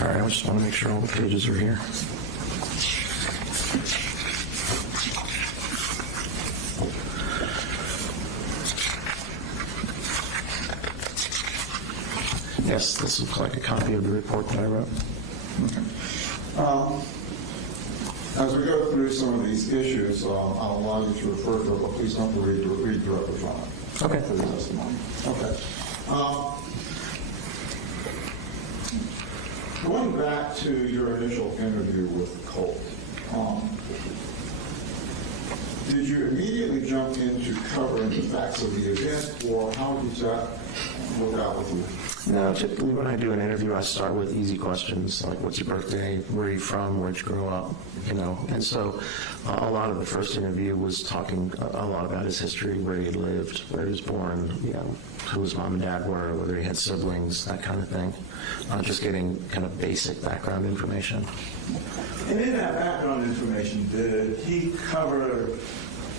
Sorry, I just want to make sure all the pages are here. Yes, this looks like a copy of the report that I wrote. Okay. As we go through some of these issues, I'll allow you to refer to it, but please don't read directly from it. Okay. For the testimony. Okay. Going back to your initial interview with Colt, did you immediately jump into covering the facts of the event, or how did that work out with you? No, typically when I do an interview, I start with easy questions, like what's your birthday, where are you from, where'd you grow up, And so a lot of the first interview was talking a lot about his history, where he lived, where he was born, who his mom and dad were, whether he had siblings, that kind of thing. Just getting kind of basic background information. And in that background information, did he cover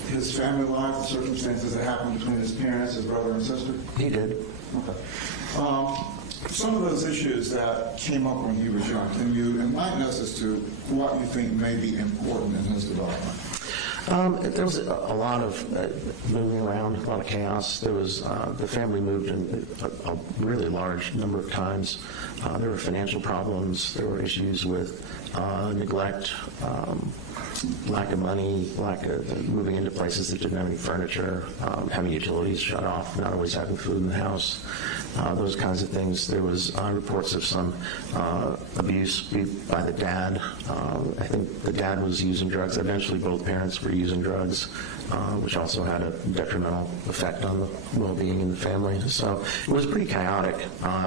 his family life, the circumstances that happened between his parents, his brother and sister? He did. Okay. Some of those issues that came up when he was young, can you enlighten us as to what you think may be important in his development? There was a lot of moving around, a lot of chaos. There was the family moved in a really large number of times. There were financial problems. There were issues with neglect, lack of money, lack of moving into places that didn't have any furniture, having utilities shut off, not always having food in the house, those kinds of things. There was reports of some abuse by the dad. I think the dad was using drugs. Eventually, both parents were using drugs, which also had a detrimental effect on the well-being in the family. So it was pretty chaotic.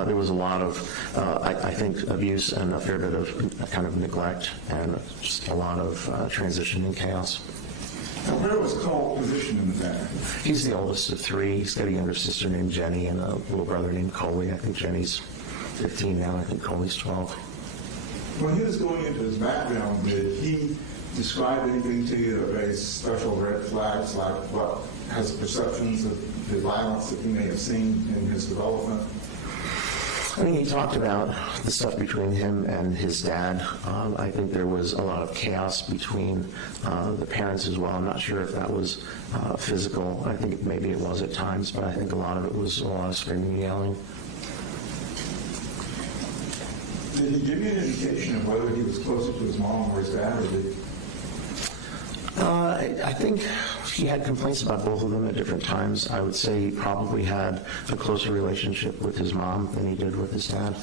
There was a lot of, I think, abuse and a fair bit of kind of neglect and just a lot of transition and chaos. Now, where was Colt positioned in the family? He's the oldest of three. He's got a younger sister named Jenny and a little brother named Coley. I think Jenny's 15 now. I think Coley's 12. When he was going into his background, did he describe anything to you that raised special red flags, like what has perceptions of the violence that he may have seen in his development? I mean, he talked about the stuff between him and his dad. I think there was a lot of chaos between the parents as well. I'm not sure if that was physical. I think maybe it was at times, but I think a lot of it was a lot of screaming and yelling. Did he give you an indication of whether he was closer to his mom or his dad, or did I think he had complaints about both of them at different times. I would say he probably had a closer relationship with his mom than he did with his dad.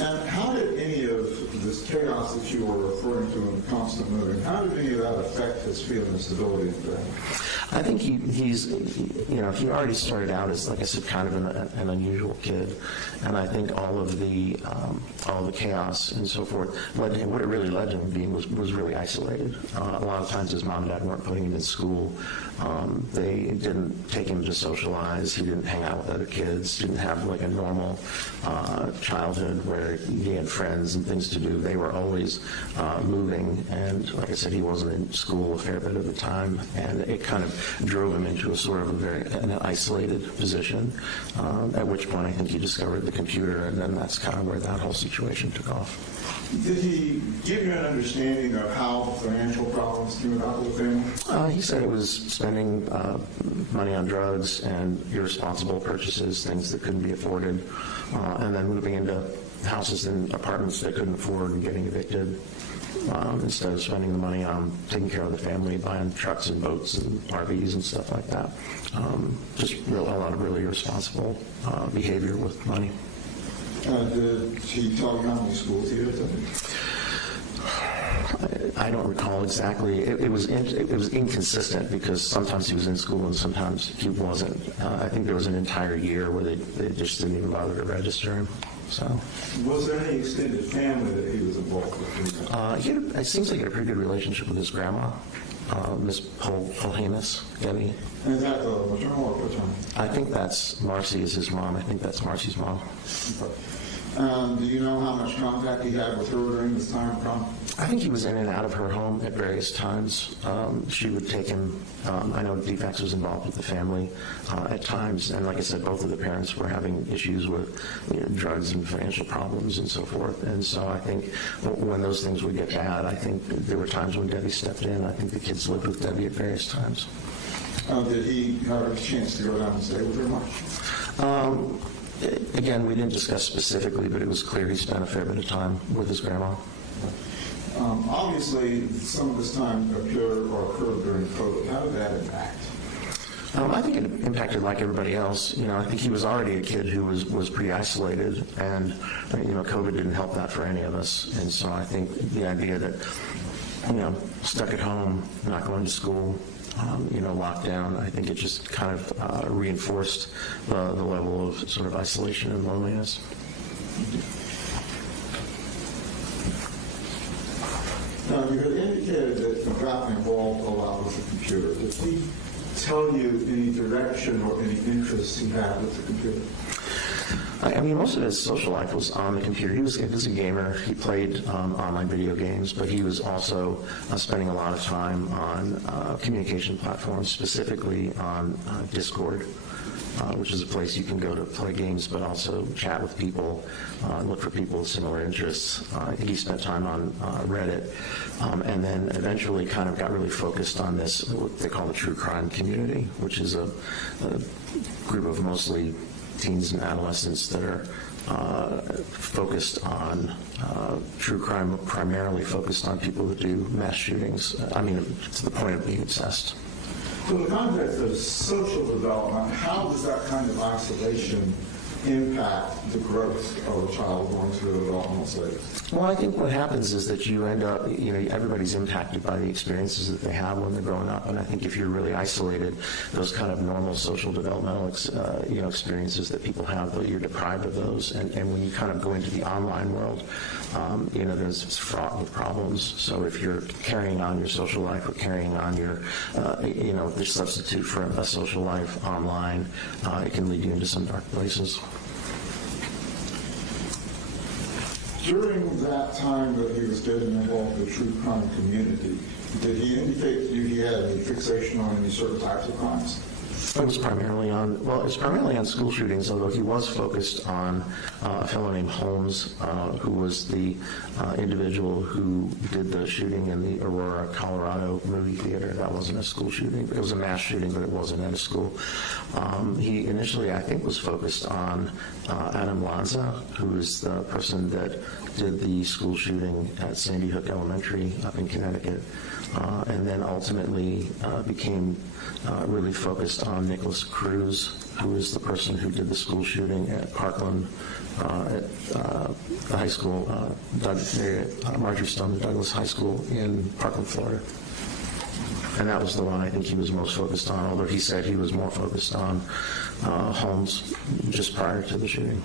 And how did any of this chaos that you were referring to in the constant moving, how did any of that affect his feeling of stability in the family? I think he's he already started out as, like I said, kind of an unusual kid, and I think all the chaos and so forth led to him. What it really led to him being was really isolated. A lot of times his mom and dad weren't putting him in school. They didn't take him to socialize. He didn't hang out with other kids. Didn't have like a normal childhood where he had friends and things to do. They were always moving, and like I said, he wasn't in school a fair bit of the time, and it kind of drove him into a sort of an isolated position, at which point I think he discovered the computer, and then that's kind of where that whole situation took off. Did he give you an understanding of how financial problems came about with the family? He said it was spending money on drugs and irresponsible purchases, things that couldn't be afforded, and then moving into houses and apartments that couldn't afford and getting evicted. Instead of spending the money on taking care of the family, buying trucks and boats and RVs and stuff like that. Just a lot of really irresponsible behavior with money. Did he tell you how many schools he attended? I don't recall exactly. It was inconsistent because sometimes he was in school and sometimes he wasn't. I think there was an entire year where they just didn't even bother to register him. So, was there any extended family that he was involved with? It seems like he had a pretty good relationship with his grandma, Miss Polhamus, Debbie. And is that the maternal or paternal? I think that's Marcy is his mom. I think that's Marcy's mom. Okay. Do you know how much contact he had with her during this time? I think he was in and out of her home at various times. She would take him, I know DFAX was involved with the family at times, and like I said, both of the parents were having issues with drugs and financial problems and so forth. And so I think when those things would get bad, I think there were times when Debbie stepped in. I think the kids lived with Debbie at various times. Did he have a chance to go down and stay with her much? Again, we didn't discuss specifically, but it was clear he spent a fair bit of time with his grandma. Obviously, some of this time occurred during COVID. How did that impact? I think it impacted like everybody else. I think he was already a kid who was pretty isolated, and COVID didn't help that for any of us. And so I think the idea that stuck at home, not going to school, locked down, I think it just kind of reinforced the level of sort of isolation and loneliness. Now, you had indicated that you got involved a lot with the computer. Did he tell you any direction or any interest he had with the computer? I mean, most of his social life was on the computer. He was a gamer. He played online video games, but he was also spending a lot of time on communication platforms, specifically on Discord, which is a place you can go to play games, but also chat with people, look for people with similar interests. I think he spent time on Reddit, and then eventually kind of got really focused on this, what they call the true crime community, which is a group of mostly teens and adolescents that are focused on true crime, primarily focused on people that do mass shootings. I mean, to the point of being obsessed. So in the context of social development, how does that kind of isolation impact the growth of a child going through a developmental stage? Well, I think what happens is that you end up, everybody's impacted by the experiences that they have when they're growing up. And I think if you're really isolated, those kind of normal social developmental, experiences that people have, you're deprived of those. And when you kind of go into the online world, there's fraught with problems. So if you're carrying on your social life or carrying on your, the substitute for a social life online, it can lead you into some dark places. During that time that he was getting involved with the true crime community, did he indicate to you he had any fixation on any certain types of crimes? It was primarily on school shootings, although he was focused on a fellow named Holmes, who was the individual who did the shooting in the Aurora, Colorado movie theater. That wasn't a school shooting. It was a mass shooting, but it wasn't at a school. He initially, I think, was focused on Adam Lanza, who is the person that did the school shooting at Sandy Hook Elementary up in Connecticut, and then ultimately became really focused on Nicholas Cruz, who is the person who did the school shooting at Parkland, at the high school, Marjorie Stoneman Douglas High School in Parkland, Florida. And that was the one I think he was most focused on, although he said he was more focused on Holmes just prior to the shooting.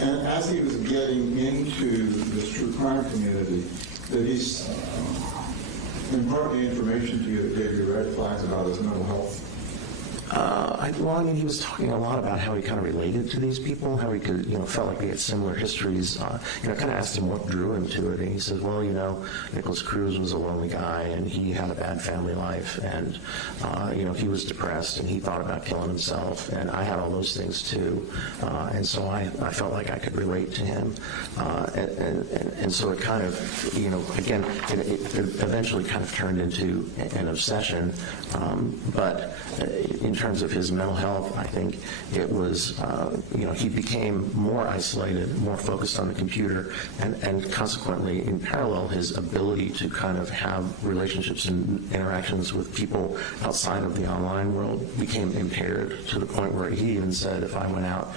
And as he was getting into this true crime community, did he impart the information to you that gave you red flags about his mental health? He was talking a lot about how he kind of related to these people, how he could, felt like they had similar histories. I kind of asked him what drew him to it, and he said, well, Nicholas Cruz was a lonely guy, and he had a bad family life, and, he was depressed, and he thought about killing himself, and I had all those things too, and so I felt like I could relate to him, and so it kind of, again, it eventually kind of turned into an obsession, but in terms of his mental health, I think it was, he became more isolated, more focused on the computer, and consequently, in parallel, his ability to kind of have relationships and interactions with people outside of the online world became impaired to the point where he even said, if I went out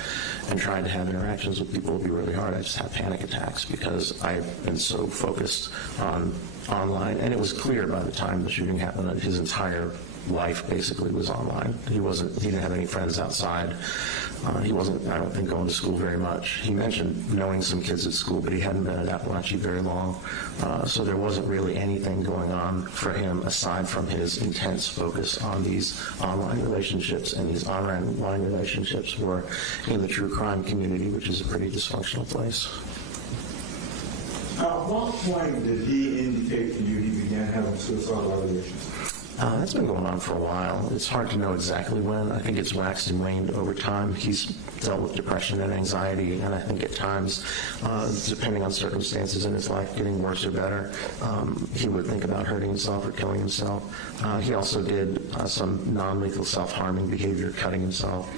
and tried to have interactions with people, it would be really hard. I just have panic attacks because I've been so focused on online. And it was clear by the time the shooting happened that his entire life basically was online. He didn't have any friends outside. He wasn't, I don't think, going to school very much. He mentioned knowing some kids at school, but he hadn't been at Apalachee very long. So there wasn't really anything going on for him aside from his intense focus on these online relationships, and these online relationships were in the true crime community, which is a pretty dysfunctional place. At what point did he indicate to you he began having suicidal ideations? That's been going on for a while. It's hard to know exactly when. I think it's waxed and waned over time. He's dealt with depression and anxiety, and I think at times, depending on circumstances in his life, getting worse or better, he would think about hurting himself or killing himself. He also did some non-lethal self-harming behavior, cutting himself.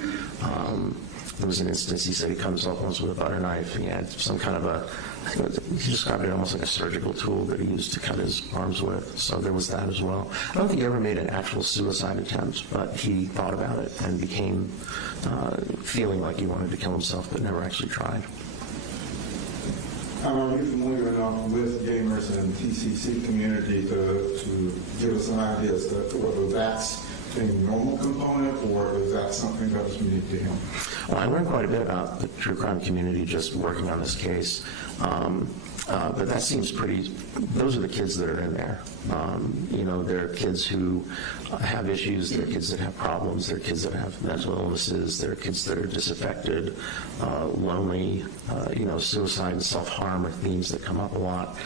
There was an instance he said he cut himself once with a butter knife. He had some kind of he described it almost like a surgical tool that he used to cut his arms with. So there was that as well. I don't think he ever made an actual suicide attempt, but he thought about it and became feeling like he wanted to kill himself, but never actually tried. Are you familiar enough with gamers and TCC community to give us an idea as to whether that's a normal component or is that something that is unique to him? Well, I learned quite a bit about the true crime community just working on this case. But that seems those are the kids that are in there. There are kids who have issues, there are kids that have problems, there are kids that have mental illnesses, there are kids that are disaffected, lonely, suicide and self-harm are themes that come up a lot.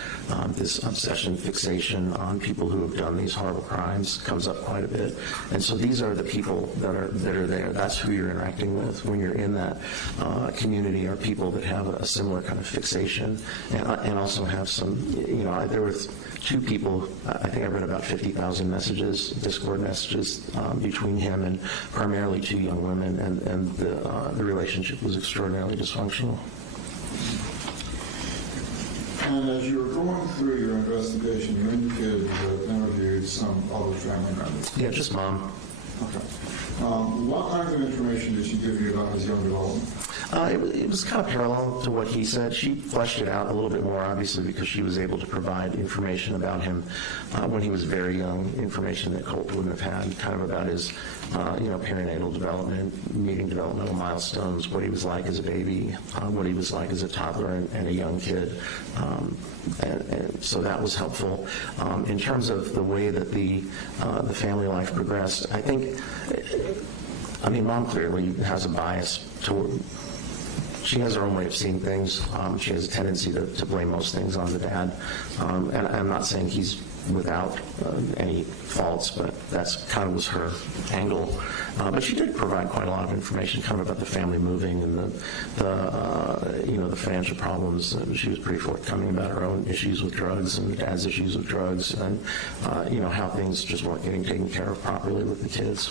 This obsession, fixation on people who have done these horrible crimes comes up quite a bit. And so these are the people that are there. That's who you're interacting with when you're in that community, are people that have a similar kind of fixation and also have some, there were two people, I think I read about 50,000 messages, Discord messages between him and primarily two young women, and the relationship was extraordinarily dysfunctional. And as you were going through your investigation, you indicated that you interviewed some other family members. Yeah, just mom. Okay. What kinds of information did she give you about his young development? It was kind of parallel to what he said. She fleshed it out a little bit more, obviously, because she was able to provide information about him when he was very young, information that Colt wouldn't have had, kind of about his, perinatal development, meeting developmental milestones, what he was like as a baby, what he was like as a toddler and a young kid. And so that was helpful. In terms of the way that the family life progressed, I think, Mom clearly has a bias toward. She has her own way of seeing things. She has a tendency to blame most things on the dad. And I'm not saying he's without any faults, but that's kind of was her angle. But she did provide quite a lot of information kind of about the family moving and the financial problems. She was pretty forthcoming about her own issues with drugs and dad's issues with drugs and, how things just weren't getting taken care of properly with the kids.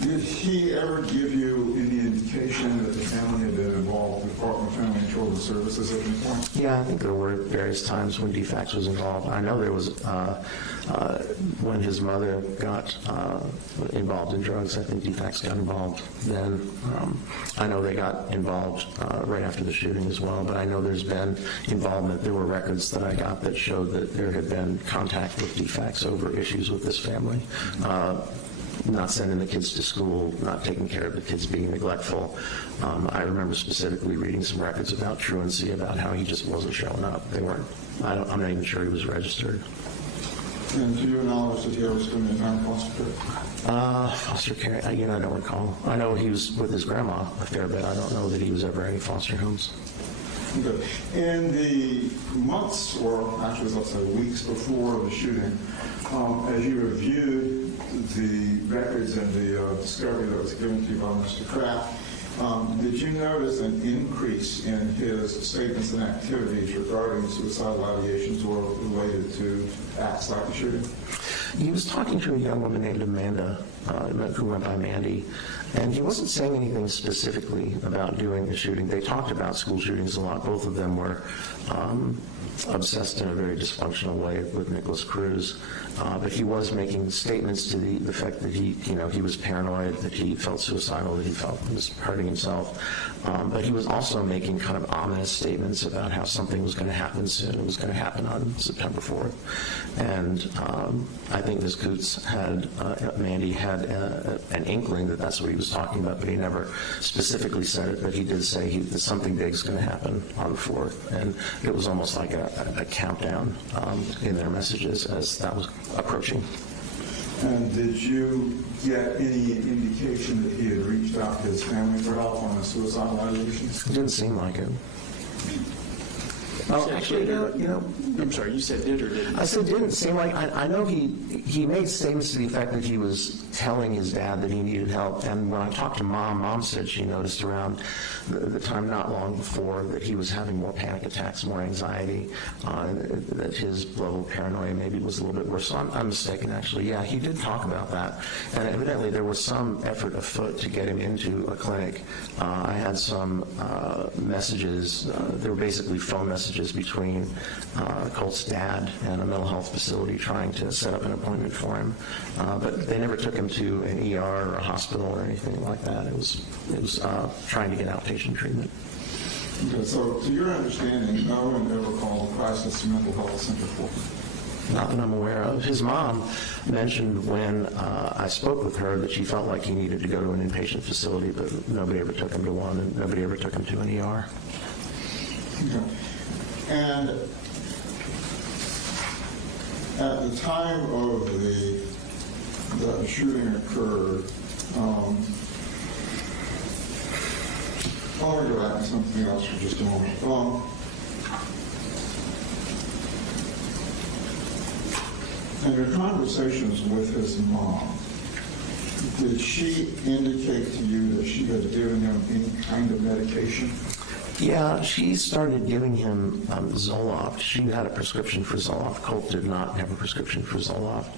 Did he ever give you any indication that the family had been involved with Department of Family and Children's Services at any point? Yeah, I think there were various times when DFACS was involved. I know there was when his mother got involved in drugs, I think DFACS got involved then. I know they got involved right after the shooting as well, but I know there's been involvement. There were records that I got that showed that there had been contact with DFACS over issues with this family. Not sending the kids to school, not taking care of the kids, being neglectful. I remember specifically reading some records about truancy, about how he just wasn't showing up. I'm not even sure he was registered. And to your knowledge, did he ever spend any time in foster care? Foster care, I don't recall. I know he was with his grandma a fair bit. I don't know that he was ever in any foster homes. Okay. In the months, or actually let's say weeks before the shooting, as you reviewed the records and the discovery that was given to you by Mr. Kraft, did you notice an increase in his statements and activities regarding suicidal ideations or related to acts like the shooting? He was talking to a young woman named Amanda, who went by Mandy, and he wasn't saying anything specifically about doing a shooting. They talked about school shootings a lot. Both of them were obsessed in a very dysfunctional way with Nicholas Cruz. But he was making statements to the fact that he was paranoid, that he felt suicidal, that he felt he was hurting himself. But he was also making kind of ominous statements about how something was going to happen soon. It was going to happen on September 4th. And I think Ms. Coots Mandy had an inkling that that's what he was talking about, but he never specifically said it. But he did say that something big is going to happen on the 4th. And it was almost like a countdown in their messages as that was approaching. And did you get any indication that he had reached out to his family for help on the suicidal ideations? It didn't seem like it. Oh, actually, I'm sorry, you said did or didn't? I said didn't seem like, I know he made statements to the effect that he was telling his dad that he needed help, and when I talked to Mom said she noticed around the time not long before that he was having more panic attacks, more anxiety, that his level of paranoia maybe was a little bit worse. So I'm mistaken, actually. Yeah, he did talk about that, and evidently there was some effort afoot to get him into a clinic. I had some messages, they were basically phone messages between Colt's dad and a mental health facility trying to set up an appointment for him, but they never took him to an ER or a hospital or anything like that. It was trying to get outpatient treatment. Okay, so to your understanding, no one ever called the crisis mental health center for? Not that I'm aware of. His mom mentioned when I spoke with her that she felt like he needed to go to an inpatient facility, but nobody ever took him to one, and nobody ever took him to an ER. Okay. And at the time of the shooting occurred, I want to go back to something else for just a moment. In your conversations with his mom, did she indicate to you that she had given him any kind of medication? Yeah, she started giving him Zoloft. She had a prescription for Zoloft. Colt did not have a prescription for Zoloft.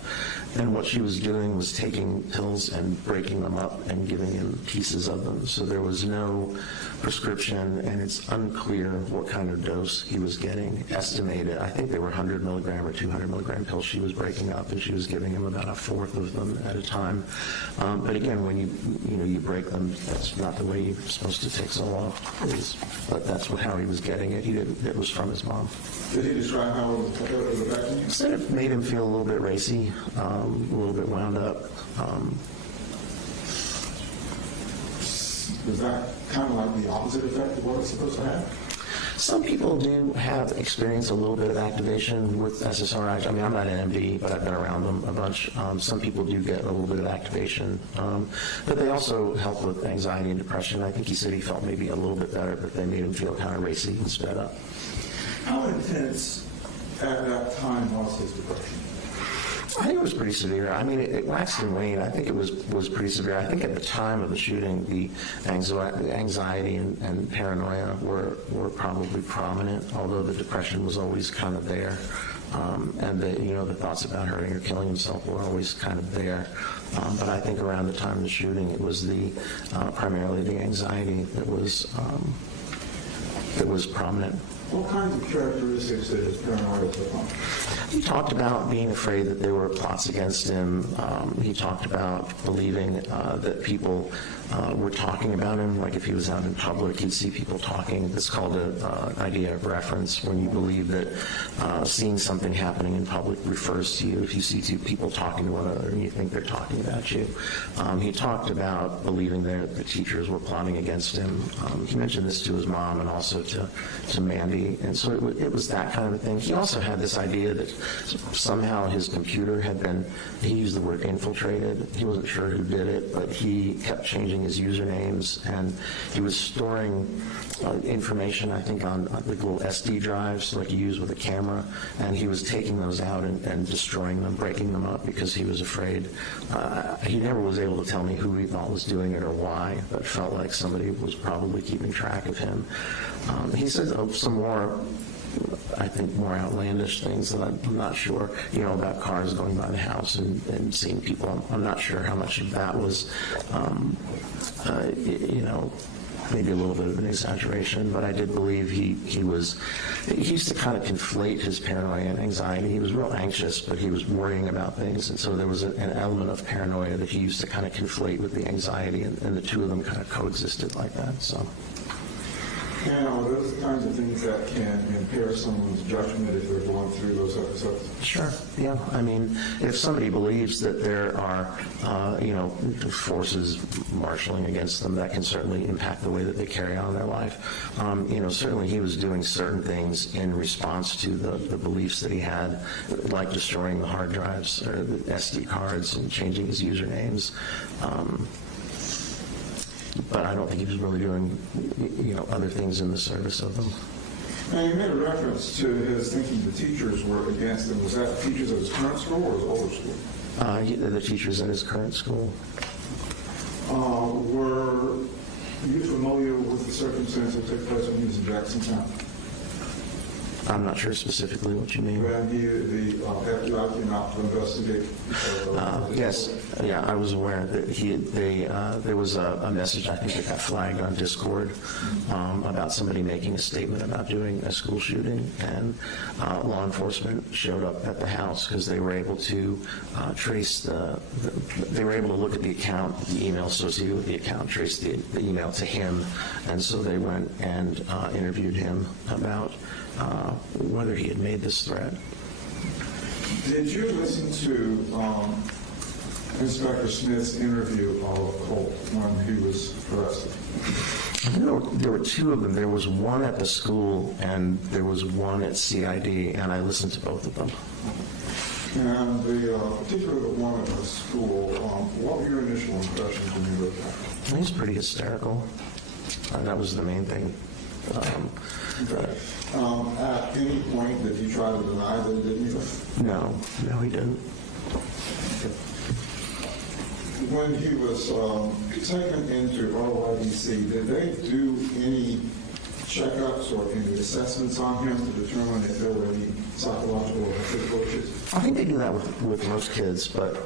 And what she was doing was taking pills and breaking them up and giving him pieces of them. So there was no prescription, and it's unclear what kind of dose he was getting. Estimated, I think they were 100 milligram or 200 milligram pills she was breaking up, and she was giving him about a fourth of them at a time. But again, when you break them, that's not the way you're supposed to take Zoloft. But that's how he was getting it. It was from his mom. Did he describe how it was affecting him? Said it made him feel a little bit racy, a little bit wound up. Is that kind of like the opposite effect of what it's supposed to have? Some people do have experience a little bit of activation with SSRIs. I mean, I'm not an MD, but I've been around them a bunch. Some people do get a little bit of activation, but they also help with anxiety and depression. I think he said he felt maybe a little bit better, but they made him feel kind of racy and sped up. How intense at that time was his depression? I think it was pretty severe. I mean, it waxed and waned. I think it was pretty severe. I think at the time of the shooting, the anxiety and paranoia were probably prominent, although the depression was always kind of there. And the thoughts about hurting or killing himself were always kind of there. But I think around the time of the shooting, it was primarily the anxiety that was prominent. What kinds of characteristics did his paranoia take on? He talked about being afraid that there were plots against him. He talked about believing that people were talking about him. Like if he was out in public, he'd see people talking. It's called an idea of reference, when you believe that seeing something happening in public refers to you. If you see two people talking to one another and you think they're talking about you. He talked about believing that the teachers were plotting against him. He mentioned this to his mom and also to Mandy. And so it was that kind of thing. He also had this idea that somehow his computer had been, he used the word infiltrated. He wasn't sure who did it, but he kept changing his usernames, and he was storing information, I think, on like little SD drives like you use with a camera, and he was taking those out and destroying them, breaking them up because he was afraid. He never was able to tell me who he thought was doing it or why, but felt like somebody was probably keeping track of him. He said some more, I think, more outlandish things that I'm not sure, about cars going by the house and seeing people. I'm not sure how much of that was, maybe a little bit of an exaggeration, but I did believe he used to kind of conflate his paranoia and anxiety. He was real anxious, but he was worrying about things, and so there was an element of paranoia that he used to kind of conflate with the anxiety, and the two of them kind of coexisted like that. So. Are those the kinds of things that can impair someone's judgment if they're going through those episodes? Sure, yeah. I mean, if somebody believes that there are, forces marshaling against them, that can certainly impact the way that they carry on their life. Certainly he was doing certain things in response to the beliefs that he had, like destroying the hard drives or the SD cards and changing his usernames. But I don't think he was really doing, other things in the service of them. And you made a reference to his thinking the teachers were against him. Was that teachers at his current school or his older school? The teachers at his current school. Were you familiar with the circumstance that took place when he was in Jacksontown? I'm not sure specifically what you mean. When the FBI came out to investigate? Yes, yeah, I was aware that there was a message, I think, that got flagged on Discord about somebody making a statement about doing a school shooting, and law enforcement showed up at the house because they were able to trace they were able to look at the account, the email associated with the account, trace the email to him, and so they went and interviewed him about whether he had made this threat. Did you listen to Inspector Smith's interview of Colt when he was arrested? There were two of them. There was one at the school and there was one at CID, and I listened to both of them. And particularly the one at the school, what were your initial impressions when you looked at it? He was pretty hysterical. That was the main thing. At any point did he try to deny that he didn't either? No, he didn't. When he was taken into RYDC, did they do any checkups or any assessments on him to determine if there were any psychological or physical issues? I think they do that with most kids, but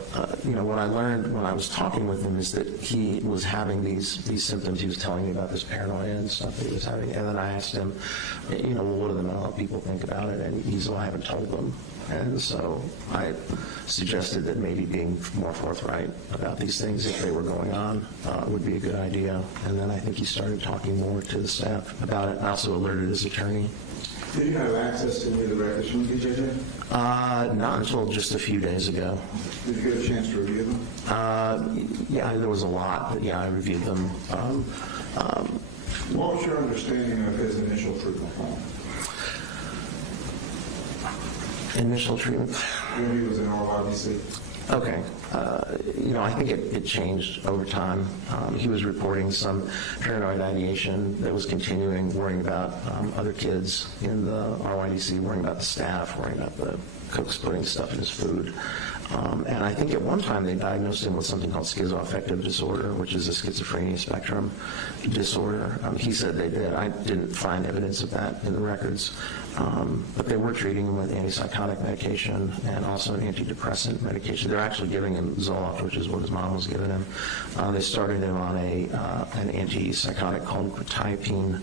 what I learned when I was talking with him is that he was having these symptoms. He was telling me about this paranoia and stuff that he was having, and then I asked him, well, what do the mental health people think about it? And he's, I haven't told them. And so I suggested that maybe being more forthright about these things, if they were going on, would be a good idea. And then I think he started talking more to the staff about it. I also alerted his attorney. Did you have access to any of the records from the BJJ? Not until just a few days ago. Did you get a chance to review them? Yeah, there was a lot, but yeah, I reviewed them. What was your understanding of his initial treatment plan? Initial treatment? When he was in RYDC? Okay. I think it changed over time. He was reporting some paranoid ideation that was continuing, worrying about other kids in the RYDC, worrying about the staff, worrying about the cooks putting stuff in his food. And I think at one time they diagnosed him with something called schizoaffective disorder, which is a schizophrenia spectrum disorder. He said they did. I didn't find evidence of that in the records. But they were treating him with antipsychotic medication and also an antidepressant medication. They're actually giving him Zoloft, which is what his mom was giving him. They started him on an antipsychotic called quetiapine,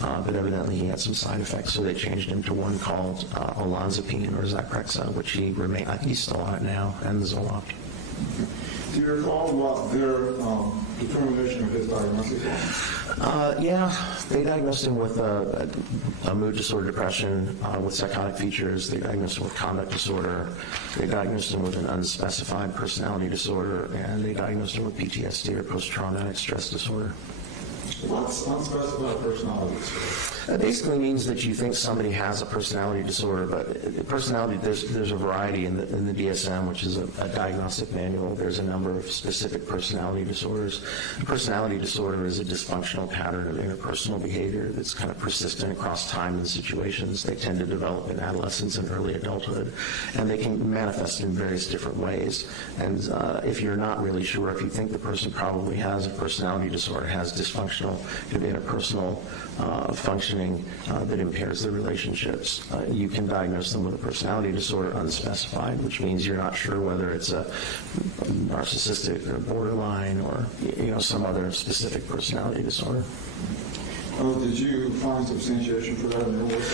but evidently he had some side effects, so they changed him to one called olanzapine or Zyprexa, which he remained. I think he's still on it now, and the Zoloft. Do you recall what their determination of his diagnosis was? Yeah, they diagnosed him with a mood disorder, depression with psychotic features. They diagnosed him with conduct disorder. They diagnosed him with an unspecified personality disorder, and they diagnosed him with PTSD or post-traumatic stress disorder. What's unspecified personality disorder? It basically means that you think somebody has a personality disorder, but personality, there's a variety in the DSM, which is a diagnostic manual. There's a number of specific personality disorders. A personality disorder is a dysfunctional pattern of interpersonal behavior that's kind of persistent across time and situations. They tend to develop in adolescence and early adulthood, and they can manifest in various different ways. And if you're not really sure, if you think the person probably has a personality disorder, has dysfunctional interpersonal functioning that impairs their relationships, you can diagnose them with a personality disorder unspecified, which means you're not sure whether it's a narcissistic or borderline or some other specific personality disorder. Did you find substantiation for that in your work?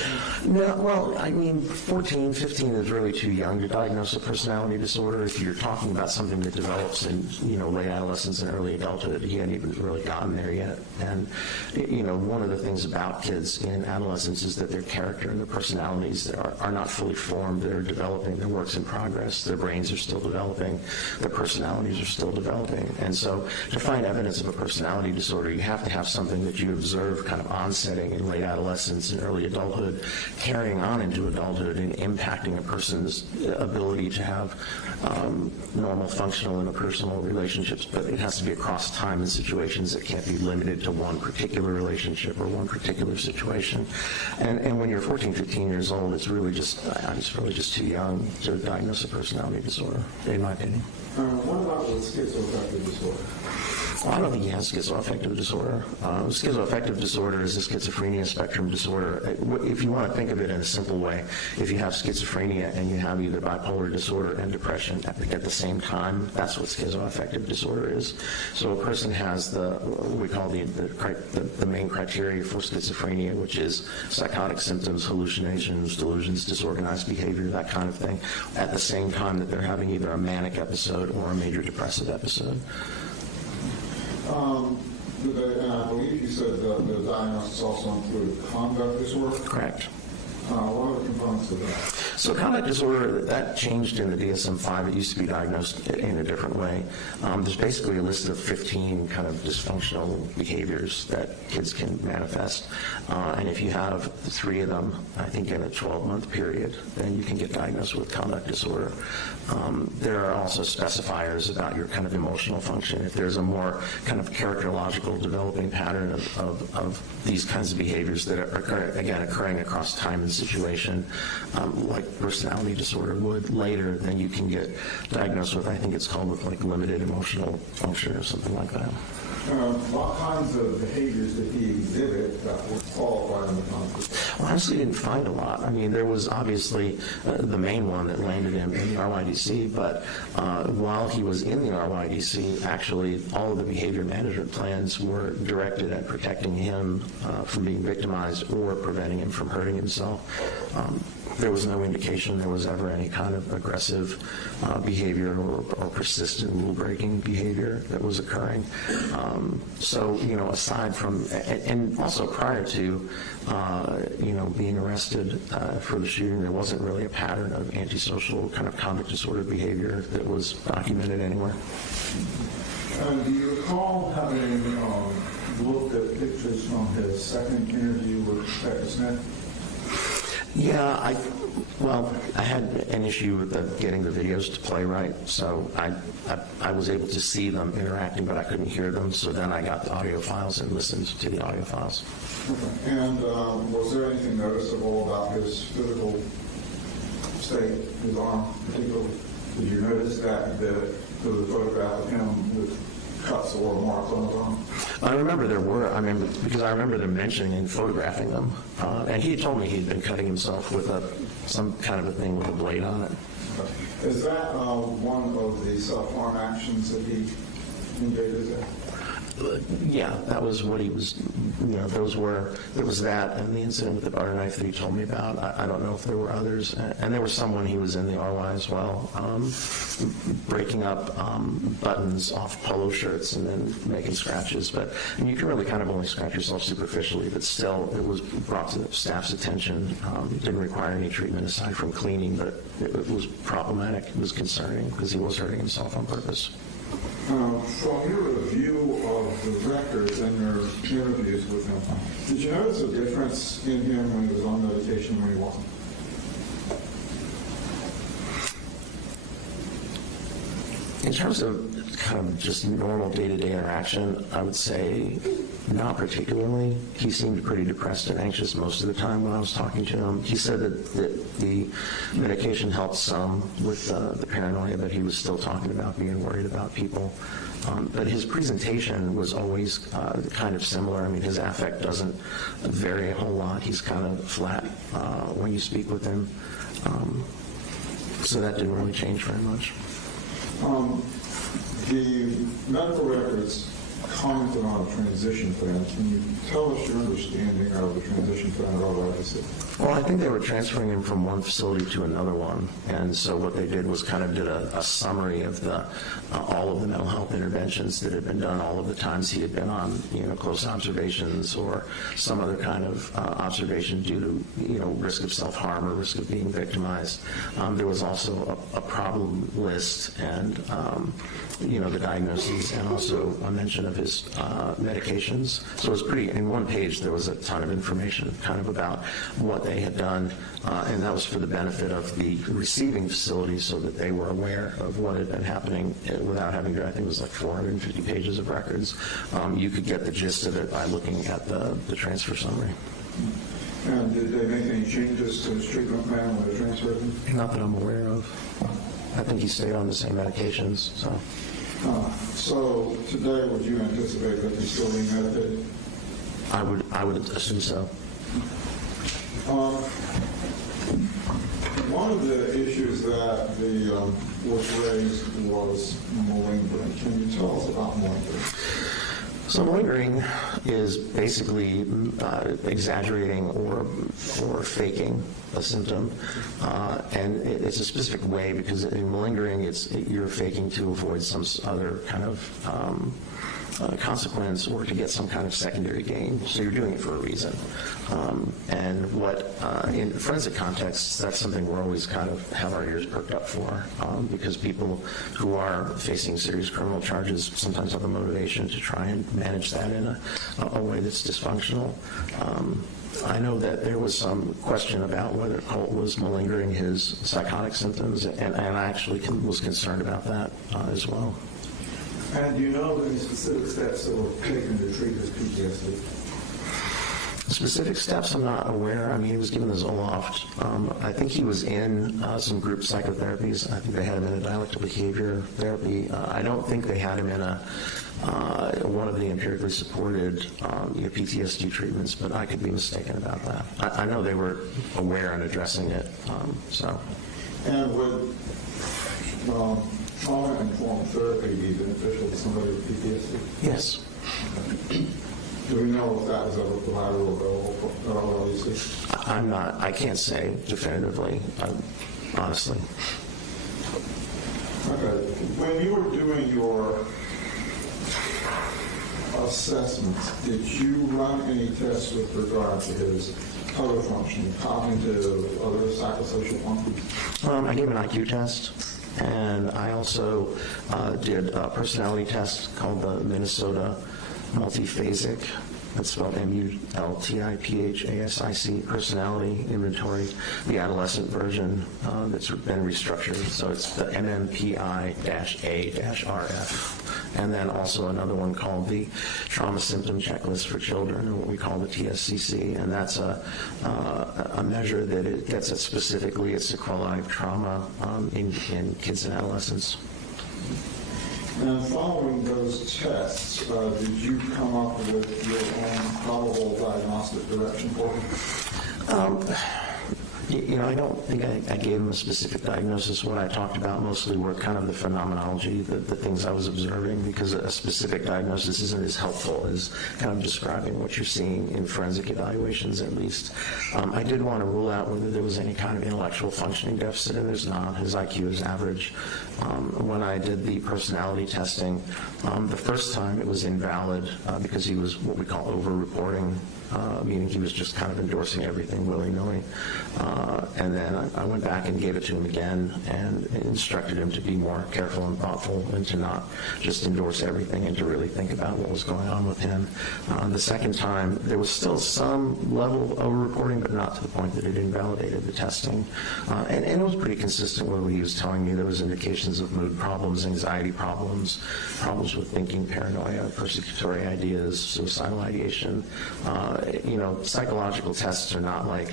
No, well, I mean, 14, 15 is really too young to diagnose a personality disorder. If you're talking about something that develops in, late adolescence and early adulthood, he hadn't even really gotten there yet. And, one of the things about kids in adolescence is that their character and their personalities are not fully formed. They're developing. They're works in progress. Their brains are still developing. Their personalities are still developing. And so to find evidence of a personality disorder, you have to have something that you observe kind of onsetting in late adolescence and early adulthood, carrying on into adulthood and impacting a person's ability to have normal functional interpersonal relationships, but it has to be across time and situations. It can't be limited to one particular relationship or one particular situation. And when you're 14, 15 years old, it's really just too young to diagnose a personality disorder, in my opinion. What about with schizoaffective disorder? Well, I don't think he has schizoaffective disorder. Schizoaffective disorder is a schizophrenia spectrum disorder. If you want to think of it in a simple way, if you have schizophrenia and you have either bipolar disorder and depression at the same time, that's what schizoaffective disorder is. So a person has what we call the main criteria for schizophrenia, which is psychotic symptoms, hallucinations, delusions, disorganized behavior, that kind of thing, at the same time that they're having either a manic episode or a major depressive episode. And I believe you said the diagnosis also included conduct disorder? Correct. What are the components of that? So conduct disorder, that changed in the DSM-5. It used to be diagnosed in a different way. There's basically a list of 15 kind of dysfunctional behaviors that kids can manifest. And if you have 3 of them, I think in a 12-month period, then you can get diagnosed with conduct disorder. There are also specifiers about your kind of emotional function. If there's a more kind of characterological developing pattern of these kinds of behaviors that are, occurring across time and situation, like personality disorder would later, then you can get diagnosed with, I think it's called with like limited emotional function or something like that. What kinds of behaviors did he exhibit that would qualify in the context? Well, I honestly didn't find a lot. I mean, there was obviously the main one that landed him in the RYDC, but while he was in the RYDC, actually all of the behavior management plans were directed at protecting him from being victimized or preventing him from hurting himself. There was no indication there was ever any kind of aggressive behavior or persistent rule-breaking behavior that was occurring. So, aside from, and also prior to, being arrested for the shooting, there wasn't really a pattern of antisocial kind of conduct disorder behavior that was documented anywhere. Do you recall having looked at pictures from his second interview with Detective Smith? Yeah, I had an issue with getting the videos to play right, so I was able to see them interacting, but I couldn't hear them, so then I got the audio files and listened to the audio files. Okay. And was there anything noticeable about his physical state, his arm particularly? Did you notice that there was a photograph of him with cuts or marks on his arm? I remember because I remember them mentioning and photographing them. And he told me he'd been cutting himself with some kind of a thing with a blade on it. Okay. Is that one of the self-harm actions that he engaged in? Yeah, that was what he was, there was that and the incident with the butter knife that he told me about. I don't know if there were others. And there was someone he was in the RY as well, breaking up buttons off polo shirts and then making scratches. And you can really kind of only scratch yourself superficially, but still it was brought to the staff's attention. It didn't require any treatment aside from cleaning, but it was problematic. It was concerning because he was hurting himself on purpose. From your review of the records and your interviews with him, did you notice a difference in him when he was on medication and when he wasn't? In terms of kind of just normal day-to-day interaction, I would say not particularly. He seemed pretty depressed and anxious most of the time when I was talking to him. He said that the medication helped some with the paranoia, but he was still talking about being worried about people. But his presentation was always kind of similar. I mean, his affect doesn't vary a whole lot. He's kind of flat when you speak with him. So that didn't really change very much. The medical records commented on a transition plan. Can you tell us your understanding of the transition plan at RYDC? Well, I think they were transferring him from one facility to another one, and so what they did was kind of did a summary of all of the mental health interventions that had been done, all of the times he had been on, close observations or some other kind of observation due to, risk of self-harm or risk of being victimized. There was also a problem list and, the diagnoses, and also a mention of his his medications. So it was pretty, in one page, there was a ton of information kind of about what they had done, and that was for the benefit of the receiving facility so that they were aware of what had been happening without having to, I think it was like 450 pages of records. You could get the gist of it by looking at the transfer summary. And did they make any changes to his treatment plan when they transferred him? Not that I'm aware of. I think he stayed on the same medications, so. So today, would you anticipate that he's still being medicated? I would assume so. One of the issues that was raised was malingering. Can you tell us about malingering? So malingering is basically exaggerating or faking a symptom, and it's a specific way because in malingering, you're faking to avoid some other kind of consequence or to get some kind of secondary gain. So you're doing it for a reason. And what, in forensic contexts, that's something we're always kind of have our ears perked up for, because people who are facing serious criminal charges sometimes have a motivation to try and manage that in a way that's dysfunctional. I know that there was some question about whether Colt was malingering his psychotic symptoms, and I actually was concerned about that as well. And do you know any specific steps that were taken to treat his PTSD? Specific steps, I'm not aware. I mean, he was given the Zoloft. I think he was in some group psychotherapies. I think they had him in a dialectical behavior therapy. I don't think they had him in one of the empirically supported PTSD treatments, but I could be mistaken about that. I know they were aware and addressing it. And would trauma-informed therapy be beneficial to somebody with PTSD? Yes. Do we know if that was ever provided or available at all, LEC? I can't say definitively, honestly. Okay. When you were doing your assessments, did you run any tests with regard to his other functioning, cognitive, other psychosocial functions? I gave an IQ test, and I also did a personality test called the Minnesota Multiphasic. That's spelled MULTIPHASIC personality inventory, the adolescent version that's been restructured. So it's the MMPI-A-RF. And then also another one called the Trauma Symptom Checklist for Children, or what we call the TSCC. And that's a measure that it gets at specifically at sequelae of trauma in kids and adolescents. And following those tests, did you come up with your own probable diagnostic direction for him? I don't think I gave him a specific diagnosis. What I talked about mostly were kind of the phenomenology, the things I was observing, because a specific diagnosis isn't as helpful as kind of describing what you're seeing in forensic evaluations, at least. I did want to rule out whether there was any kind of intellectual functioning deficit, and there's not. His IQ is average. When I did the personality testing, the first time it was invalid because he was what we call over-reporting, meaning he was just kind of endorsing everything willy-nilly. And then I went back and gave it to him again and instructed him to be more careful and thoughtful and to not just endorse everything and to really think about what was going on with him. The second time, there was still some level of over-reporting, but not to the point that it invalidated the testing. And it was pretty consistent with what he was telling me. There was indications of mood problems, anxiety problems, problems with thinking, paranoia, persecutory ideas, suicidal ideation. Psychological tests are not like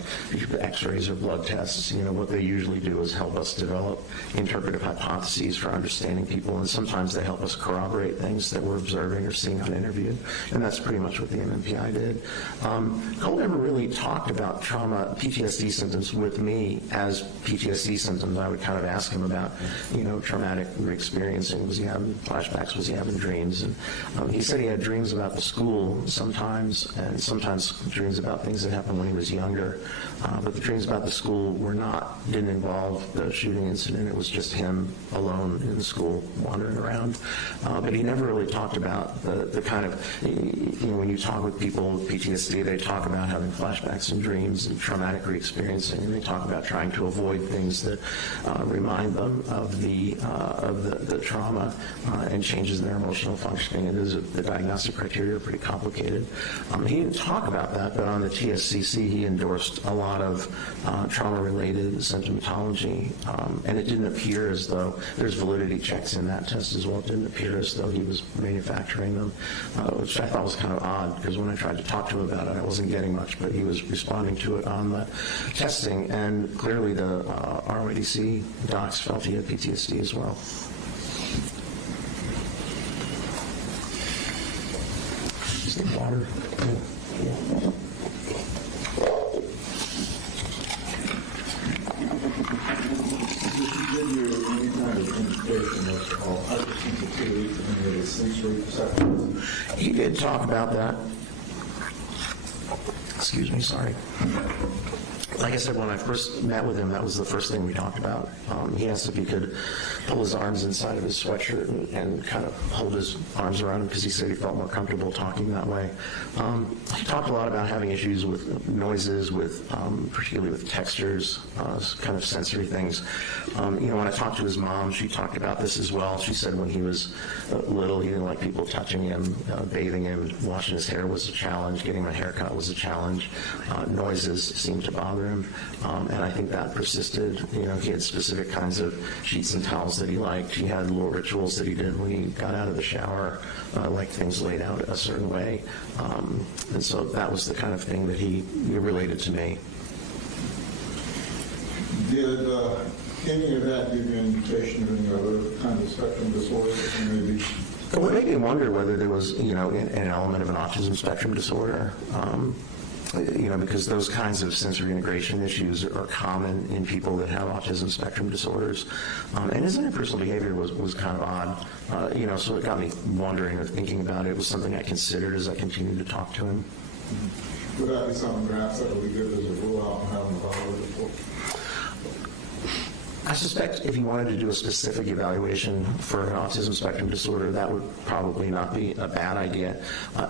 x-rays or blood tests. What they usually do is help us develop interpretive hypotheses for understanding people, and sometimes they help us corroborate things that we're observing or seeing on interview, and that's pretty much what the MMPI did. Colt never really talked about trauma, PTSD symptoms with me as PTSD symptoms. I would kind of ask him about, traumatic experiencing. Was he having flashbacks? Was he having dreams? And he said he had dreams about the school sometimes, and sometimes dreams about things that happened when he was younger. But the dreams about about the school didn't involve the shooting incident. It was just him alone in the school wandering around. But he never really talked about the kind of, when you talk with people with PTSD, they talk about having flashbacks and dreams and traumatic re-experiencing, and they talk about trying to avoid things that remind them of the trauma and changes in their emotional functioning. And the diagnostic criteria are pretty complicated. He didn't talk about that, but on the TSCC, he endorsed a lot of trauma-related symptomatology, and it didn't appear as though there's validity checks in that test as well. It didn't appear as though he was manufacturing them, which I thought was kind of odd, because when I tried to talk to him about it, I wasn't getting much, but he was responding to it on the testing, and clearly the ROADC docs felt he had PTSD as well. Just need water. Did you give you any kind of indication of hypersensitivity to any of the sensory perceptions? He did talk about that. Excuse me, sorry. Like I said, when I first met with him, that was the first thing we talked about. He asked if he could pull his arms inside of his sweatshirt and kind of hold his arms around him, because he said he felt more comfortable talking that way. He talked a lot about having issues with noises, particularly with textures, kind of sensory things. When I talked to his mom, she talked about this as well. She said when he was little, he didn't like people touching him, bathing him, washing his hair was a challenge, getting a haircut was a challenge. Noises seemed to bother him, and I think that persisted. He had specific kinds of sheets and towels that he liked. He had little rituals that he did when he got out of the shower, like things laid out a certain way, and so that was the kind of thing that he related to me. Did any of that give you an indication of any other kind of spectrum disorder that maybe? Well, it made me wonder whether there was, an element of an autism spectrum disorder. Because those kinds of sensory integration issues are common in people that have autism spectrum disorders. And his interpersonal behavior was kind of odd, so it got me wondering or thinking about it. It was something I considered as I continued to talk to him. Would that be something perhaps that would be good as a rule out and having a evaluated? I suspect if you wanted to do a specific evaluation for an autism spectrum disorder, that would probably not be a bad idea.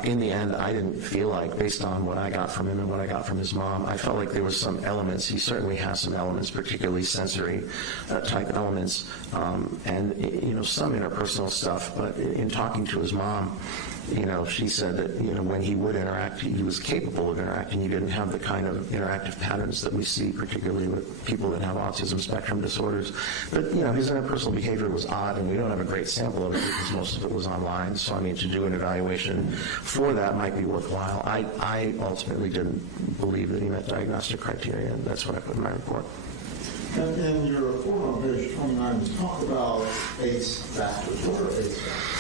In the end, I didn't feel like, based on what I got from him and what I got from his mom, I felt like there was some elements. He certainly has some elements, particularly sensory type elements, and some interpersonal stuff. But in talking to his mom, she said that, when he would interact, he was capable of interacting. He didn't have the kind of interactive patterns that we see, particularly with people that have autism spectrum disorders. But, his interpersonal behavior was odd, and we don't have a great sample of it because most of it was online. So, to do an evaluation for that might be worthwhile. I ultimately didn't believe that he met diagnostic criteria, and that's what I put in my report. And in your report on page 29, you talk about ACE factors. What are ACE factors?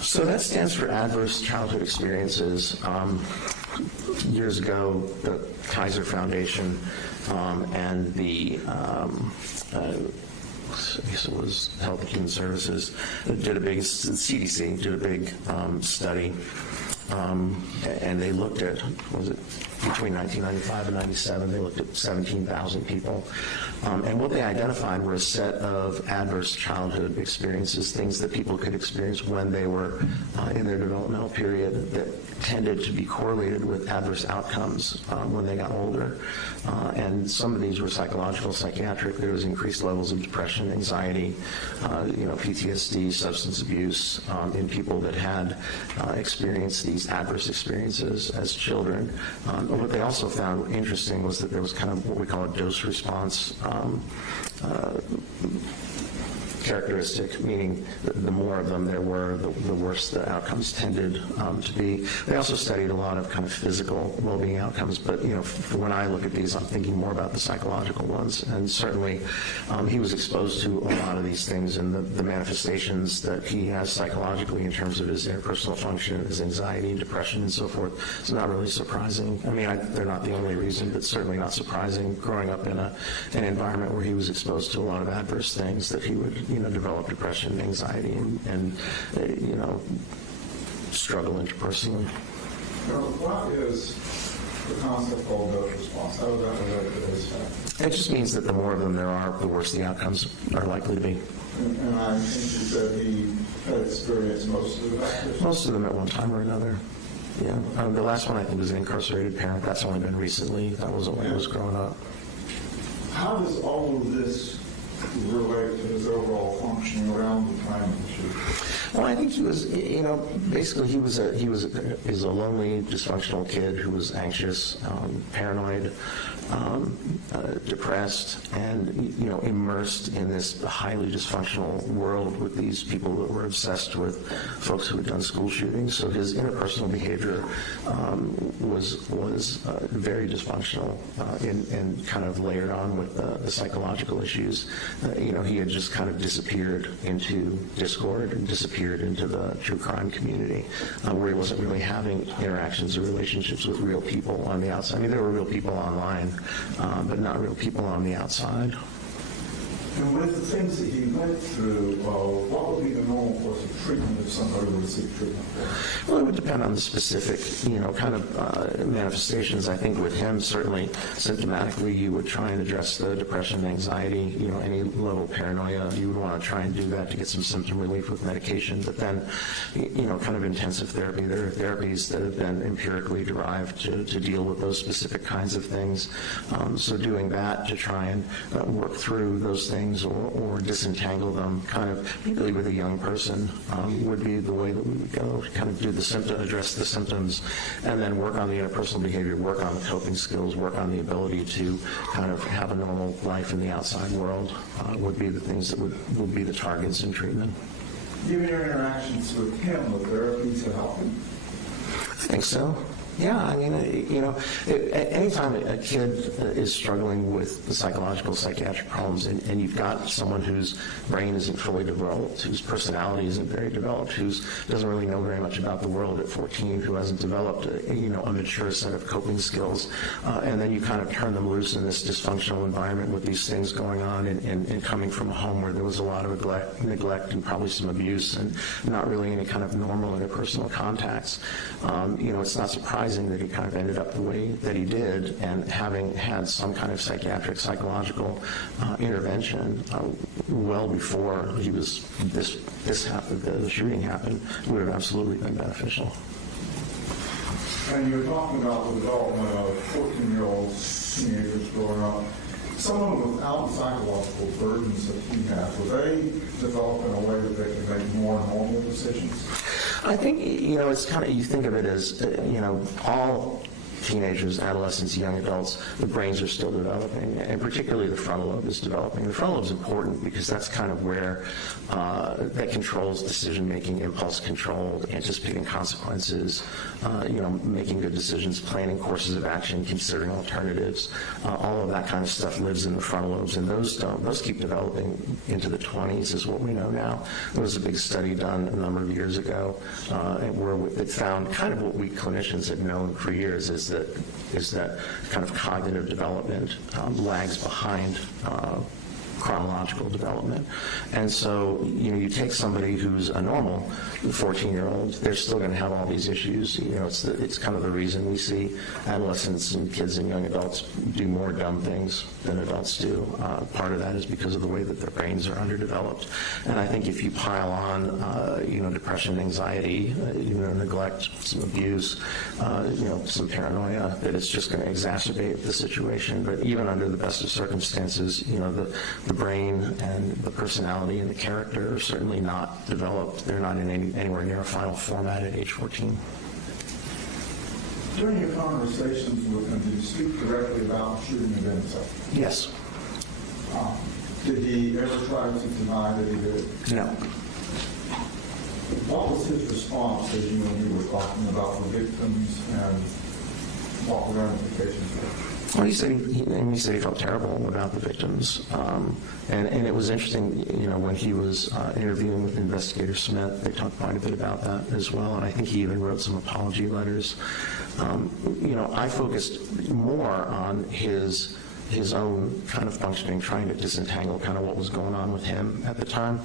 So that stands for Adverse Childhood Experiences. Years ago, the Kaiser Foundation and the I guess it was Health and Human Services CDC did a big study, and they looked at, between 1995 and 97, they looked at 17,000 people. And what they identified were a set of adverse childhood experiences, things that people could experience when they were in their developmental period that tended to be correlated with adverse outcomes when they got older. And some of these were psychological, psychiatric. There was increased levels of depression, anxiety, PTSD, substance abuse in people that had experienced these adverse experiences as children. But what they also found interesting was that there was kind of what we call a dose response characteristic, meaning the more of them there were, the worse the outcomes tended to be. They also studied a lot of kind of physical well-being outcomes, but when I look at these, I'm thinking more about the psychological ones. And certainly, he was exposed to a lot of these things, and the manifestations that he has psychologically in terms of his interpersonal function, his anxiety, depression, and so forth. It's not really surprising. They're not the only reason, but certainly not surprising. Growing up in an environment where he was exposed to a lot of adverse things, that he would develop depression, anxiety, and struggle interpersonally. What is the concept called dose response? How does that relate to this fact? It just means that the more of them there are, the worse the outcomes are likely to be. And I think you said he had experienced most of the factors? Most of them at one time or another. Yeah. The last one I think was an incarcerated parent. That's only been recently. That wasn't when he was growing up. How does all of this relate to his overall functioning around the time of the shooting? Well, I think he was, basically he was a lonely, dysfunctional kid who was anxious, paranoid, depressed, and immersed in this highly dysfunctional world with these people that were obsessed with folks who had done school shootings. So his interpersonal behavior was very dysfunctional and kind of layered on with the psychological issues. He had just kind of disappeared into discord and disappeared into the true crime community, where he wasn't really having interactions or relationships with real people on the outside. I mean, there were real people online, but not real people on the outside. And with the things that he went through, what would be the normal course of treatment if somebody were to seek treatment for? Well, it would depend on the specific, kind of manifestations. I think with him, certainly symptomatically, you would try and address the depression, anxiety, any level of paranoia. You would want to try and do that to get some symptom relief with medication. But then, kind of intensive therapy. There are therapies that have been empirically derived to deal with those specific kinds of things. So doing that to try and work through those things or disentangle them, kind of, particularly with a young person, would be the way that we would go. Kind of do the symptom, address the symptoms, and then work on the interpersonal behavior, work on the coping skills, work on the ability to kind of have a normal life in the outside world, would be the things that would be the targets in treatment. Given your interactions with him, would therapy to help him? I think so. Yeah, I mean, anytime a kid is struggling with the psychological, psychiatric problems, and you've got someone whose brain isn't fully developed, whose personality isn't very developed, who doesn't really know very much about the world at 14, who hasn't developed a mature set of coping skills, and then you kind of turn them loose in this dysfunctional environment with these things going on, and coming from a home where there was a lot of neglect and probably some abuse, and not really any kind of normal interpersonal contacts. It's not surprising that he kind of ended up the way that he did, and having had some kind of psychiatric, psychological intervention well before he was this happened, the shooting happened, would have absolutely been beneficial. And you were talking about the development of 14-year-old teenagers growing up. Someone without the psychological burdens that he has, will they develop in a way that they can make more normal decisions? I think, it's kind of, you think of it as, all teenagers, adolescents, young adults, the brains are still developing, and particularly the frontal lobe is developing. The frontal lobe is important because that's kind of where that controls decision-making, impulse control, anticipating consequences, making good decisions, planning courses of action, considering alternatives. All of that kind of stuff lives in the frontal lobes, and those keep developing into the 20s is what we know now. There was a big study done a number of years ago where it found kind of what we clinicians had known for years is that kind of cognitive development lags behind chronological development. And so, you take somebody who's a normal 14-year-old, they're still going to have all these issues. It's kind of the reason we see adolescents and kids and young adults do more dumb things than adults do. Part of that is because of the way that their brains are underdeveloped. And I think if you pile on, depression, anxiety, neglect, some abuse, some paranoia, that it's just going to exacerbate the situation. But even under the best of circumstances, the brain and the personality and the character are certainly not developed. They're not in anywhere near a final format at age 14. During your conversations with him, did you speak directly about the shooting event itself? Yes. Did he ever try to deny that he did it? No. What was his response as you and you were talking about the victims and what the ramifications were? Well, he said he felt terrible about the victims, and it was interesting. When he was interviewing with Investigator Smith, they talked quite a bit about that as well, and I think he even wrote some apology letters. I focused more on his his own kind of functioning, trying to disentangle kind of what was going on with him at the time.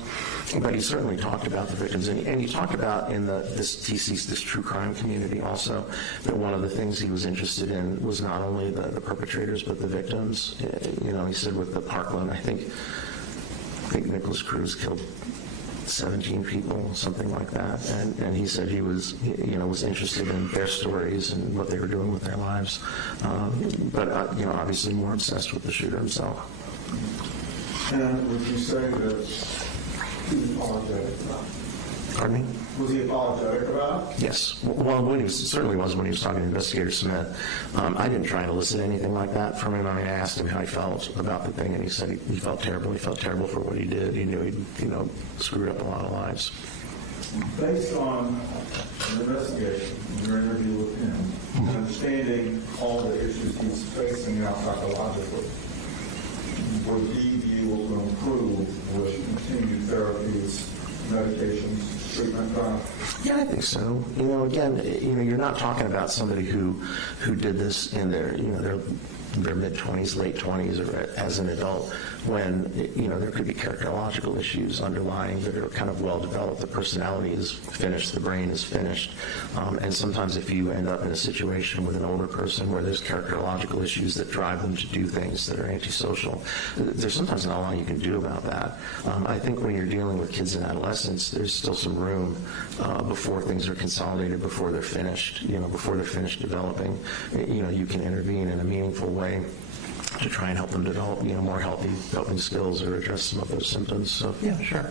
But he certainly talked about the victims, and he talked about in this true crime community also, that one of the things he was interested in was not only the perpetrators but the victims. You know, he said with the Parkland, I think Nicholas Cruz killed 17 people, something like that, and he said he was, was interested in their stories and what they were doing with their lives, but obviously more obsessed with the shooter himself. And would you say that he was apologetic about it? Pardon me? Was he apologetic about it? Yes. Well, when he certainly was when he was talking to Investigator Smith. I didn't try to elicit anything like that from him. I mean, I asked him how he felt about the thing, and he said he felt terrible. He felt terrible for what he did. He knew he, screwed up a lot of lives. Based on the investigation, your interview with him, understanding all the issues he's facing now psychologically, would he be able to improve with continued therapies, medications, treatment plan? Yeah, I think so. Again, you're not talking about somebody who did this in their mid-20s, late 20s, or as an adult, when, there could be characterological issues underlying that are kind of well-developed. The personality is finished, the brain is finished. And sometimes if you end up in a situation with an older person where there's characterological issues that drive them to do things that are antisocial, there's sometimes not a lot you can do about that. I think when you're dealing with kids and adolescents, there's still some room before things are consolidated, before they're finished, before they're finished developing. You can intervene in a meaningful way to try and help them develop, more healthy coping skills or address some of those symptoms. So, yeah, sure.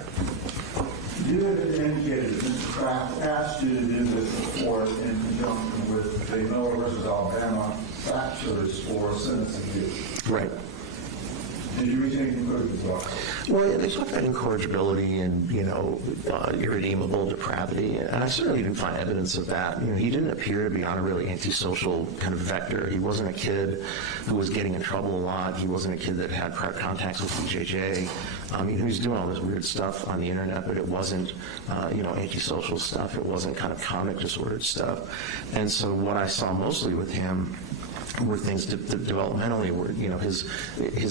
You had indicated that Mr. Kraft asked you to do this before in conjunction with the Miller versus Alabama factors for sentencing you. Right. Did you reach any conclusions about that? Well, they talk about incorrigibility and, irredeemable depravity, and I certainly didn't find evidence of that. He didn't appear to be on a really antisocial kind of vector. He wasn't a kid who was getting in trouble a lot. He wasn't a kid that had prior contacts with BJJ. He was doing all this weird stuff on the internet, but it wasn't, antisocial stuff. It wasn't kind of comic disordered stuff. And so what I saw mostly with him were things developmentally where, his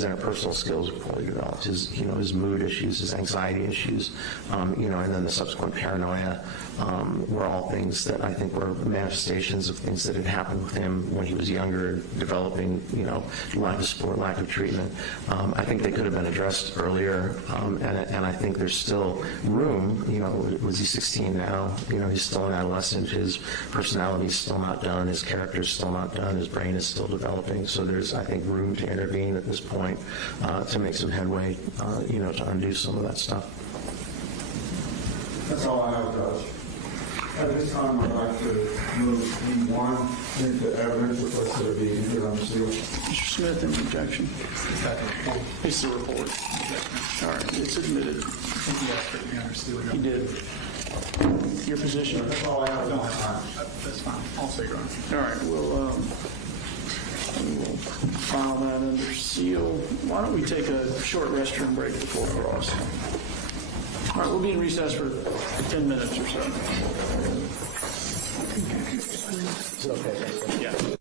interpersonal skills were poorly developed, his mood issues, his anxiety issues, and then the subsequent paranoia were all things that I think were manifestations of things that had happened with him when he was younger, developing, lack of support, lack of treatment. I think they could have been addressed earlier, and I think there's still room. Was he 16 now? He's still an adolescent. His personality is still not done. His character is still not done. His brain is still developing. So there's, I think, room to intervene at this point to make some headway, to undo some of that stuff. That's all I have, Judge. At this time, I'd like to move E1 into evidence requested of being here on the seal. Mr. Smith, any objection? It's the report. All right, it's admitted. He did. Your position? That's all I have. No, that's fine. That's fine. I'll say your honor. All right, we will file that under seal. Why don't we take a short restroom break before cross? All right, we'll be in recess for 10 minutes or so. Is it okay? Yeah.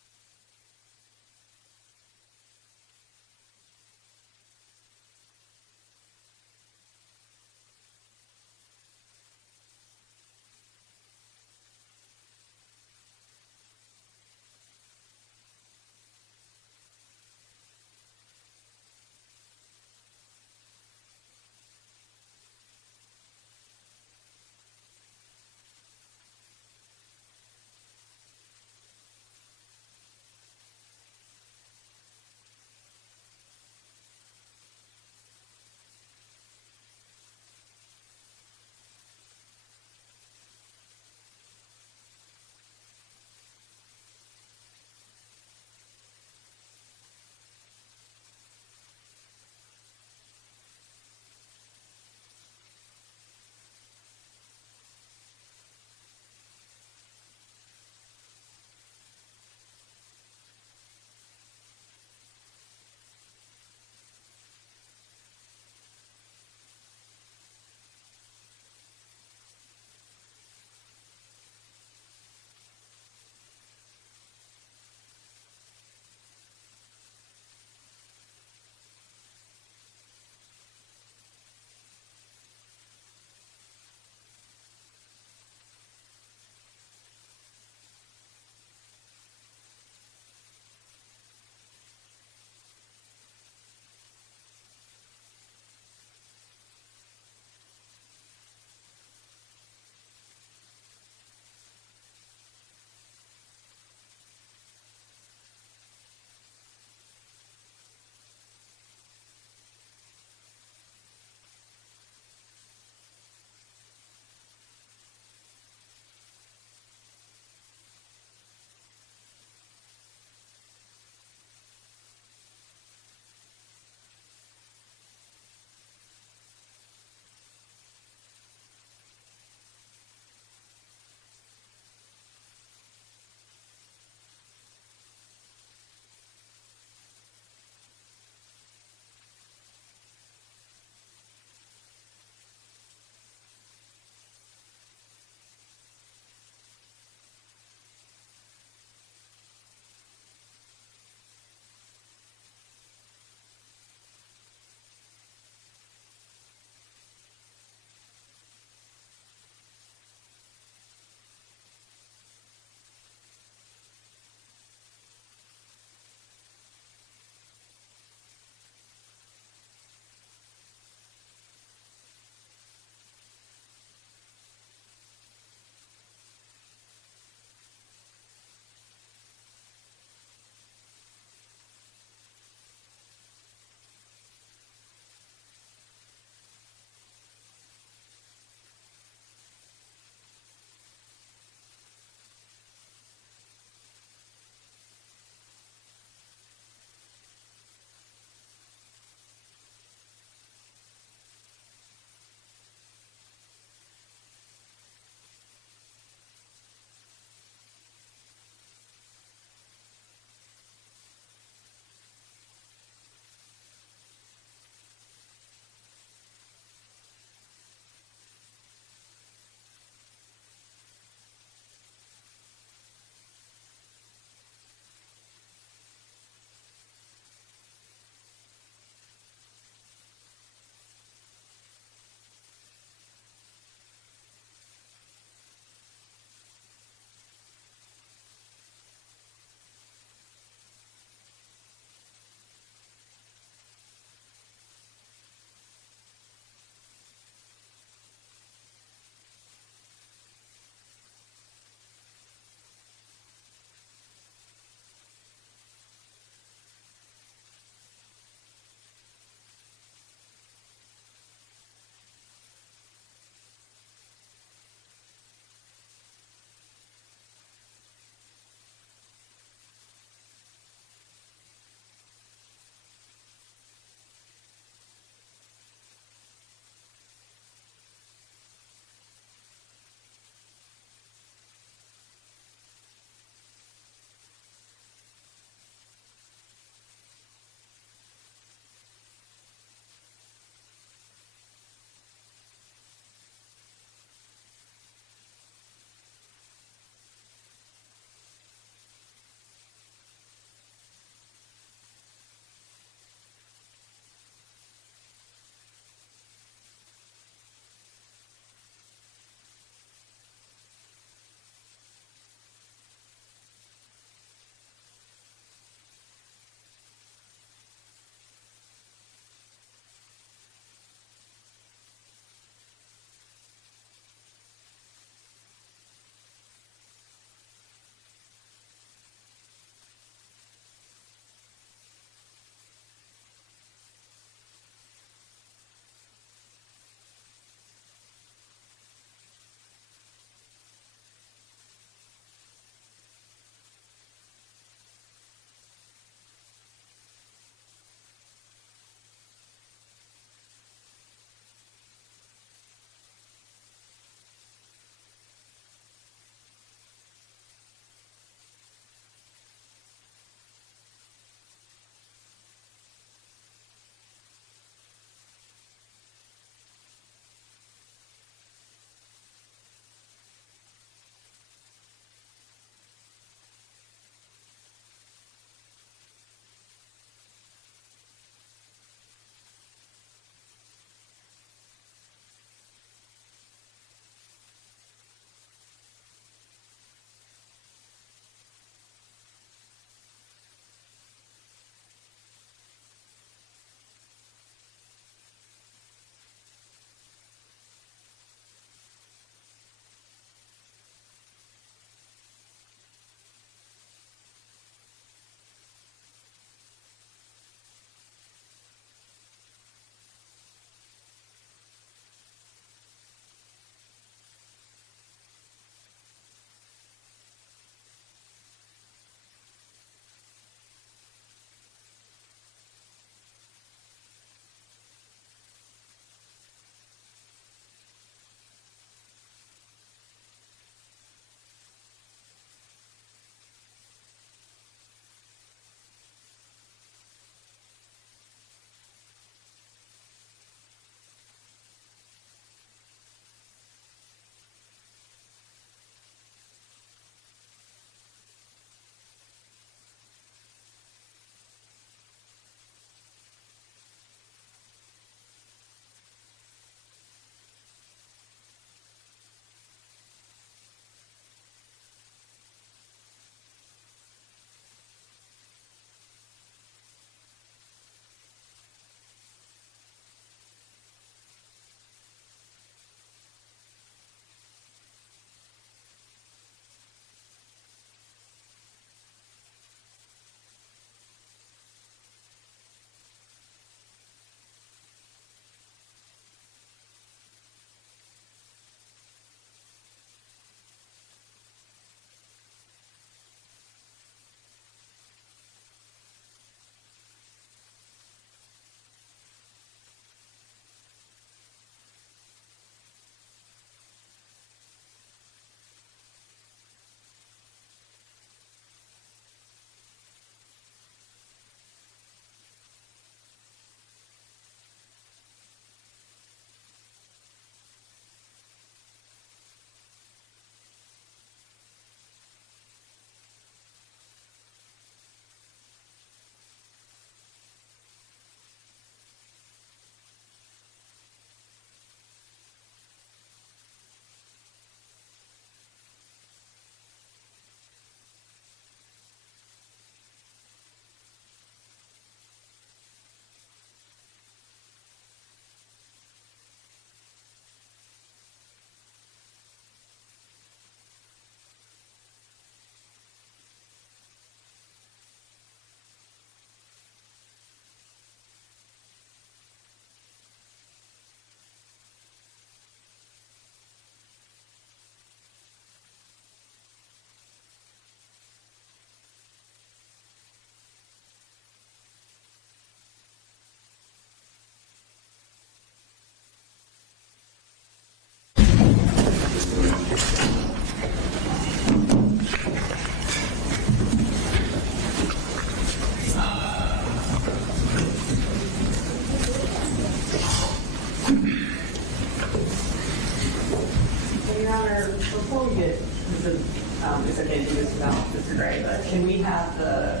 Before we get, it's okay to do this without Mr. Gray, but can we have the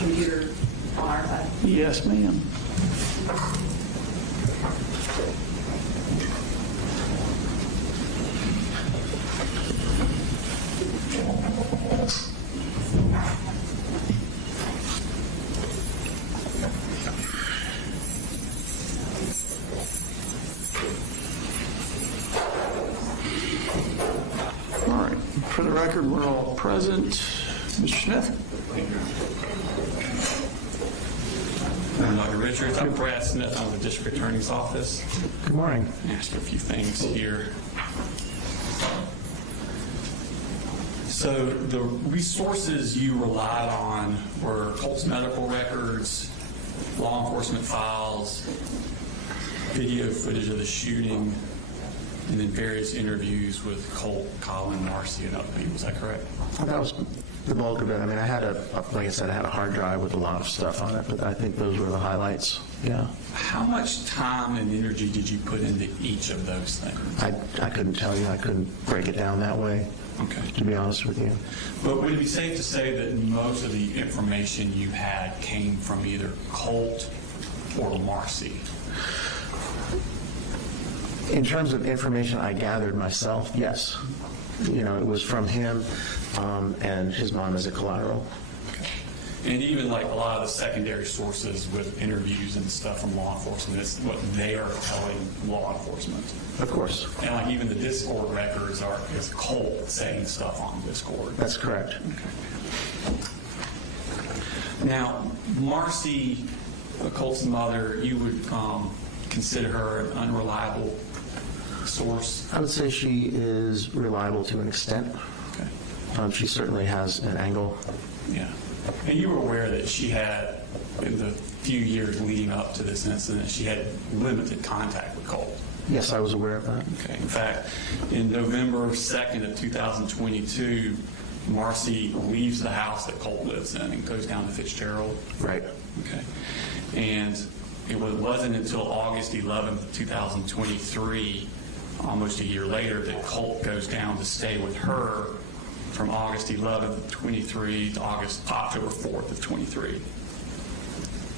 computer on our side? Yes, ma'am. All right. For the record, we're all present. Mr. Smith? I'm Dr. Richards. I'm Brad Smith. I'm with the District Attorney's Office. Good morning. Ask a few things here. So the resources you relied on were Colt's medical records, law enforcement files, video footage of the shooting, and then various interviews with Colt, Colin, Marcy, and other people. Is that correct? That was the bulk of it. I mean, I had like I said, I had a hard drive with a lot of stuff on it, but I think those were the highlights. Yeah. How much time and energy did you put into each of those things? I couldn't tell you. I couldn't break it down that way. Okay. To be honest with you. But would it be safe to say that most of the information you had came from either Colt or Marcy? In terms of information I gathered myself, yes. You know, it was from him and his mom as a collateral. And even like a lot of the secondary sources with interviews and stuff from law enforcement, it's what they are telling law enforcement. Of course. And like even the Discord records is Colt saying stuff on Discord. That's correct. Okay. Now, Marcy, Colt's mother, you would consider her an unreliable source? I would say she is reliable to an extent. Okay. She certainly has an angle. Yeah. And you were aware that she had, in the few years leading up to this incident, she had limited contact with Colt. Yes, I was aware of that. Okay. In fact, in November 2nd of 2022, Marcy leaves the house that Colt lives in and goes down to Fitzgerald. Right. Okay. And it wasn't until August 11th of 2023, almost a year later, that Colt goes down to stay with her from August 11th of 23 to October 4th of 23.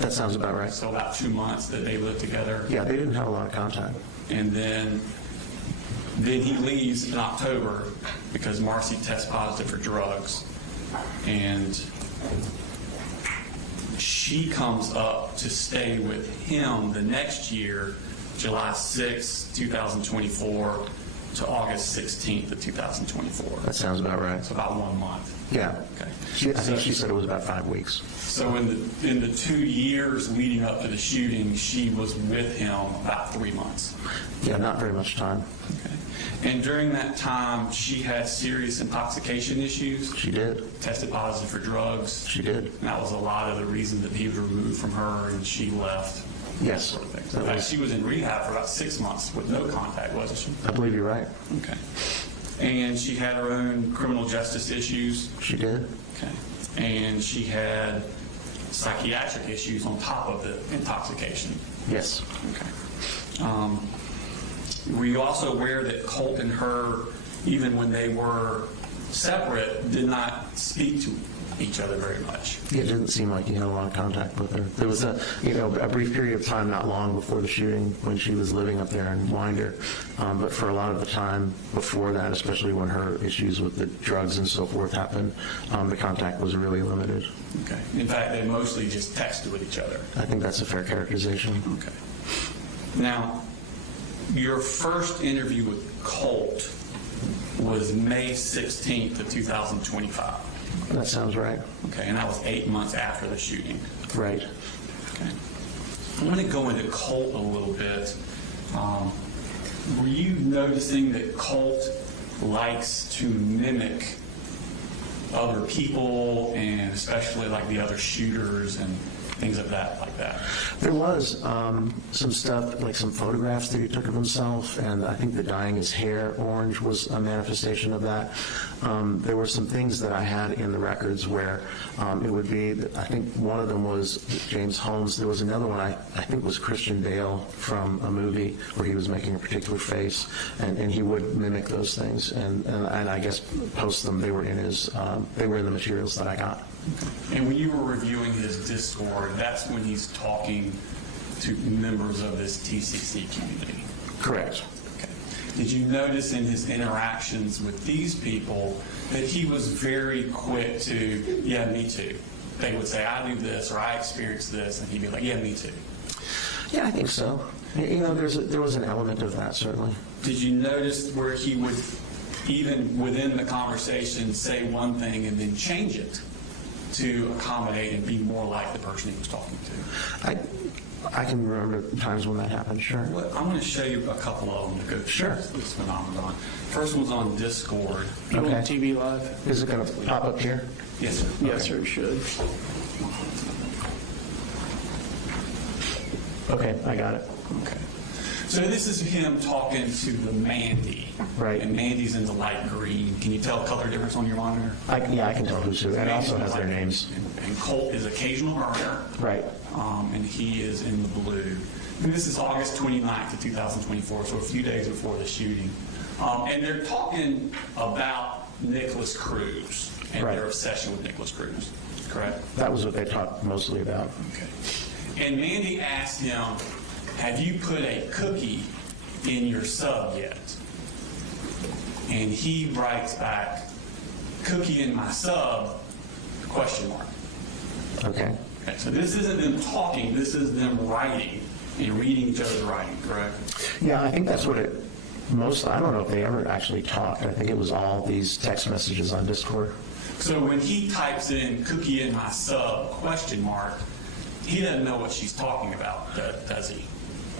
That sounds about right. So about 2 months that they lived together. Yeah, they didn't have a lot of contact. And then he leaves in October because Marcy tests positive for drugs. And she comes up to stay with him the next year, July 6, 2024 to August 16th of 2024. That sounds about right. It's about 1 month. Yeah. Okay. I think she said it was about 5 weeks. So in the 2 years leading up to the shooting, she was with him about 3 months. Yeah, not very much time. Okay. And during that time, she had serious intoxication issues. She did. Tested positive for drugs. She did. And that was a lot of the reason that he was removed from her and she left. Yes. Sort of thing. In fact, she was in rehab for about 6 months with no contact, wasn't she? I believe you're right. Okay. And she had her own criminal justice issues. She did. Okay. And she had psychiatric issues on top of the intoxication. Yes. Okay. Were you also aware that Colt and her, even when they were separate, did not speak to each other very much? It didn't seem like he had a lot of contact with her. There was a brief period of time not long before the shooting when she was living up there in Winder. But for a lot of the time before that, especially when her issues with the drugs and so forth happened, the contact was really limited. Okay. In fact, they mostly just texted with each other. I think that's a fair characterization. Okay. Now, your first interview with Colt was May 16th of 2025. That sounds right. Okay, and that was 8 months after the shooting. Right. Okay. I want to go into Colt a little bit. Were you noticing that Colt likes to mimic other people, and especially like the other shooters, and things of that like that. There was some stuff, like some photographs that he took of himself, and I think the dyeing his hair orange was a manifestation of that. There were some things that I had in the records where it would be, I think one of them was James Holmes. There was another one I think was Christian Bale from a movie where he was making a particular face, and he would mimic those things, and I guess post them. They were in the materials that I got. And when you were reviewing his Discord, that's when he's talking to members of this TCC community. Correct. Okay. Did you notice in his interactions with these people that he was very quick to, yeah, me too? They would say, I do this, or I experienced this, and he'd be like, yeah, me too. Yeah, I think so. There was an element of that, certainly. Did you notice where he would, even within the conversation, say one thing and then change it to accommodate and be more like the person he was talking to? I can remember times when that happened, sure. Well, I want to show you a couple of them to go through Sure. this phenomenon. First one's on Discord. You Okay. want TV Live? Is it going to pop up here? Yes, sir. Yes, sir, it should. Okay, I got it. Okay. So this is him talking to the Mandy. Right. And Mandy's in the light green. Can you tell color difference on your monitor? I can tell who's who. It also has their names. And Colt is occasional burner. Right. And he is in the blue. And this is August 29th of 2024, so a few days before the shooting. And they're talking about Nicholas Cruz and Right. their obsession with Nicholas Cruz, correct? That was what they talked mostly about. Okay. And Mandy asked him, have you put a cookie in your sub yet? And he writes back, cookie in my sub, question mark. Okay. Okay, so this isn't them talking, this is them writing and reading each other's writing, correct? Yeah, I think that's what it I don't know if they ever actually talked. I think it was all these text messages on Discord. So when he types in cookie in my sub, question mark, he doesn't know what she's talking about, does he?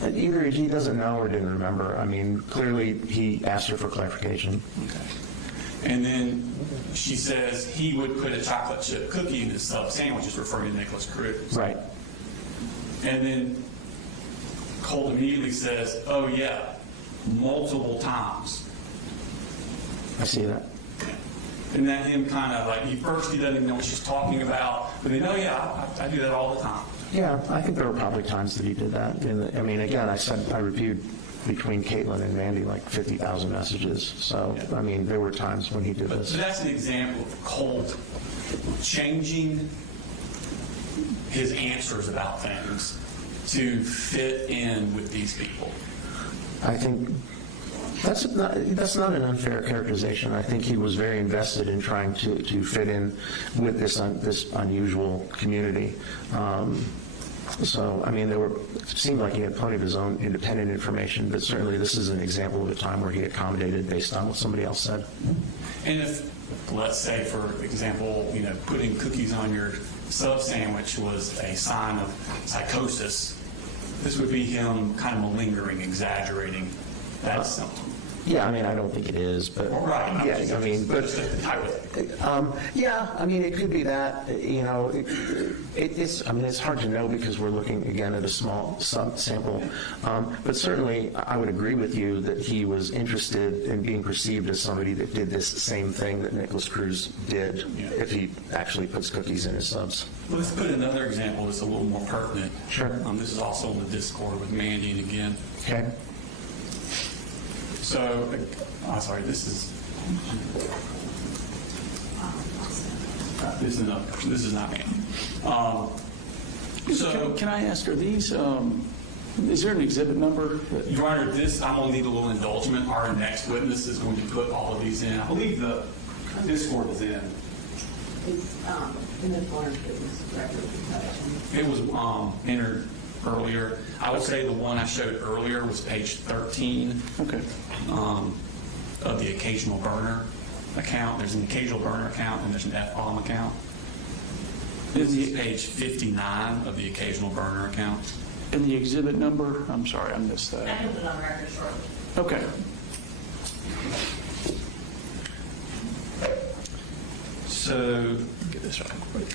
Either he doesn't know or didn't remember. I mean, clearly he asked her for clarification. Okay. And then she says he would put a chocolate chip cookie in his sub sandwich, is referring to Nicholas Cruz. Right. And then Colt immediately says, oh yeah, multiple times. I see that. And that him kind of like, first he doesn't even know what she's talking about, but then, oh yeah, I do that all the time. Yeah, I think there were probably times that he did that. I mean, again, I reviewed between Caitlin and Mandy like 50,000 messages. So, Yeah. I mean, there were times when he did So this. that's an example of Colt changing his answers about things to fit in with these people. I think that's not an unfair characterization. I think he was very invested in trying to fit in with this unusual community. So, I mean, it seemed like he had plenty of his own independent information, but certainly this is an example of a time where he accommodated based on what somebody else said. And if, let's say, for example, putting cookies on your sub sandwich was a sign of psychosis, this would be him kind of malingering, exaggerating that symptom. Yeah, I mean, I don't think it is, but Right. yeah, I mean, but yeah, I mean, it could be that. It's hard to know because we're looking again at a small sample. But certainly, I would agree with you that he was interested in being perceived as somebody that did this same thing that Nicholas Cruz did. Yeah. If he actually puts cookies in his subs. Let's put another example that's a little more pertinent. Sure. This is also in the Discord with Mandy and again. Okay. So, sorry, this is not Mandy. So, Can I ask, are these, is there an exhibit number? Your Honor, I'm going to need a little indulgence. Our next witness is going to put all of these in. I believe the Discord is in. It's in the form of business record. It was entered earlier. I would say the one I showed earlier was page 13 Okay. of the occasional burner account. There's an occasional burner account and there's an F-bomb account. This is page 59 of the occasional burner account. And the exhibit number? I'm sorry, I missed that. I put it on record shortly. Okay. So, get this right quick.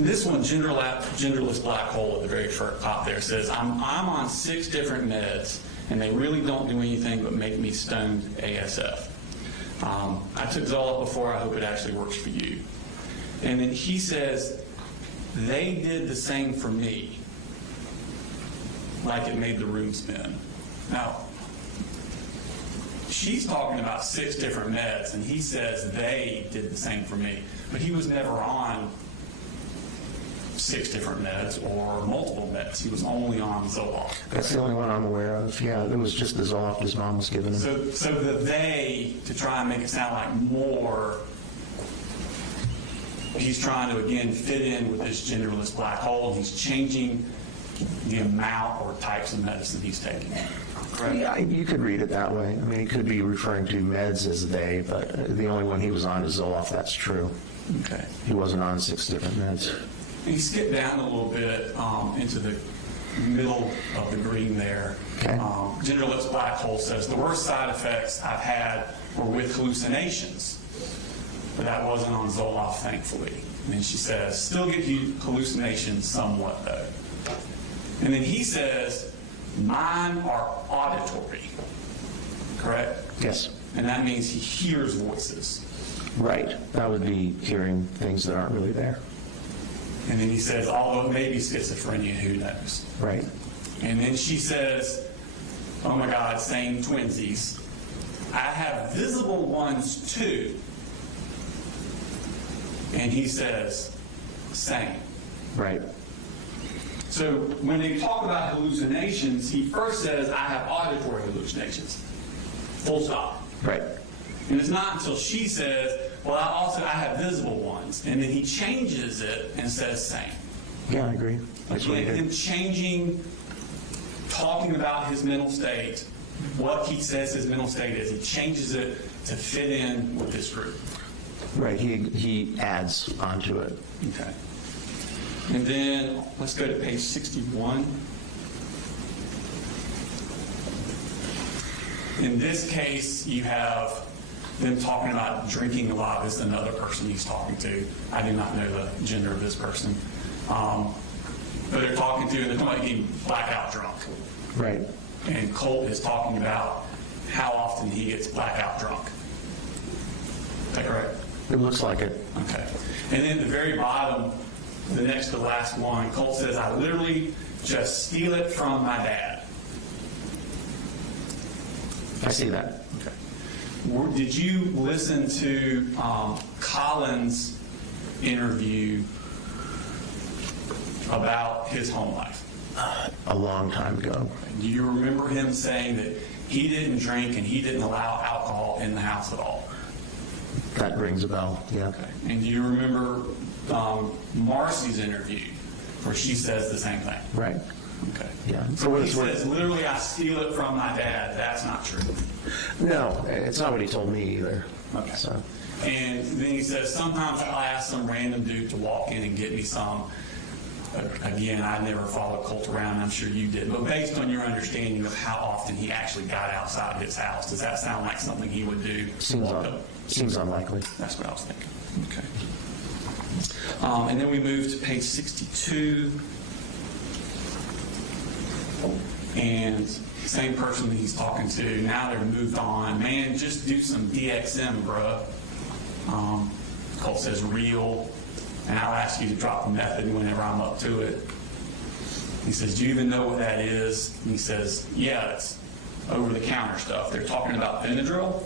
And this one, genderless black hole at the very top there, says, I'm on 6 different meds, and they really don't do anything but make me stoned ASF. I took Zoloft before. I hope it actually works for you. And then he says, they did the same for me, like it made the room spin. Now, she's talking about 6 different meds, and he says they did the same for me. But he was never on 6 different meds or multiple meds. He was only on Zoloft. That's the only one I'm aware of. Yeah, it was just the Zoloft his mom was giving him. So the they, to try and make it sound like more, he's trying to, again, fit in with this genderless black hole. He's changing the amount or types of medicine he's taking. Correct? Yeah, you could read it that way. I mean, he could be referring to meds as they, but the only one he was on is Zoloft. That's true. Okay. He wasn't on 6 different meds. And he skipped down a little bit into the middle of the green there. Okay. Genderless black hole says, the worst side effects I've had were with hallucinations. But that wasn't on Zoloft, thankfully. And then she says, still get hallucinations somewhat, though. And then he says, mine are auditory. Correct? Yes. And that means he hears voices. Right. That would be hearing things that aren't really there. And then he says, although it may be schizophrenia, who knows? Right. And then she says, oh my God, same twinsies. I have visible ones too. And he says, same. Right. So when they talk about hallucinations, he first says, I have auditory hallucinations. Full stop. Right. And it's not until she says, well, I have visible ones. And then he changes it and says same. Yeah, I agree. That's what he Again, did. him changing, talking about his mental state, what he says his mental state is, he changes it to fit in with this group. Right. He adds onto it. Okay. And then let's go to page 61. In this case, you have them talking about drinking a lot. This is another person he's talking to. I do not know the gender of this person. But they're talking about getting blackout drunk. Right. And Colt is talking about how often he gets blackout drunk. Is that correct? It looks like it. Okay. And then at the very bottom, the next to last one, Colt says, I literally just steal it from my dad. I see that. Okay. Did you listen to Colin's interview about his home life? A long time ago. Do you remember him saying that he didn't drink and he didn't allow alcohol in the house at all? That rings a bell. Yeah. Okay. And do you remember Marcy's interview where she says the same thing? Right. Okay. Yeah. So For what he it's worth. says, literally, I steal it from my dad. That's not true. No, it's not what he told me either. Okay. So, And then he says, sometimes I'll ask some random dude to walk in and get me some. Again, I never followed Colt around. I'm sure you did. But based on your understanding of how often he actually got outside his house, does that sound like something he would do? seems unlikely. That's what I was thinking. Okay. And then we move to page 62. And same person that he's talking to, now they're moved on. Man, just do some DXM, bruh. Colt says real. And I'll ask you to drop the method whenever I'm up to it. He says, do you even know what that is? And he says, yeah, it's over-the-counter stuff. They're talking about Benadryl.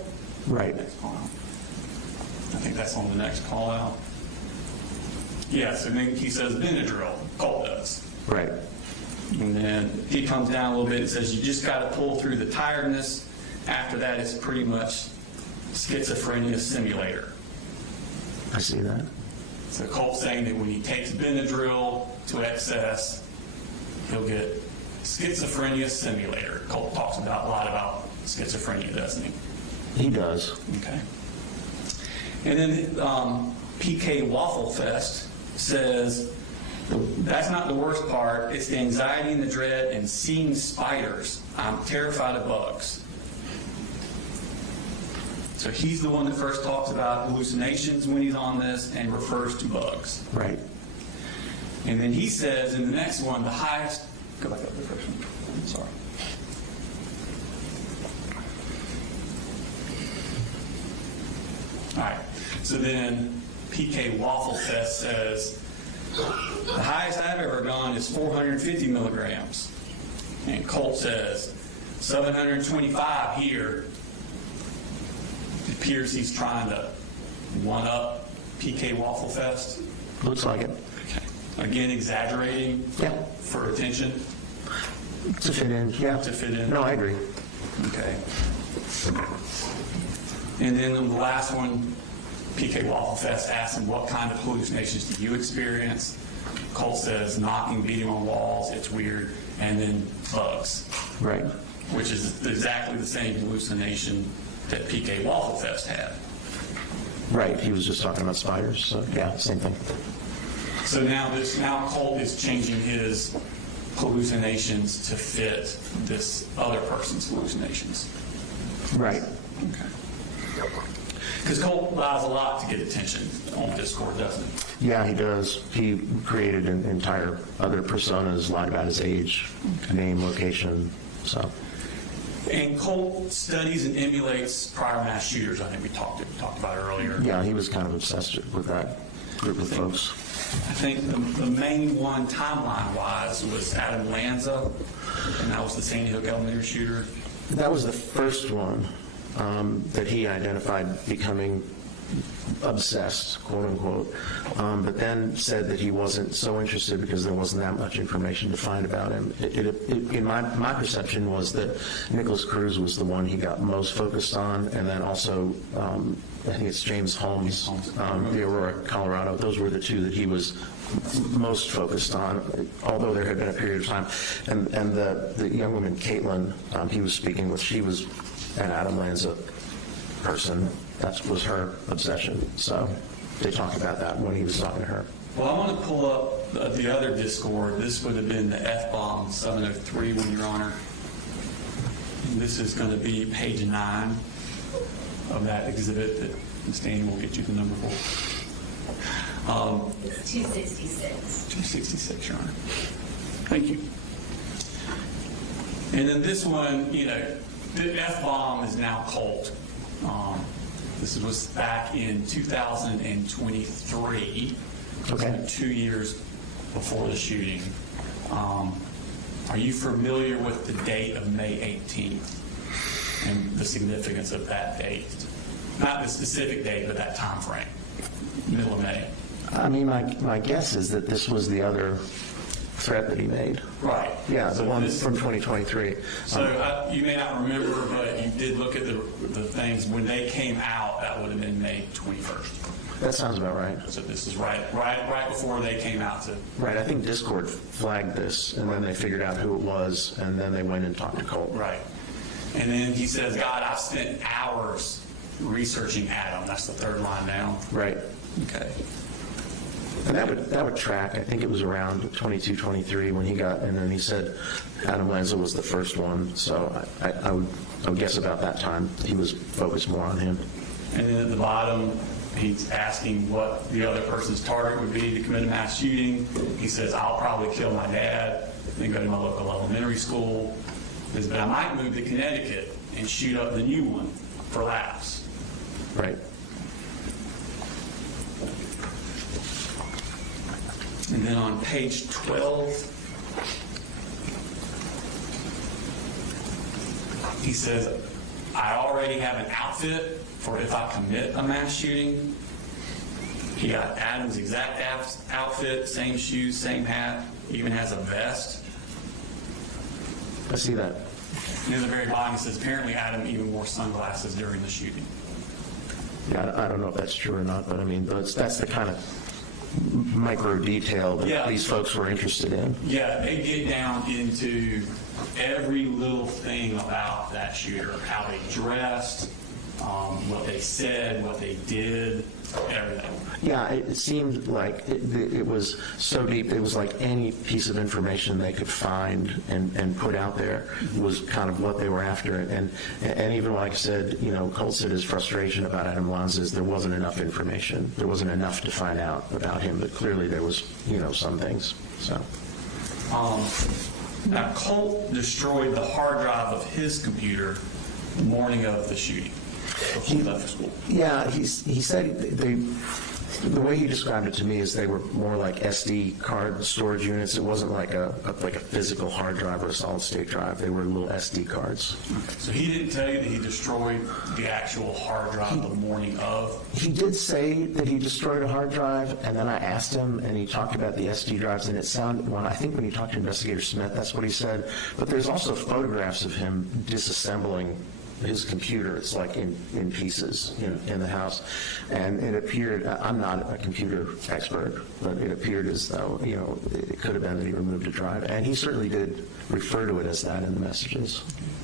Right. Next call out. I think that's on the next call out. Yes, and then he says Benadryl. Colt does. Right. And then he comes down a little bit and says, you just got to pull through the tiredness. After that, it's pretty much schizophrenia simulator. I see that. So Colt's saying that when he takes Benadryl to excess, he'll get schizophrenia simulator. Colt talks about a lot about schizophrenia, doesn't he? He does. Okay. And then PK Waffle Fest says, that's not the worst part. It's the anxiety and the dread and seeing spiders. I'm terrified of bugs. So he's the one that first talks about hallucinations when he's on this and refers to bugs. Right. And then he says in the next one, the highest, go back up to the first one. I'm sorry. All right, so then PK Waffle Fest says, the highest I've ever gone is 450 milligrams. And Colt says, 725 here. It appears he's trying to one-up PK Waffle Fest. Looks like it. Okay. Again, exaggerating for attention. To fit in, yeah. To fit in. No, I agree. Okay. And then the last one, PK Waffle Fest asks him, what kind of hallucinations do you experience? Colt says, knocking, beating on walls, it's weird, and then bugs. Right. Which is exactly the same hallucination that PK Waffle Fest had. Right, he was just talking about spiders, so yeah, same thing. So now Colt is changing his hallucinations to fit this other person's hallucinations. Right. Okay. Because Colt lies a lot to get attention on Discord, doesn't he? Yeah, he does. He created an entire other personas, lied about his age, name, location, so. And Colt studies and emulates prior mass shooters. I think we talked about it earlier. Yeah, he was kind of obsessed with that group of folks. I think the main one timeline-wise was Adam Lanza, and that was the Sandy Hook Elementary shooter. That was the first one that he identified becoming obsessed, quote unquote, but then said that he wasn't so interested because there wasn't that much information to find about him. In my perception was that Nicholas Cruz was the one he got most focused on, and then also I think it's James Holmes, the Aurora, Colorado. Those were the two that he was most focused on, although there had been a period of time. And the young woman, Caitlin, he was speaking with, she was an Adam Lanza person. That was her obsession. So they talked about that when he was talking to her. Well, I want to pull up the other Discord. This would have been the F-bomb 703, Your Honor. And this is going to be page 9 of that exhibit that Ms. Daniel will get you the number for. 266. 266, Your Honor. Thank you. And then this one, the F-bomb is now Colt. This was back in 2023. Okay. 2 years before the shooting. Are you familiar with the date of May 18th and the significance of that date? Not the specific date, but that time frame, middle of May. I mean, my guess is that this was the other threat that he made. Right. Yeah, the one from 2023. So you may not remember, but you did look at the things. When they came out, that would have been May 21st. That sounds about right. So this is right before they came out. Right, I think Discord flagged this, and then they figured out who it was, and then they went and talked to Colt. Right. And then he says, God, I've spent hours researching Adam. That's the third line down. Right. Okay. And that would track. I think it was around 22, 23 when he got, and then he said Adam Lanza was the first one. So I would guess about that time he was focused more on him. And then at the bottom, he's asking what the other person's target would be to commit a mass shooting. He says, I'll probably kill my dad, then go to my local elementary school. He says, but I might move to Connecticut and shoot up the new one for laughs. Right. And then on page 12, he says, I already have an outfit for if I commit a mass shooting. He got Adam's exact outfit, same shoes, same hat, even has a vest. I see that. And in the very bottom, he says, apparently Adam even wore sunglasses during the shooting. Yeah, I don't know if that's true or not, but I mean, that's the kind of micro detail that these folks were interested in. Yeah, they get down into every little thing about that shooter, how they dressed, what they said, what they did, everything. Yeah, it seemed like it was so deep, it was like any piece of information they could find and put out there was kind of what they were after. And even like I said, Colt said his frustration about Adam Lanza is there wasn't enough information. There wasn't enough to find out about him, but clearly there was, some things, so. Now, Colt destroyed the hard drive of his computer the morning of the shooting before he left for school. Yeah, he said the way he described it to me is they were more like SD card storage units. It wasn't like a physical hard drive or a solid state drive. They were little SD cards. So he didn't tell you that he destroyed the actual hard drive the morning of? He did say that he destroyed a hard drive, and then I asked him, and he talked about the SD drives, and it sounded, I think when he talked to Investigator Smith, that's what he said. But there's also photographs of him disassembling his computer. It's like in pieces in the house, and it appeared, I'm not a computer expert, but it appeared as though it could have been that he removed a drive, and he certainly did refer to it as that in the messages.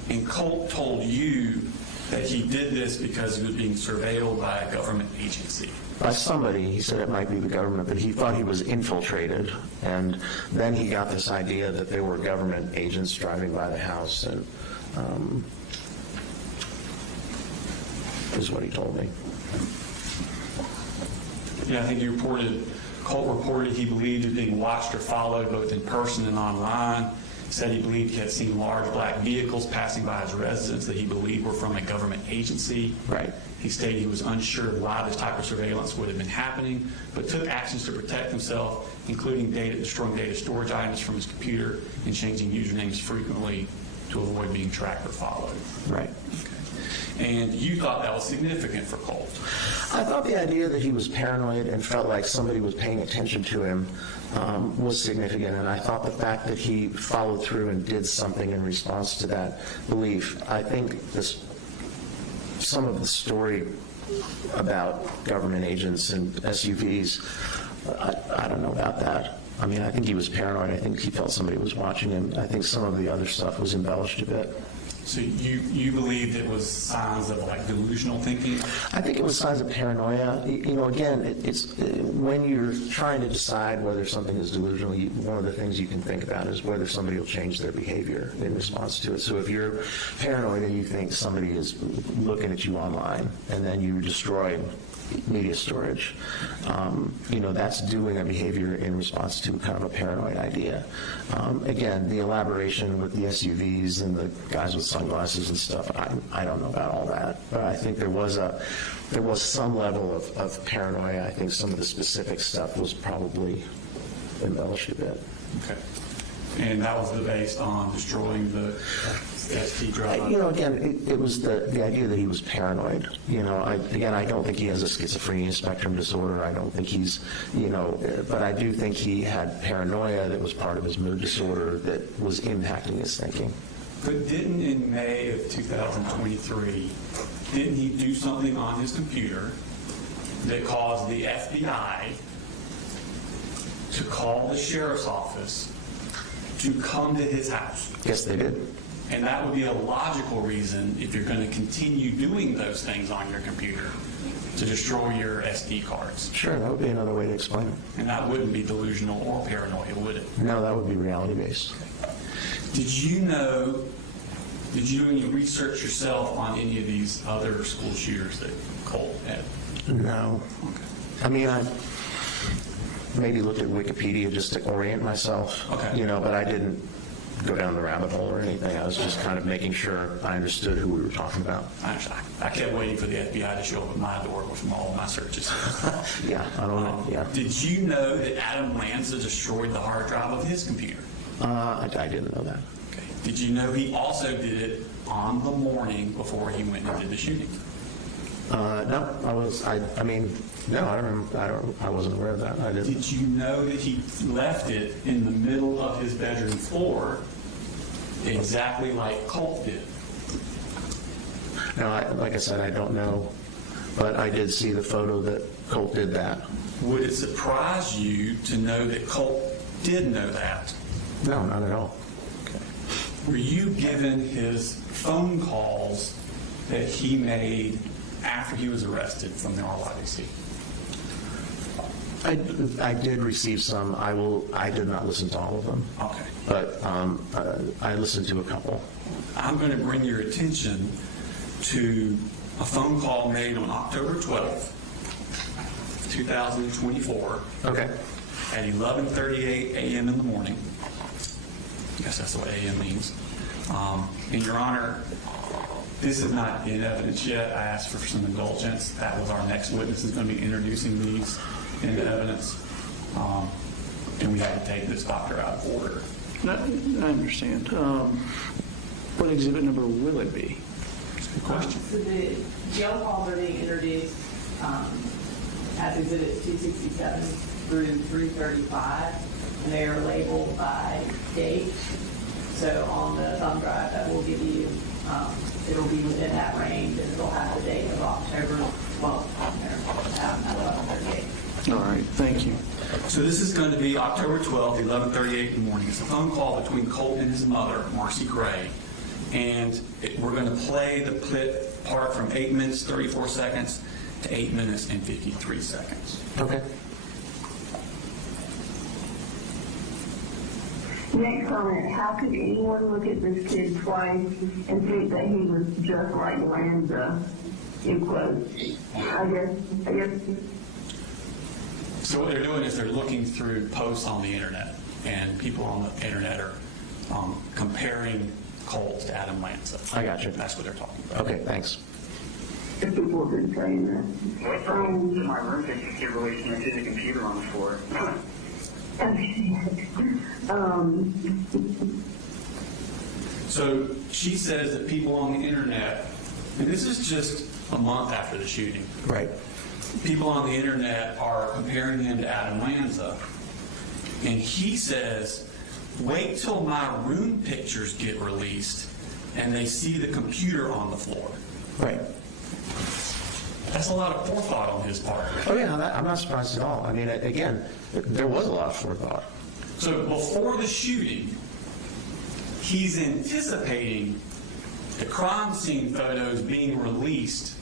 And Colt told you that he did this because he was being surveilled by a government agency. By somebody. He said it might be the government, but he thought he was infiltrated, and then he got this idea that there were government agents driving by the house, and is what he told me. Yeah, I think Colt reported he believed he was being watched or followed both in person and online. He said he believed he had seen large black vehicles passing by his residence that he believed were from a government agency. Right. He stated he was unsure of why this type of surveillance would have been happening, but took actions to protect himself, including destroying data storage items from his computer and changing usernames frequently to avoid being tracked or followed. Right. And you thought that was significant for Colt. I thought the idea that he was paranoid and felt like somebody was paying attention to him was significant, and I thought the fact that he followed through and did something in response to that belief. I think some of the story about government agents and SUVs, I don't know about that. I mean, I think he was paranoid. I think he felt somebody was watching him. I think some of the other stuff was embellished a bit. So you believed it was signs of like delusional thinking? I think it was signs of paranoia. Again, it's when you're trying to decide whether something is delusional, one of the things you can think about is whether somebody will change their behavior in response to it. So if you're paranoid and you think somebody is looking at you online and then you destroy media storage, that's doing a behavior in response to kind of a paranoid idea. Again, the elaboration with the SUVs and the guys with sunglasses and stuff, I don't know about all that, but I think there was some level of paranoia. I think some of the specific stuff was probably embellished a bit. Okay. And that was based on destroying the SD drive? Again, it was the idea that he was paranoid. I don't think he has a schizophrenia spectrum disorder. I don't think he's, but I do think he had paranoia that was part of his mood disorder that was impacting his thinking. But didn't in May of 2023, didn't he do something on his computer that caused the FBI to call the sheriff's office to come to his house? Yes, they did. And that would be a logical reason, if you're going to continue doing those things on your computer, to destroy your SD cards. Sure, that would be another way to explain it. And that wouldn't be delusional or paranoia, would it? No, that would be reality-based. Did you do any research yourself on any of these other school shooters that Colt had? No. Okay. I mean, I maybe looked at Wikipedia just to orient myself, Okay. But I didn't go down the rabbit hole or anything. I was just kind of making sure I understood who we were talking about. I kept waiting for the FBI to show up at my door from all of my searches. Yeah, I don't know. Yeah. Did you know that Adam Lanza destroyed the hard drive of his computer? I didn't know that. Okay. Did you know he also did it on the morning before he went and did the shooting? No, I wasn't aware of that. I didn't. Did you know that he left it in the middle of his bedroom floor exactly like Colt did? No, like I said, I don't know, but I did see the photo that Colt did that. Would it surprise you to know that Colt did know that? No, not at all. Were you given his phone calls that he made after he was arrested from the RYDC? I did receive some. I did not listen to all of them, Okay. but I listened to a couple. I'm going to bring your attention to a phone call made on October 12th, 2024. Okay. At 11:38 a.m. in the morning. I guess that's what a.m. means. And Your Honor, this is not in evidence yet. I asked for some indulgence. That was our next witness is going to be introducing these into evidence. And we have to take this doctor out of order. I understand. What exhibit number will it be? Good question. So the jail calls are being introduced as exhibits 267 through 335, and they are labeled by date. So on the thumb drive that will give you, it'll be within that range, and it'll have the date of October 12th on there at 11:38. All right, thank you. So this is going to be October 12th, 11:38 in the morning. It's a phone call between Colt and his mother, Marcy Gray. And we're going to play the clip part from 8 minutes, 34 seconds to 8 minutes and 53 seconds. Okay. Next comment, how could anyone look at this kid twice and think that he was just like Lanza? In quotes. I guess. So what they're doing is they're looking through posts on the internet, and people on the internet are comparing Colt to Adam Lanza. I got you. That's what they're talking about. Okay, thanks. If people have been saying that. What's wrong with my roommate's computer relation to the computer on the floor? So she says that people on the internet, and this is just a month after the shooting, Right. people on the internet are comparing him to Adam Lanza. And he says, wait till my room pictures get released and they see the computer on the floor. Right. That's a lot of forethought on his part. Oh, yeah, I'm not surprised at all. I mean, again, there was a lot of forethought. So before the shooting, he's anticipating the crime scene photos being released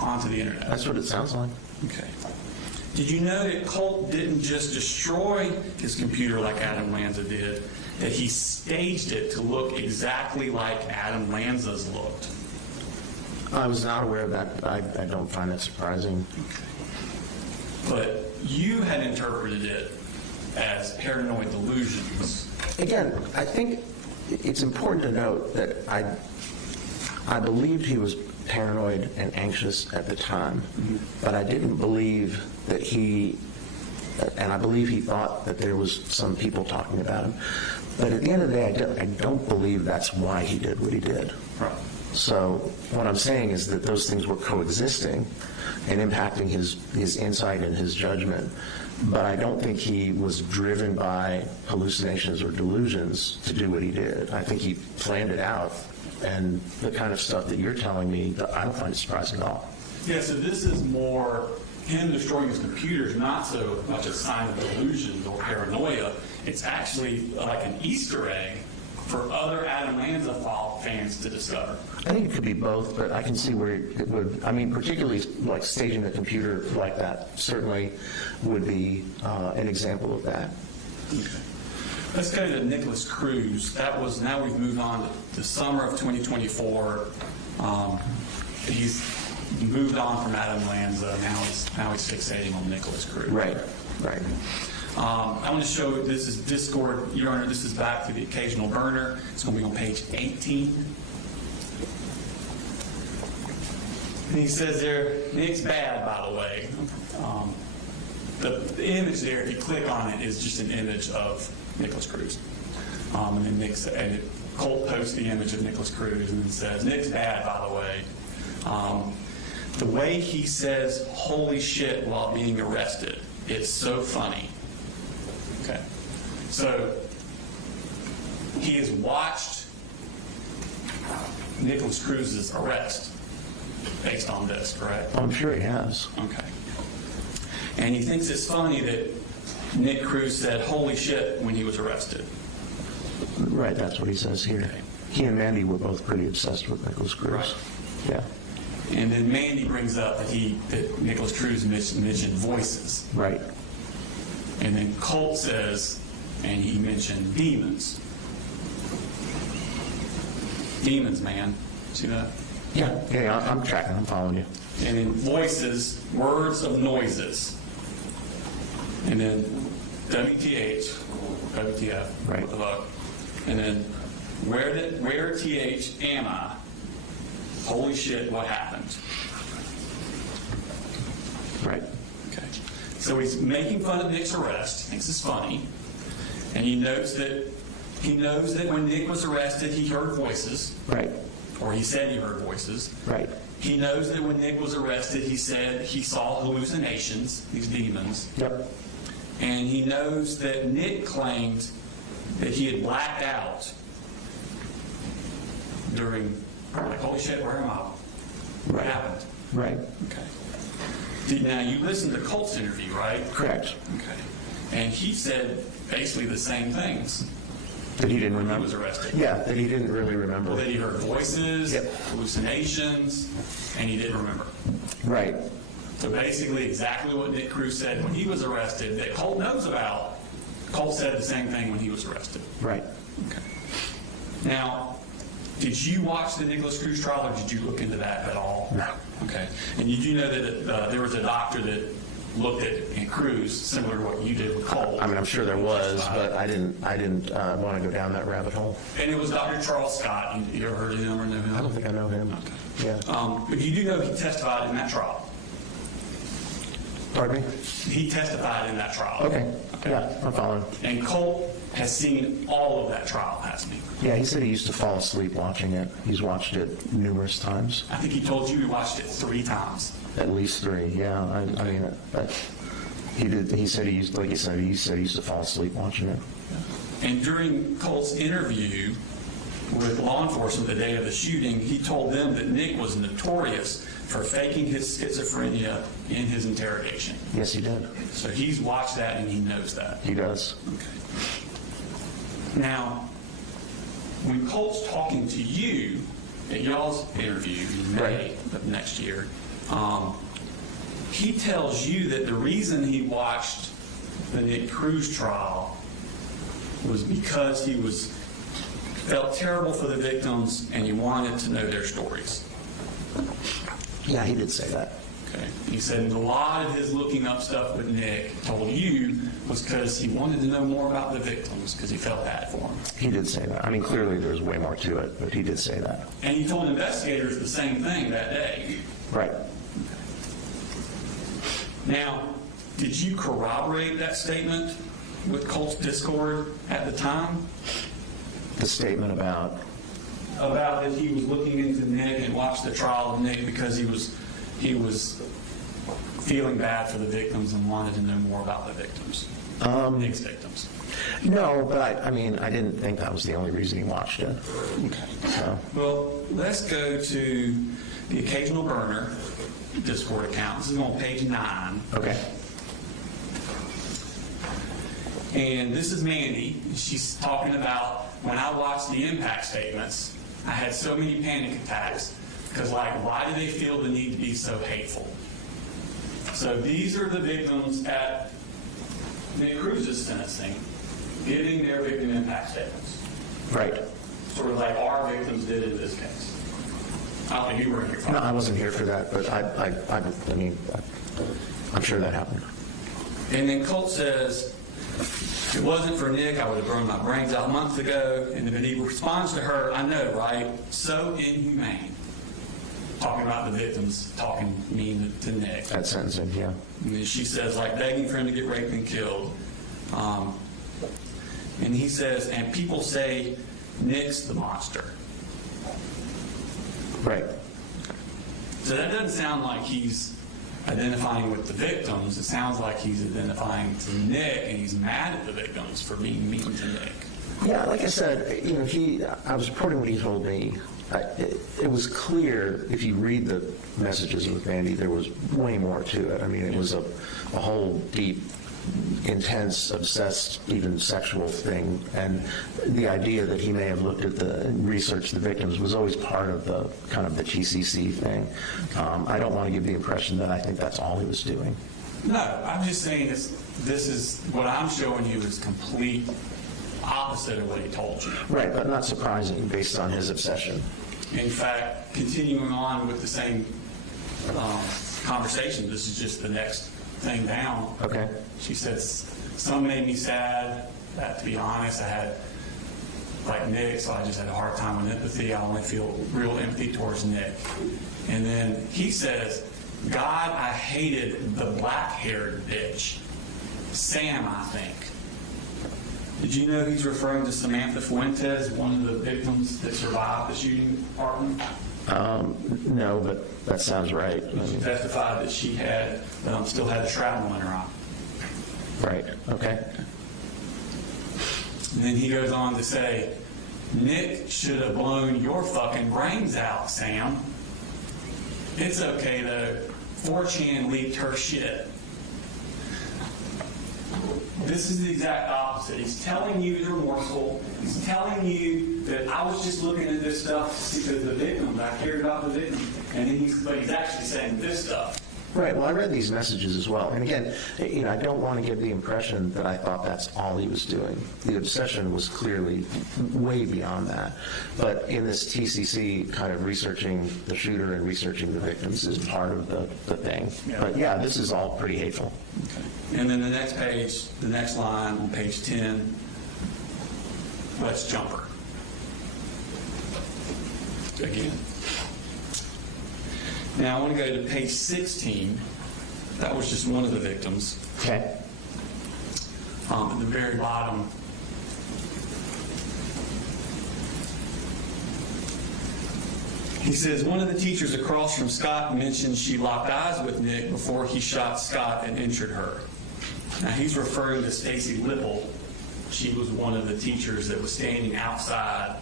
onto the internet. That's what it sounds like. Okay. Did you know that Colt didn't just destroy his computer like Adam Lanza did, that he staged it to look exactly like Adam Lanza's looked? I was not aware of that. I don't find that surprising. But you had interpreted it as paranoid delusions. Again, I think it's important to note that I believed he was paranoid and anxious at the time, but I didn't believe that and I believe he thought that there was some people talking about him. But at the end of the day, I don't believe that's why he did what he did. Right. So what I'm saying is that those things were coexisting and impacting his insight and his judgment. But I don't think he was driven by hallucinations or delusions to do what he did. I think he planned it out. And the kind of stuff that you're telling me, I don't find it surprising at all. Yeah, so this is more him destroying his computer is not so much a sign of delusion or paranoia. It's actually like an Easter egg for other Adam Lanza fans to discover. I think it could be both, but I can see where it would, I mean, particularly like staging the computer like that certainly would be an example of that. Okay. Let's go to Nicholas Cruz. Now we've moved on to summer of 2024. He's moved on from Adam Lanza. Now he's fixating on Nicholas Cruz. Right. I want to show this is Discord. Your Honor, this is back to the occasional burner. It's going to be on page 18. And he says there, Nick's bad, by the way. The image there, if you click on it, is just an image of Nicholas Cruz. And then Colt posts the image of Nicholas Cruz and then says, Nick's bad, by the way. The way he says, holy shit, while being arrested, it's so funny. Okay. So he has watched Nicholas Cruz's arrest based on this, correct? I'm sure he has. Okay. And he thinks it's funny that Nick Cruz said, holy shit, when he was arrested. Right, that's what he says here. Okay. He and Mandy were both pretty obsessed with Nicholas Cruz. Right. Yeah. And then Mandy brings up that Nicholas Cruz mentioned voices. Right. And then Colt says, and he mentioned demons. Demons, man. See that? Yeah, I'm tracking, I'm following you. And then voices, words of noises. And then WTF, Right. what the fuck? And then where TH am I? Holy shit, what happened? Right. Okay. So he's making fun of Nick's arrest, thinks it's funny, and he knows that when Nick was arrested, he heard voices, Right. or he said he heard voices. Right. He knows that when Nick was arrested, he said he saw hallucinations, these demons. Yep. And he knows that Nick claimed that he had blacked out during, like, holy shit, where am I? What happened? Right. Okay. Now, you listened to Colt's interview, right? Correct. Okay. And he said basically the same things That he didn't when remember. he was arrested. Yeah, that he didn't really remember. Well, that he heard voices, Yep. hallucinations, and he didn't remember. Right. So basically exactly what Nick Cruz said when he was arrested that Colt knows about, Colt said the same thing when he was arrested. Right. Okay. Now, did you watch the Nicholas Cruz trial, or did you look into that at all? No. Okay. And did you know that there was a doctor that looked at Cruz similar to what you did with Colt? I mean, I'm sure there was, but I didn't want to go down that rabbit hole. And it was Dr. Charles Scott. You ever heard of him or know him? I don't think I know him. Yeah. But you do know he testified in that trial. Pardon me? He testified in that trial. Okay. Yeah, I'm following. And Colt has seen all of that trial, hasn't he? Yeah, he said he used to fall asleep watching it. He's watched it numerous times, I think he told you he watched it 3 times. at least 3. Yeah, I mean, he did. He said he used, like he said, he used to fall asleep watching it. And during Colt's interview with law enforcement the day of the shooting, he told them that Nick was notorious for faking his schizophrenia in his interrogation. Yes, he did. So he's watched that and he knows that. He does. Okay. Now, when Colt's talking to you at y'all's interview in May Right. of next year, he tells you that the reason he watched the Nick Cruz trial was because he felt terrible for the victims and he wanted to know their stories. Yeah, he did say that. Okay. He said a lot of his looking up stuff with Nick told you was because he wanted to know more about the victims because he felt bad for them. He did say that. I mean, clearly there's way more to it, but he did say that. And he told investigators the same thing that day. Right. Now, did you corroborate that statement with Colt's Discord at the time? The statement about, About that he was looking into Nick and watched the trial of Nick because he was feeling bad for the victims and wanted to know more about the victims, Nick's victims. no, but I mean, I didn't think that was the only reason he watched it. Okay. So, Well, let's go to the occasional burner Discord account. This is on page 9. okay. And this is Mandy. She's talking about when I watched the impact statements, I had so many panic attacks because, like, why do they feel the need to be so hateful? So these are the victims at Nick Cruz's sentencing giving their victim impact statements. Right. Sort of like our victims did in this case. I don't think you were in here for No, it. I wasn't here for that, but I mean, I'm sure that happened. And then Colt says, if it wasn't for Nick, I would have blown my brains out months ago. And then he responds to her, I know, right? So inhumane. Talking about the victims, talking mean to Nick. That sentencing, yeah. And then she says, like, begging for him to get raped and killed. And he says, and people say Nick's the monster. Right. So that doesn't sound like he's identifying with the victims. It sounds like he's identifying to Nick, and he's mad at the victims for being mean to Nick. Yeah, like I said, you know, I was reporting what he told me. It was clear, if you read the messages with Mandy, there was way more to it. I mean, it was a whole deep intense, obsessed, even sexual thing. And the idea that he may have looked at researched the victims was always part of the kind of the TCC thing. I don't want to give the impression that I think that's all he was doing. No, I'm just saying this is what I'm showing you is complete opposite of what he told you. Right, but not surprising based on his obsession. In fact, continuing on with the same conversation, this is just the next thing down. Okay. She says, some made me sad. That, to be honest, I had, like Nick, so I just had a hard time with empathy. I only feel real empathy towards Nick. And then he says, God, I hated the black-haired bitch. Sam, I think. Did you know he's referring to Samantha Fuentes, one of the victims that survived the shooting department? No, but that sounds right. She testified that she had, still had the shrapnel in her eye. Right, okay. And then he goes on to say, Nick should have blown your fucking brains out, Sam. It's okay though. 4chan leaked her shit. This is the exact opposite. He's telling you he's remorseful. He's telling you that I was just looking at this stuff because the victims, I cared about the victims. And then he's actually saying this stuff. Right, well, I read these messages as well. And again, I don't want to give the impression that I thought that's all he was doing. The obsession was clearly way beyond that. But in this TCC, kind of researching the shooter and researching the victims is part of the thing. Yeah. But yeah, this is all pretty hateful. And then the next page, the next line on page 10, let's jump her. Again. Now I want to go to page 16. That was just one of the victims. Okay. At the very bottom, he says, one of the teachers across from Scott mentioned she locked eyes with Nick before he shot Scott and injured her. Now he's referring to Stacy Lipple. She was one of the teachers that was standing outside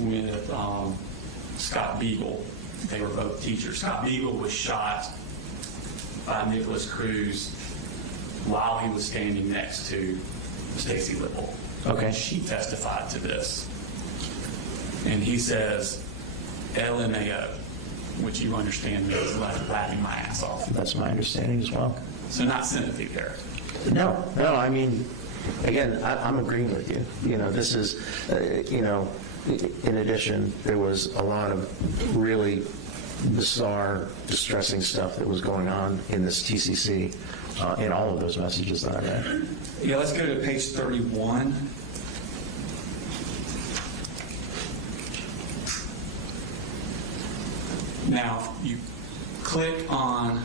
with Scott Beagle. They were both teachers. Scott Beagle was shot by Nicholas Cruz while he was standing next to Stacy Lipple. Okay. She testified to this. And he says, LMAO, which you understand means laughing my ass off. That's my understanding as well. So not sympathy there. No, I mean, again, I'm agreeing with you. This is, in addition, there was a lot of really bizarre, distressing stuff that was going on in this TCC in all of those messages that I read. Yeah, let's go to page 31. Now, you click on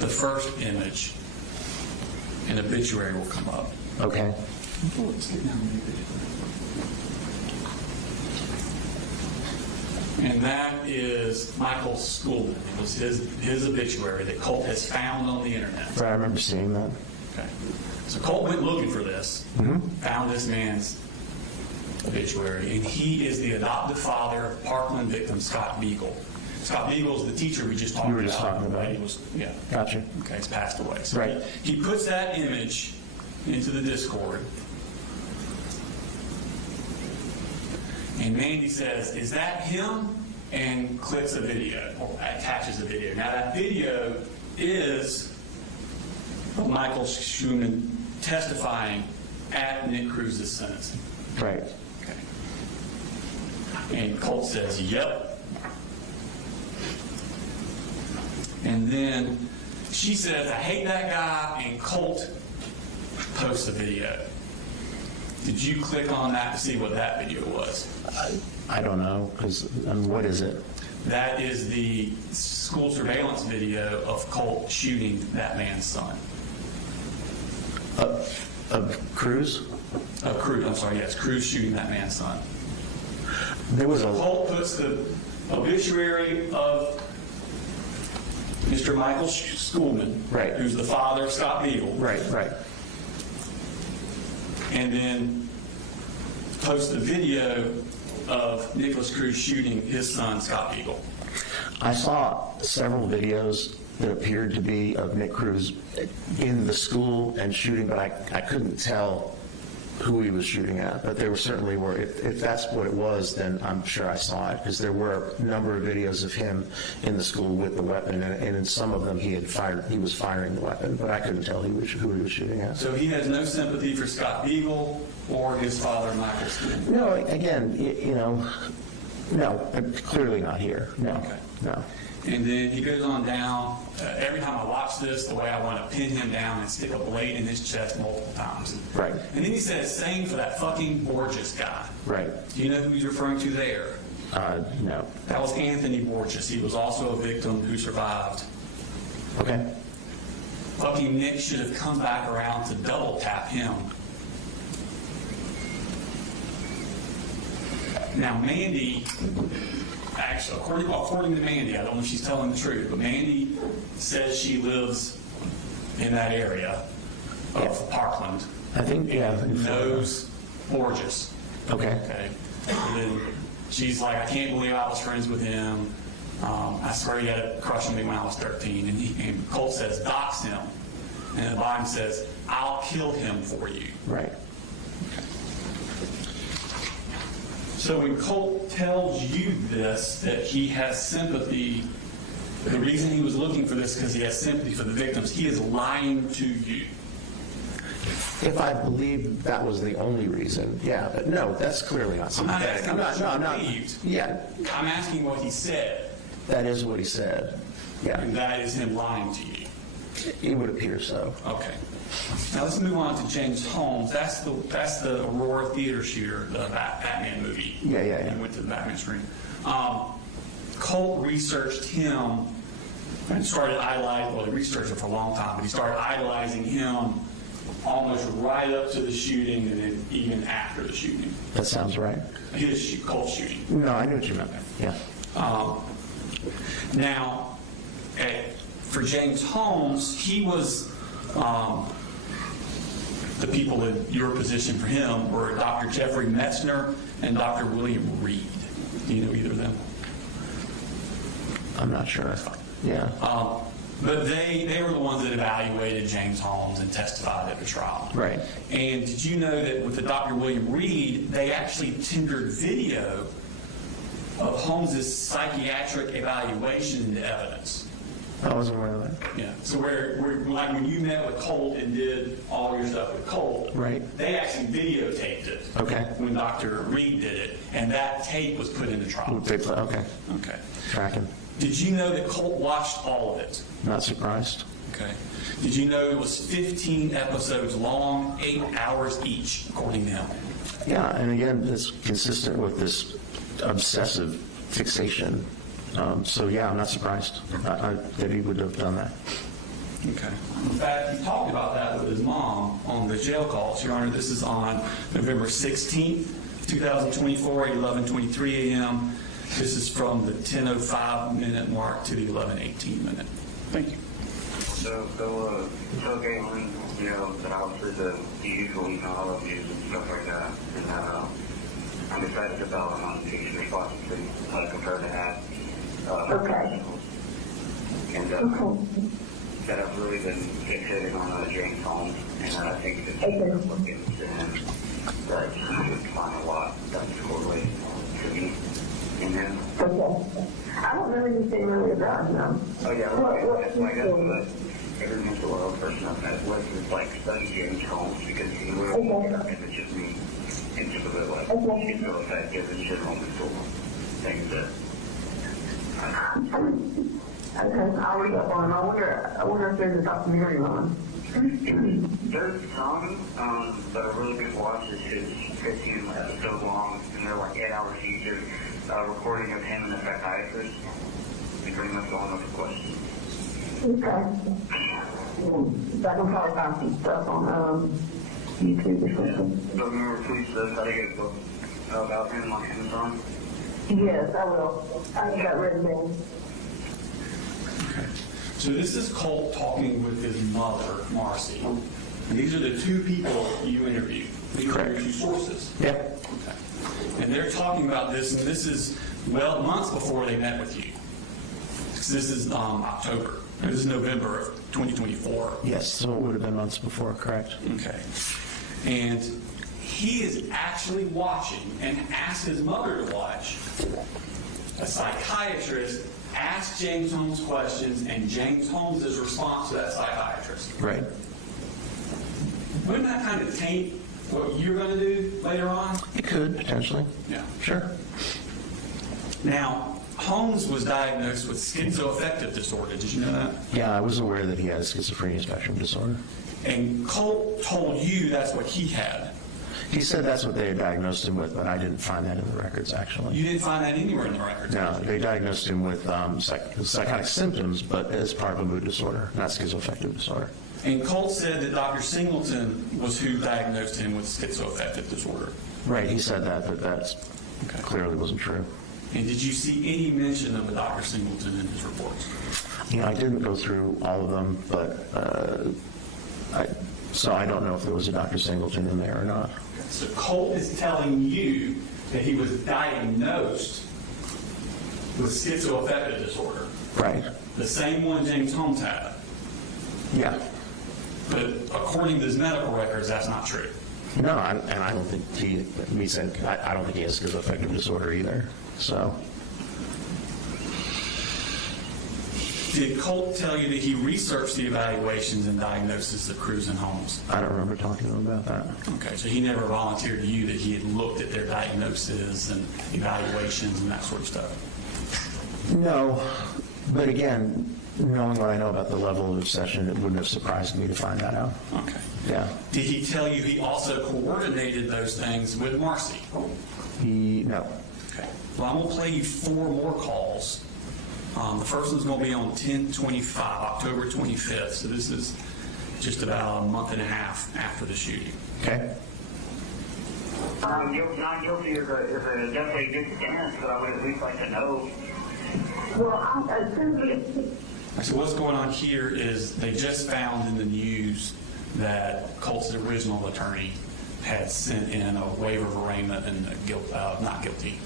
the first image, an obituary will come up. Okay. Let's get down to the obituary. And that is Michael Schoolman. It was his obituary that Colt has found on the internet. Right, I remember seeing that. Okay. So Colt went looking for this, found this man's obituary, and he is the adoptive father of Parkland victim Scott Beagle. Scott Beagle is the teacher we just talked about. You were just talking about. He was, yeah. Gotcha. Okay, he's passed away. So Right. he puts that image into the Discord. And Mandy says, is that him? And clicks a video, or attaches a video. Now that video is Michael Schumann testifying at Nick Cruz's sentencing. Right. Okay. And Colt says, yep. And then she says, I hate that guy, and Colt posts a video. Did you click on that to see what that video was? I don't know, because what is it? That is the school surveillance video of Colt shooting that man's son. Of Cruz? Of Cruz, I'm sorry, yes, Cruz shooting that man's son. There was a... Colt puts the obituary of Mr. Michael Schoolman, Right. who's the father of Scott Beagle, Right. and then posts the video of Nicholas Cruz shooting his son, Scott Beagle. I saw several videos that appeared to be of Nick Cruz in the school and shooting, but I couldn't tell who he was shooting at. But there certainly were, if that's what it was, then I'm sure I saw it, because there were a number of videos of him in the school with the weapon, and in some of them he was firing the weapon, but I couldn't tell who he was shooting at. So he has no sympathy for Scott Beagle or his father, Michael Skin? No, again, no, clearly not here. No, Okay. no. And then he goes on down. Every time I watch this, the way I want to pin him down and stick a blade in his chest multiple times. Right. And then he says, same for that fucking Borges guy. Right. Do you know who he's referring to there? No. That was Anthony Borges. He was also a victim who survived. Okay. Fucking Nick should have come back around to double tap him. Now, Mandy, actually, according to Mandy, I don't know if she's telling the truth, but Mandy says she lives in that area of Parkland. I think, yeah. And knows Borges. Okay. Okay. And then she's like, I can't believe I was friends with him. I swear he had a crush on me when I was 13. And Colt says, dox him. And the Biden says, I'll kill him for you. Right. So when Colt tells you this, that he has sympathy, the reason he was looking for this is because he has sympathy for the victims, he is lying to you. If I believe that was the only reason, yeah, but no, that's clearly not I'm not sympathetic. asking what you not. believed. Yeah, I'm asking what he said, that is what he said. Yeah, and that is him lying to you. it would appear so. Okay. Now let's move on to James Holmes. That's the Aurora theater shooter, the Batman movie. Yeah. He went to the Batman screen. Colt researched him and started idolizing. Well, he researched him for a long time, but he started idolizing him almost right up to the shooting, and then even after the shooting. That sounds right. Colt shooting. No, I knew what you meant. Yeah. Now, for James Holmes, he was, the people in your position for him were Dr. Jeffrey Metzner and Dr. William Reed. Do you know either of them? I'm not sure. Yeah. But they were the ones that evaluated James Holmes and testified at the trial. Right. And did you know that with the Dr. William Reed, they actually tendered video of Holmes's psychiatric evaluation into evidence? I wasn't aware of that. Yeah. So where like when you met with Colt and did all your stuff with Colt, Right. they actually videotaped it. Okay. When Dr. Reed did it, and that tape was put in the trial. Okay. Okay. Tracking. Did you know that Colt watched all of it? Not surprised. Okay. Did you know it was 15 episodes long, 8 hours each, according to him? Yeah, and again, it's consistent with this obsessive fixation. So yeah, I'm not surprised that he would have done that. Okay. In fact, he talked about that with his mom on the jail calls. Your Honor, this is on November 16th, 2024, at 11:23 a.m. This is from the 10:05 minute mark to the 11:18 minute. Thank you. So Galen, you know, that obviously the usual email abuse and stuff like that, and I'm excited about his response to compare to that. Okay. And that I've really been fixated on James Holmes, and I think that he's looking to him that he would find a lot that's correlated to me in him. Okay. I don't know anything really about him. Oh yeah, right. That's like every mental health person I've met with is like study James Holmes because he literally it's just me into the real life. He's so effective in general mental things that. Okay, I'll read up on him. I wonder if there's a documentary on him. There's some that are really good watches. It's 15 episodes long, and they're like 8 hours each. Recording of him and the psychiatrist. They pretty much all know the questions. Okay. I can probably find some stuff on YouTube or something. So remember, please try to get a book about him on Amazon. Yes, I will. I got written down. So this is Colt talking with his mother, Marcy. And these are the two people you interviewed. These are your two sources. Yeah. Okay. And they're talking about this, and this is, well, months before they met with you. So this is October. This is November of 2024. Yes, so it would have been months before, correct? Okay. And he is actually watching and asked his mother to watch. A psychiatrist asked James Holmes questions, and James Holmes' response to that psychiatrist. Right. Wouldn't that kind of taint what you're going to do later on? It could, potentially. Yeah. Sure. Now, Holmes was diagnosed with schizoaffective disorder. Did you know that? Yeah, I was aware that he had schizophrenia spectrum disorder. And Colt told you that's what he had. He said that's what they had diagnosed him with, but I didn't find that in the records, actually. You didn't find that anywhere in the records? No, they diagnosed him with psychotic symptoms, but as part of a mood disorder, not schizoaffective disorder. And Colt said that Dr. Singleton was who diagnosed him with schizoaffective disorder. Right, he said that, but that clearly wasn't true. And did you see any mention of a Dr. Singleton in his reports? I didn't go through all of them, but so I don't know if there was a Dr. Singleton in there or not. So Colt is telling you that he was diagnosed with schizoaffective disorder. Right. The same one James Holmes had. Yeah. But according to his medical records, that's not true. No, and I don't think he said, I don't think he has schizoaffective disorder either. So, did Colt tell you that he researched the evaluations and diagnoses of Cruz and Holmes? I don't remember talking to him about that. Okay, so he never volunteered to you that he had looked at their diagnoses and evaluations and that sort of stuff? No, but again, knowing what I know about the level of obsession, it wouldn't have surprised me to find that out. Okay. Yeah. Did he tell you he also coordinated those things with Marcy? No. Okay. Well, I'm going to play you 4 more calls. The first one's going to be on 10/25, October 25th. So this is just about a month and a half after the shooting. Okay. Not guilty is a definitely a good stance, but I would at least like to know. Well, So what's going on here is they just found in the news that Colt's original attorney had sent in a waiver of arraignment and a not guilty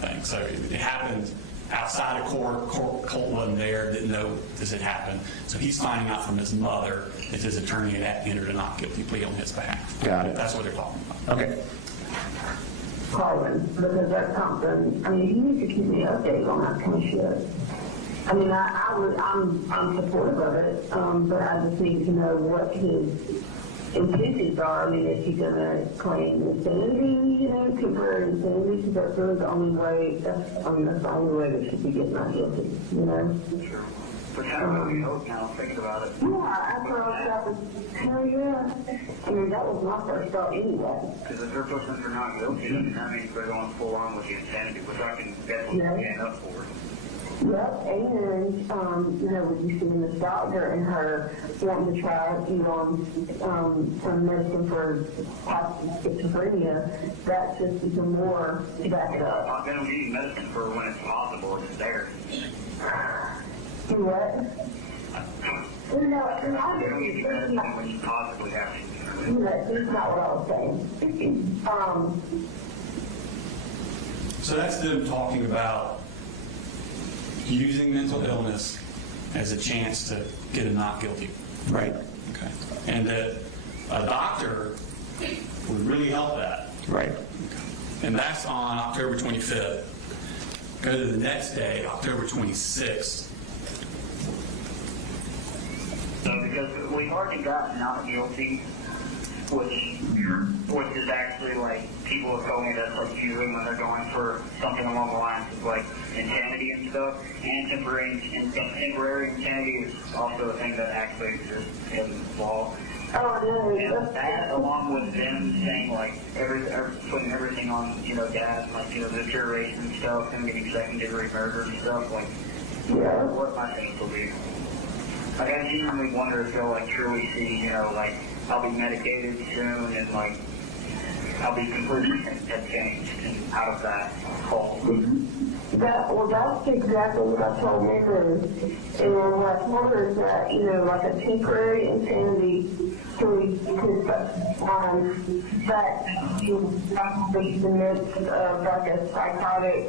thing. So it happened outside of court. Colt wasn't there, didn't know this had happened. So he's finding out from his mother that his attorney had entered a not guilty plea on his behalf. Got it. That's what they're talking about. Okay. Colin, because that's something, I mean, you need to keep me updated on that kind of shit. I mean, I'm supportive of it, but I just need to know what his intentions are. I mean, is he going to claim insanity, temporary insanity? Because that's really the only way, that's the only way that should be getting not guilty, Sure. But kind of what we hope now, thinking about it. Yeah, after all that was, hell yeah. I mean, that was my first thought anyway. Because if they're pushing for not guilty, then that means they're going full on with the insanity, which I can definitely stand up for. Yep, and, with you seeing this doctor and her wanting to try, some medicine for schizophrenia, that's just even more to back it up. I'm going to need medicine for when it's possible, if it's there. Do what? I don't need medicine when you possibly have to. That's not what I was saying. So that's them talking about using mental illness as a chance to get a not guilty. Right. Okay. And that a doctor would really help that. Right. And that's on October 25th. Go to the next day, October 26th. So because we've already got not guilty, which is actually like people have told me that's like usually when they're going for something along the lines of like insanity and stuff, and temporary insanity is also a thing that actually exists in law. Oh, And that, along with them saying like putting everything on dad, like the duration stuff and getting second-degree murder and stuff, like what my things will be. Like I genuinely wonder if they'll like truly see like I'll be medicated soon and like I'll be completely changed and out of that hole. That's exactly what I told Mary. And what I told her is that, like a temporary insanity could back to the midst of like a psychotic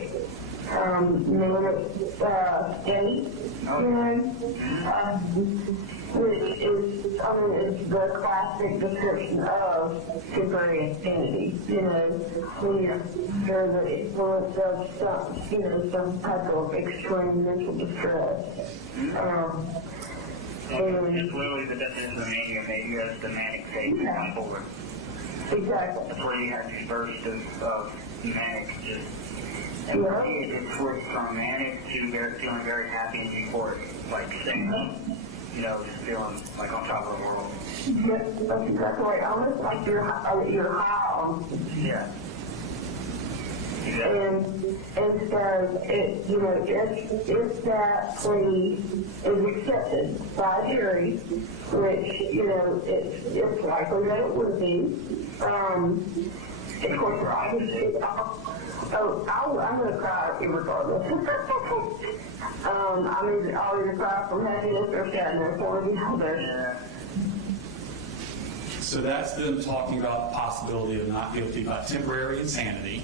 manic state, which is, I mean, it's the classic description of temporary insanity, when you're under the influence of some type of extreme mental distress. It's literally the definition of mania. Mania is the manic state going forward. Exactly. That's where you have these bursts of manic, just, and it flips from manic to feeling very happy and euphoric, like saying, just feeling like on top of the world. Yes, that's exactly right. Almost like you're high on. Yeah. Exactly. And so if that plea is accepted by a jury, which it's likely that it would be. Of course, I'm going to cry regardless. I'll either cry from happiness or sadness, or the other. So that's them talking about the possibility of not guilty by temporary insanity.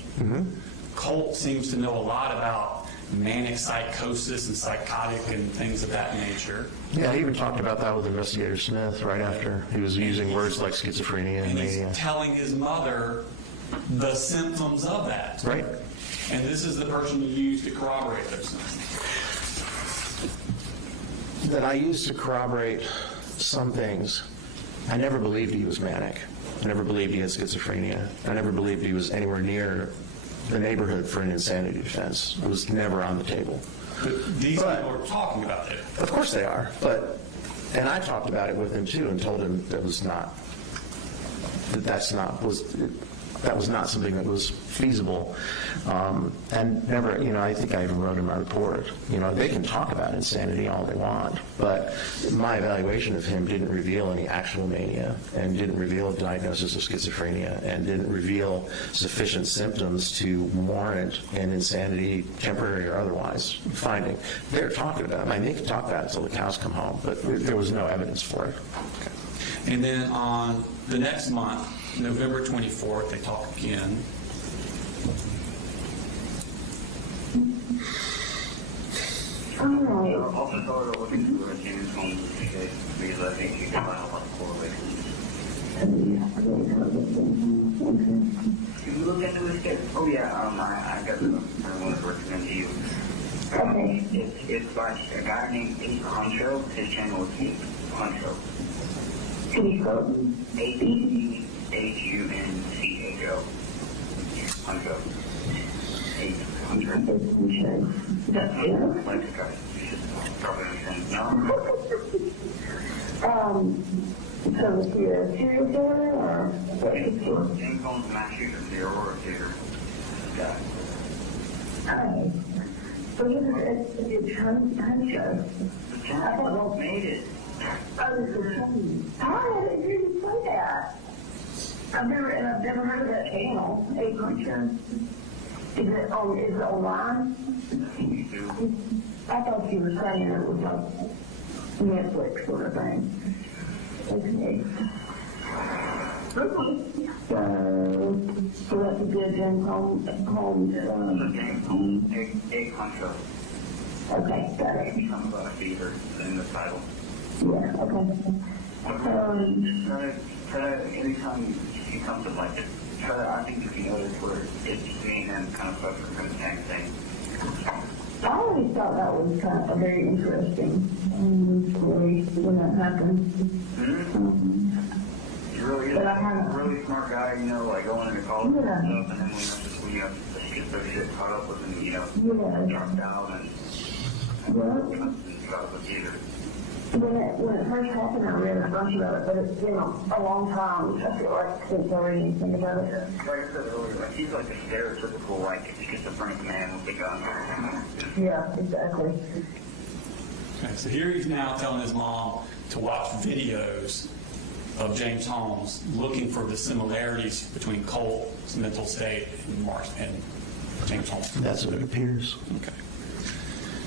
Colt seems to know a lot about manic psychosis and psychotic and things of that nature. Yeah, he even talked about that with Investigator Smith right after he was using words like schizophrenia and And he's mania. telling his mother the symptoms of that. Right. And this is the person you use to corroborate those symptoms. That I used to corroborate some things. I never believed he was manic. I never believed he had schizophrenia. I never believed he was anywhere near the neighborhood for an insanity defense. It was never on the table. But these people are talking about it. Of course they are, and I talked about it with him too and told him that was not something that was feasible, and never, I think I even wrote in my report, they can talk about insanity all they want, but my evaluation of him didn't reveal any actual mania, and didn't reveal a diagnosis of schizophrenia, and didn't reveal sufficient symptoms to warrant an insanity, temporary or otherwise, finding. They're talking about it. They can talk about it until the cows come home, but there was no evidence for it. And then on the next month, November 24th, they talk again. Also thought of looking through a James Holmes case because I think you can find a lot of correlations. Can you look into this case? Oh yeah, I got the I want to recommend to you. It's by a guy named Pete Honcho. His channel is Pete Honcho. H-U-N-C-H-O. Honcho. Honcho. Like the guy. You should probably understand. No? So is he a serial killer, or what is he? James Holmes, mass shooter, the Aurora theater guy. Oh. So it's Honcho. The channel made it. I didn't hear you say that. I've never heard of that channel. Hey, Honcho. Is it online? I thought you were saying it was like Netflix sort of thing. Okay. So that's a good James Holmes. James Holmes, a Honcho. Okay, got it. Something about a fever in the title. Yeah, okay. Try to, anytime you come to like it, I think if you notice where it's me and him kind of suffer from the same thing. I always thought that was kind of very interesting story when that happened. He really is a really smart guy, like going into college and stuff, and then when you get their shit caught up with him, dropped out and got with either. When it first happened, I read a bunch about it, but it's been a long time, I feel like, since I read anything about it. Like I said earlier, he's like a stereotypical, schizophrenic man with a gun. Yeah, exactly. Okay, so here he's now telling his mom to watch videos of James Holmes, looking for the similarities between Colt's mental state and James Holmes. That's what it appears. Okay.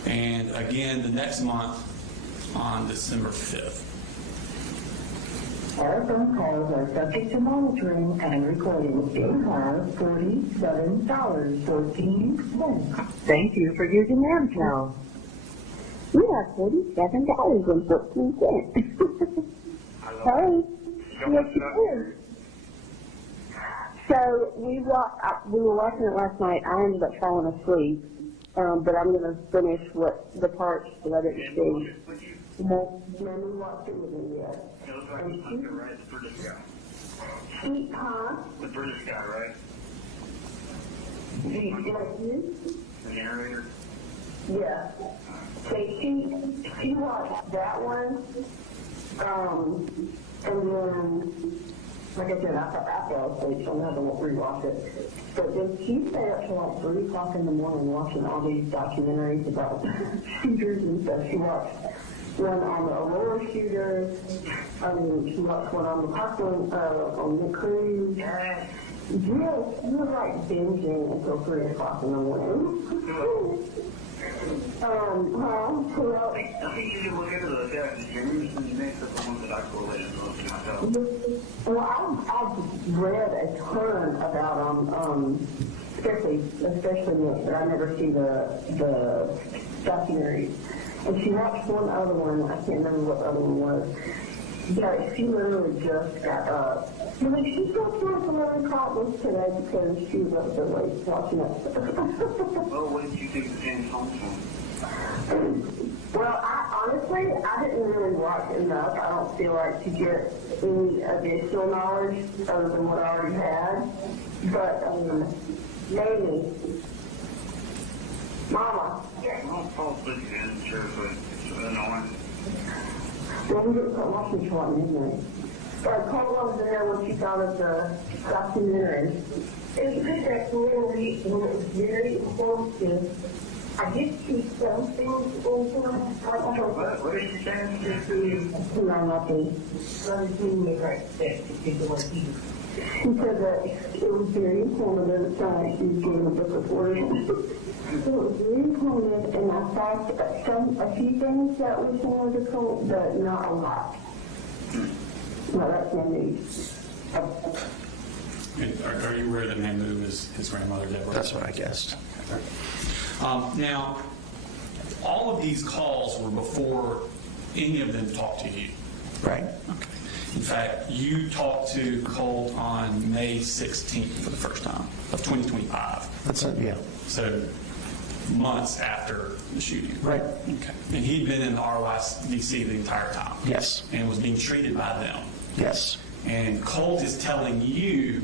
And again, the next month, on December 5th. All phone calls are subject to monitoring and recording. You have $47.14. Thank you for using Amtel. You have $47.14. Hey, yes you do. So we were watching it last night. I ended up falling asleep, but I'm going to finish the parts that I didn't see. No, we watched it with me yet. It looks like he's Hunter, right? The British guy. Huh? The British guy, right? The narrator. Yeah. So she watched that one, and then, like I said, I fell asleep, so I'm going to have to rewatch it. But then she stayed up till like 3 o'clock in the morning watching all these documentaries about shooters and stuff. She watched one on the Aurora shooter. She watched one on the Parkland, on the cruise. Yes, you were like binging until 3 o'clock in the morning. I think you should look into those guys. James and Nick are the ones that I correlated most to myself. Well, I've read a ton about especially Nick, but I never see the documentaries. And she watched one other one, I can't remember what the other one was. But she literally just got up. Like, she still can't remember this today because she was up so late watching it. Well, what did you think of James Holmes one? Well, honestly, I didn't really watch enough, I don't feel like, to get any additional knowledge other than what I already had. But, maybe. Mama. Yeah, I'll fall asleep again, sure, but it's annoying. Well, we didn't start watching until like midnight. But Colt was there when she thought of the documentary. It was good that literally, when it was very informative, I did see some things into it. What did she say? Nothing. Nothing was right there. She said that it was very informative. It sounded like she was giving a book of orders. So it was very informative, and I saw a few things that were similar to Colt, but not a lot. No, that's my news. Are you aware that Mamu is his grandmother, Deborah? That's what I guessed. Now, all of these calls were before any of them talked to you. Right. Okay. In fact, you talked to Colt on May 16th for the first time of 2025. That's it, yeah. So months after the shooting. Right. Okay. And he'd been in the RYDC the entire time. Yes. And was being treated by them. Yes. And Colt is telling you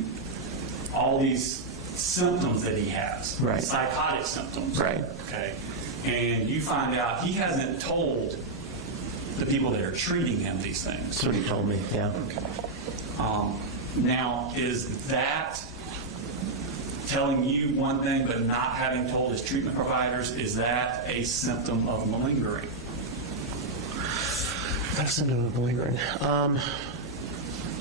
all these symptoms that he has. Right. Psychotic symptoms. Right. Okay. And you find out he hasn't told the people that are treating him these things. That's what he told me, yeah. Okay. Now, is that telling you one thing but not having told his treatment providers, is that a symptom of malingering? That's a symptom of malingering.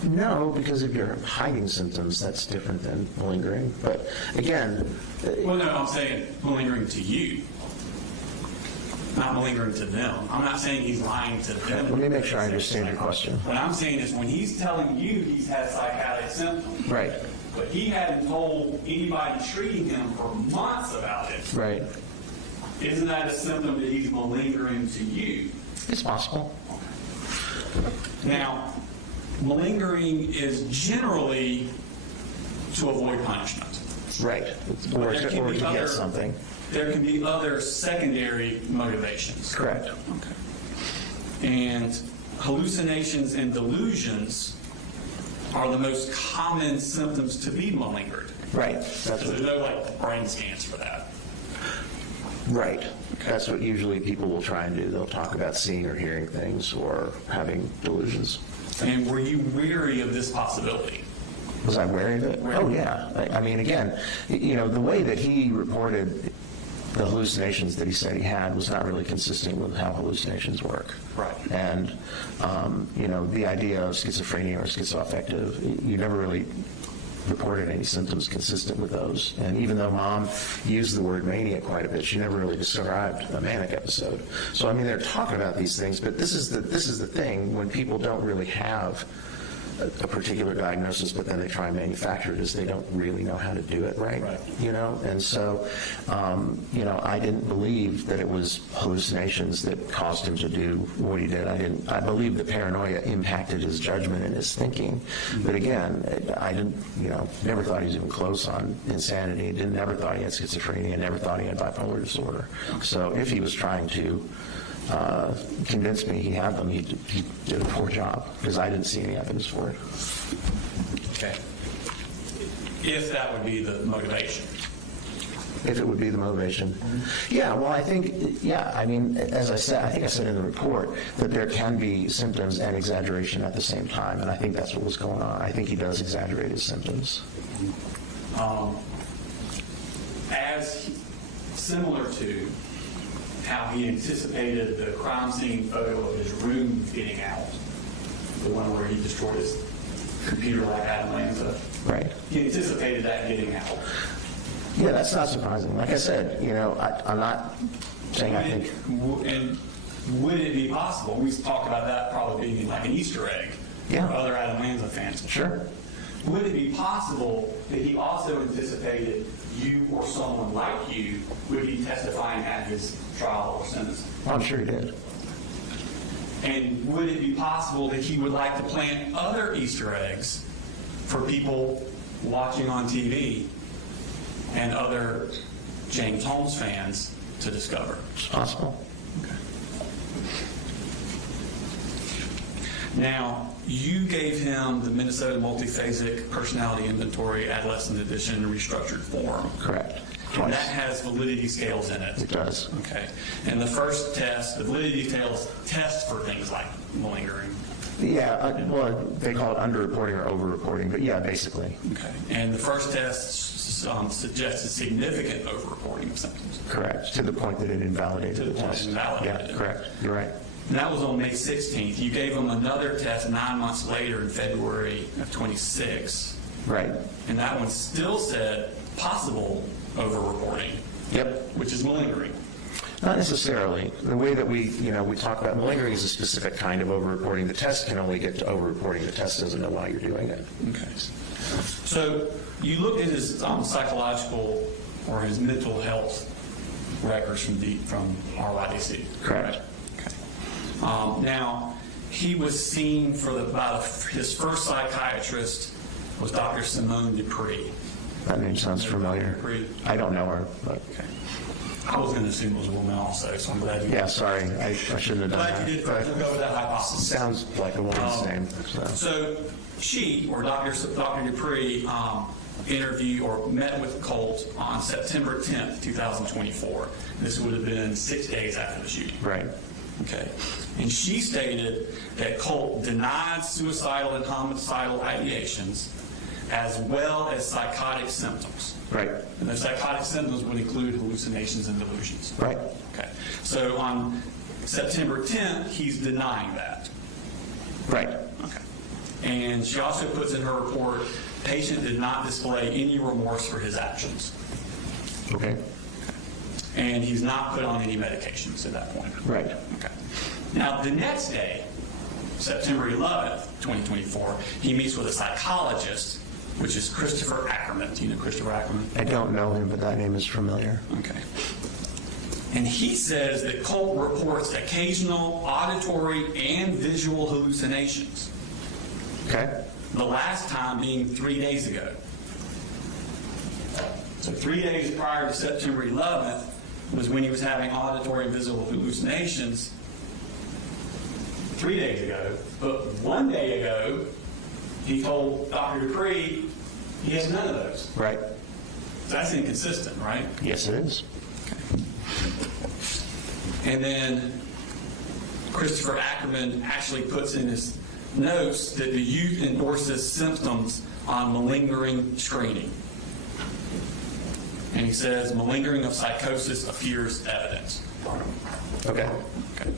No, because if you're hiding symptoms, that's different than malingering. But again... Well, no, I'm saying malingering to you, not malingering to them. I'm not saying he's lying to them. Let me make sure I understand your question. What I'm saying is when he's telling you he's had psychotic symptoms, Right. but he hadn't told anybody treating him for months about it, Right. isn't that a symptom that he's malingering to you? It's possible. Now, malingering is generally to avoid punishment. Right. Or There can to be get something. There can be other secondary motivations. Correct. Okay. And hallucinations and delusions are the most common symptoms to be malingered. Right. That's There's what, no brain scans for that. right. That's what usually people will try and do. They'll talk about seeing or hearing things or having delusions. And were you weary of this possibility? Was I wary of it? Oh, yeah. I mean, again, the way that he reported the hallucinations that he said he had was not really consistent with how hallucinations work. Right. And, the idea of schizophrenia or schizoaffective, you never really reported any symptoms consistent with those. And even though Mom used the word mania quite a bit, she never really described a manic episode. So, I mean, they're talking about these things, but this is the thing when people don't really have a particular diagnosis, but then they try and manufacture it as they don't really know how to do it right. You know, and so, you know, I didn't believe that it was hallucinations that caused him to do what he did. I believe the paranoia impacted his judgment and his thinking. But again, I didn't, you know, never thought he was even close on insanity. Never thought he had schizophrenia. Never thought he had bipolar disorder. So if he was trying to convince me he had them, he did a poor job, because I didn't see any evidence for it. Okay. If that would be the motivation. If it would be the motivation. Yeah, well, I think, yeah, I mean, as I said, I think I said in the report that there can be symptoms and exaggeration at the same time, and I think that's what was going on. I think he does exaggerate his symptoms. Similar to how he anticipated the crime scene photo of his room getting out, the one where he destroyed his computer like Atlanta. Right. He anticipated that getting out. Yeah, that's not surprising. Like I said, you know, I'm not saying I think... And would it be possible, we talked about that probably being like an Easter egg for other Atlanta fans. Sure. Would it be possible that he also anticipated you or someone like you would be testifying at his trial or sentence? I'm sure he did. And would it be possible that he would like to plant other Easter eggs for people watching on TV and other James Holmes fans to discover? It's possible. Okay. Now, you gave him the Minnesota Multiphasic Personality Inventory Adolescent Edition in restructured form. Correct. And that has validity scales in it. It does. Okay. And the first test, the validity scales test for things like malingering. Yeah, well, they call it underreporting or overreporting, but yeah, basically. Okay. And the first test suggested significant overreporting of symptoms. Correct. To the point that it invalidated the test. Invalidated. Yeah, correct. You're right. And that was on May 16th. You gave him another test 9 months later in February of 26. Right. And that one still said possible overreporting. Yep. Which is malingering. Not necessarily. The way that we talk about malingering is a specific kind of overreporting. The test can only get to overreporting. The test doesn't know why you're doing it. Okay. So you looked at his psychological or his mental health records from RYDC. Correct. Okay. Now, he was seen by his first psychiatrist was Dr. Simone Dupree. That name sounds familiar. Dupree. I don't know her, but... Okay. I was going to assume it was a woman also, so I'm glad you... Yeah, sorry. I shouldn't have done that. Glad you did. We'll go with that hypothesis. Sounds like a woman's name. So she, or Dr. Dupree, interviewed or met with Colt on September 10th, 2024. This would have been 6 days after the shooting. Right. Okay. And she stated that Colt denied suicidal and homicidal ideations as well as psychotic symptoms. Right. And those psychotic symptoms would include hallucinations and delusions. Right. Okay. So on September 10th, he's denying that. Right. Okay. And she also puts in her report, patient did not display any remorse for his actions. Okay. And he's not put on any medications at that point. Right. Okay. Now, the next day, September 11th, 2024, he meets with a psychologist, which is Christopher Ackerman. Do you know Christopher Ackerman? I don't know him, but that name is familiar. Okay. And he says that Colt reports occasional auditory and visual hallucinations. Okay. The last time being 3 days ago. So 3 days prior to September 11th was when he was having auditory and visual hallucinations. 3 days ago. But 1 day ago, he told Dr. Dupree he has none of those. Right. So that's inconsistent, right? Yes, it is. And then Christopher Ackerman actually puts in his notes that the youth endorses symptoms on malingering screening. And he says malingering of psychosis appears evidence. Okay. Okay.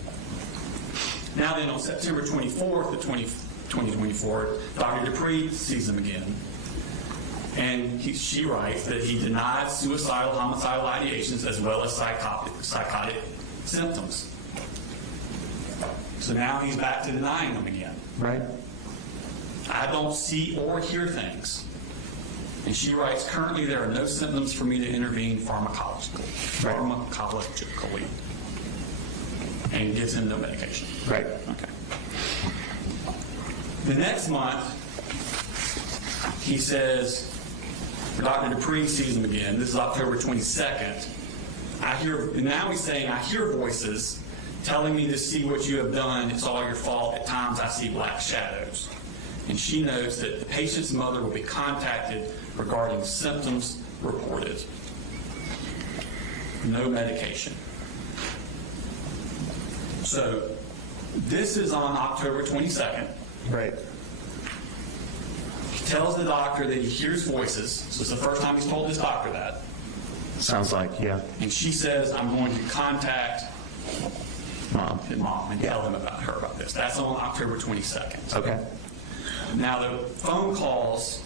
Now then, on September 24th of 2024, Dr. Dupree sees him again. And she writes that he denied suicidal, homicidal ideations as well as psychotic symptoms. So now he's back to denying them again. Right. I don't see or hear things. And she writes, currently there are no symptoms for me to intervene pharmacologically. And gives him no medication. Right. Okay. The next month, he says, Dr. Dupree sees him again. This is October 22nd. Now he's saying, I hear voices telling me to see what you have done. It's all your fault. At times I see black shadows. And she notes that the patient's mother will be contacted regarding symptoms reported. No medication. So this is on October 22nd. Right. He tells the doctor that he hears voices. So it's the first time he's told his doctor that. Sounds like, yeah. And she says, I'm going to contact his mom and tell him about this. That's on October 22nd. Okay. Now, the phone calls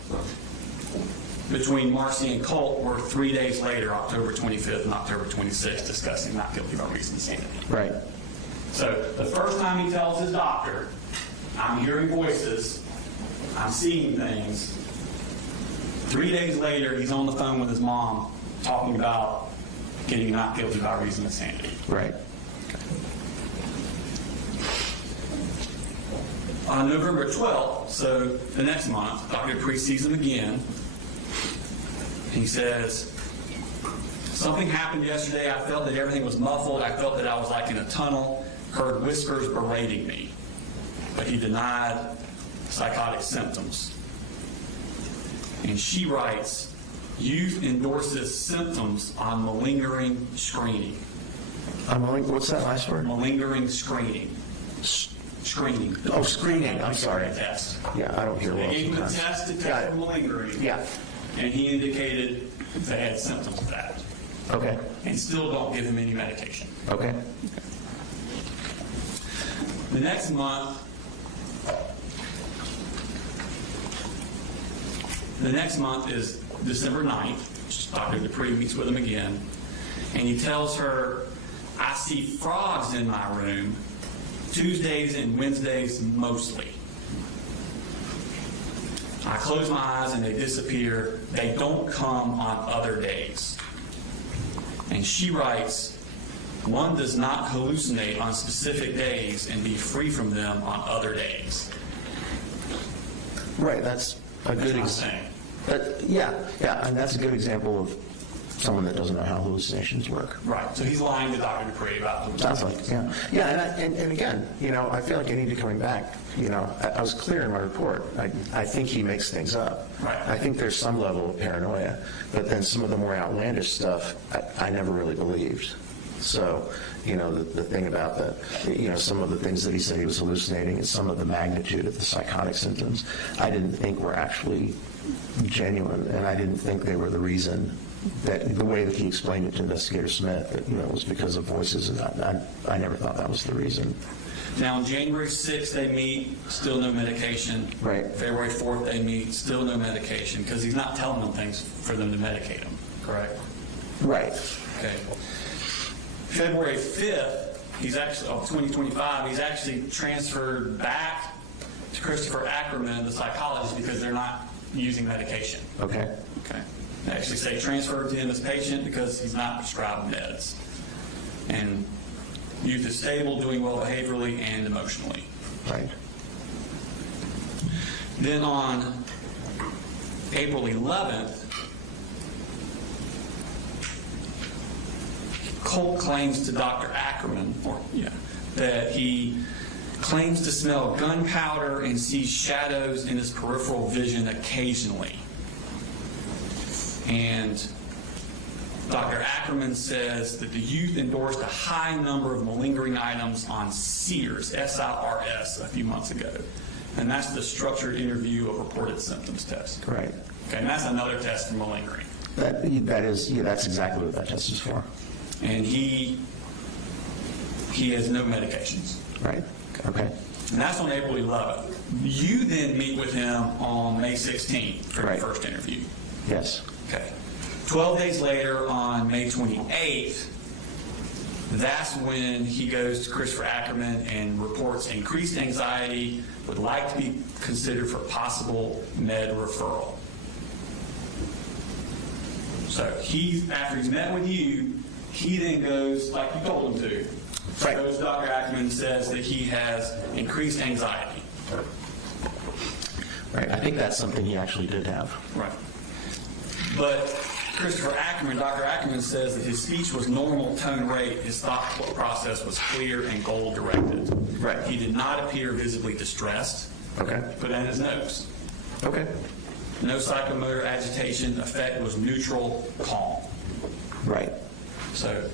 between Marcy and Colt were 3 days later, October 25th and October 26th, discussing not guilty by reason of insanity. Right. So the first time he tells his doctor, I'm hearing voices, I'm seeing things. 3 days later, he's on the phone with his mom talking about getting not guilty by reason of insanity. Right. On November 12th, so the next month, Dr. Dupree sees him again. He says, something happened yesterday. I felt that everything was muffled. I felt that I was like in a tunnel, heard whispers berating me. But he denied psychotic symptoms. And she writes, youth endorses symptoms on malingering screening. What's that last word? Malingering screening. Screening. Oh, screening. I'm sorry. Test. Yeah, I don't hear well They gave him a sometimes. test to Got test it. for malingering. Yeah. And he indicated they had symptoms of that. Okay. And still don't give him any medication. Okay. The next month, is December 9th. Dr. Dupree meets with him again. And he tells her, I see frogs in my room Tuesdays and Wednesdays mostly. I close my eyes and they disappear. They don't come on other days. And she writes, one does not hallucinate on specific days and be free from them on other days. Right. That's a good That's what I'm example. saying. Yeah, and that's a good example of someone that doesn't know how hallucinations work. Right. So he's lying to Dr. Dupree about the Sounds like, yeah. Yeah, and again, I feel like I need to coming back. I was clear in my report. I think he makes things up. Right. I think there's some level of paranoia, but then some of the more outlandish stuff, I never really believed. So, the thing about some of the things that he said he was hallucinating and some of the magnitude of the psychotic symptoms, I didn't think were actually genuine, and I didn't think they were the reason that the way that he explained it to Investigator Smith, that, it was because of voices, and I never thought that was the reason. Now, on January 6th, they meet, still no medication. Right. February 4th, they meet, still no medication, because he's not telling them things for them to medicate them, correct? Right. Okay. February 5th, of 2025, he's actually transferred back to Christopher Ackerman, the psychologist, because they're not using medication. Okay. Okay. They actually say transfer to him as patient because he's not prescribed meds. And youth is stable, doing well behaviorally and emotionally. Right. Then on April 11th, Colt claims to Dr. Ackerman that he claims to smell gunpowder and sees shadows in his peripheral vision occasionally. And Dr. Ackerman says that the youth endorsed a high number of malingering items on SIRS, S-I-R-S, a few months ago. And that's the structured interview of reported symptoms test. Right. Okay, and that's another test for malingering. That's exactly what that test is for. And he has no medications. Right. Okay. And that's on April 11th. You then meet with him on May 16th for Right. the first interview. Yes. Okay. 12 days later, on May 28th, That's when he goes to Christopher Ackerman and reports increased anxiety, would like to be considered for possible med referral. So after he's met with you, he then goes, like you told him to, Right. goes to Dr. Ackerman and says that he has increased anxiety. Right, I think that's something he actually did have. Right. But Christopher Ackerman, Dr. Ackerman says that his speech was normal tone rate, his thought process was clear and goal directed. Right. He did not appear visibly distressed. Okay. Put in his notes. Okay. No psychomotor agitation, effect was neutral, calm. Right. So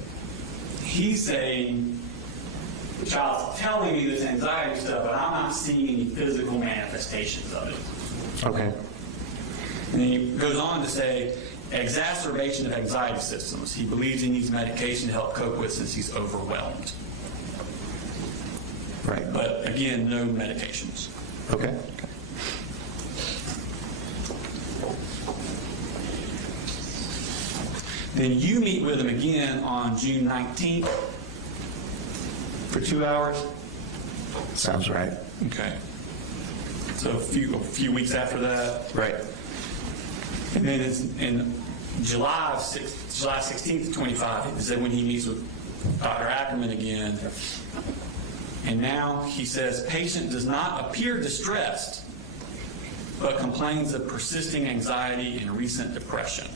he's saying, the child's telling me this anxiety stuff, but I'm not seeing any physical manifestations of it. Okay. And then he goes on to say, exacerbation of anxiety symptoms. He believes he needs medication to help cope with since he's overwhelmed. Right. But again, no medications. Okay. Then you meet with him again on June 19th for 2 hours. Sounds right. Okay. So a few weeks after that. Right. And then it's in July 16th to 25 is that when he meets with Dr. Ackerman again. And now he says, patient does not appear distressed, but complains of persisting anxiety and recent depression.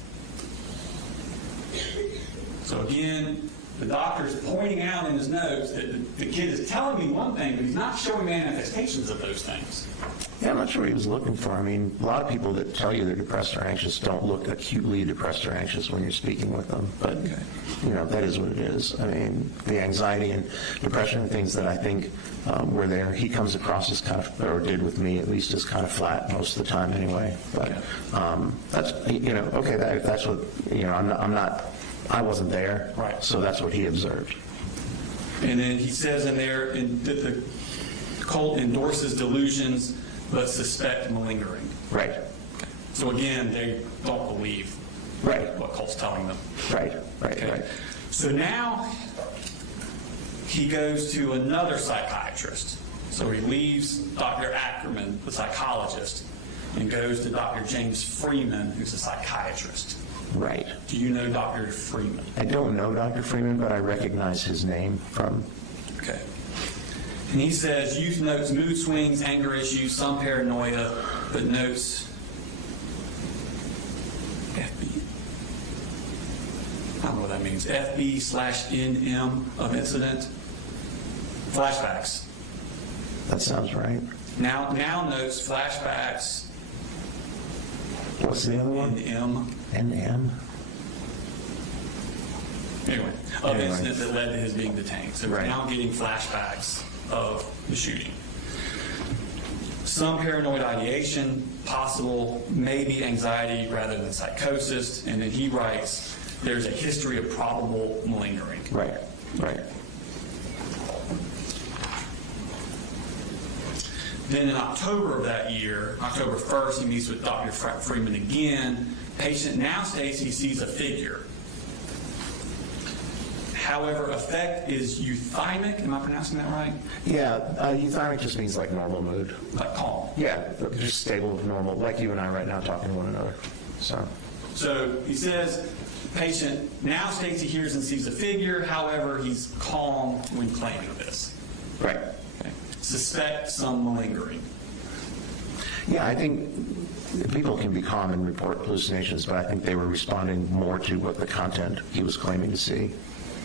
So again, the doctor's pointing out in his notes that the kid is telling me one thing, but he's not showing manifestations of those things. Yeah, I'm not sure what he was looking for. I mean, a lot of people that tell you they're depressed or anxious don't look acutely depressed or anxious when you're speaking with them. But, that is what it is. I mean, the anxiety and depression and things that I think were there, he comes across as kind of, or did with me at least, as kind of flat most of the time anyway. But that's, okay, that's what, I wasn't there. Right. So that's what he observed. And then he says in there that the Colt endorses delusions but suspect malingering. Right. So again, they don't believe what Colt's telling them. Right. Okay. So now he goes to another psychiatrist. So he leaves Dr. Ackerman, the psychologist, and goes to Dr. James Freeman, who's a psychiatrist. Right. Do you know Dr. Freeman? I don't know Dr. Freeman, but I recognize his name from... Okay. And he says youth notes mood swings, anger issues, some paranoia, but notes FB. I don't know what that means. FB/NM of incident. Flashbacks. That sounds right. Now notes flashbacks. What's the other one? NM. NM? Anyway, of incidents that led to his being detained. So we're Right. now getting flashbacks of the shooting. Some paranoid ideation, possible, maybe anxiety rather than psychosis. And then he writes, there's a history of probable malingering. Right. Then in October of that year, October 1st, he meets with Dr. Freeman again. Patient now states he sees a figure. However, affect is euthymic. Am I pronouncing that right? Yeah, euthymic just means like normal mood. Like calm. Yeah, just stable, normal, like you and I right now talking to one another. So he says, patient now states he hears and sees a figure. However, he's calm when claiming this. Right. Okay. Suspect some malingering. Yeah, I think people can be calm and report hallucinations, but I think they were responding more to what the content he was claiming to see,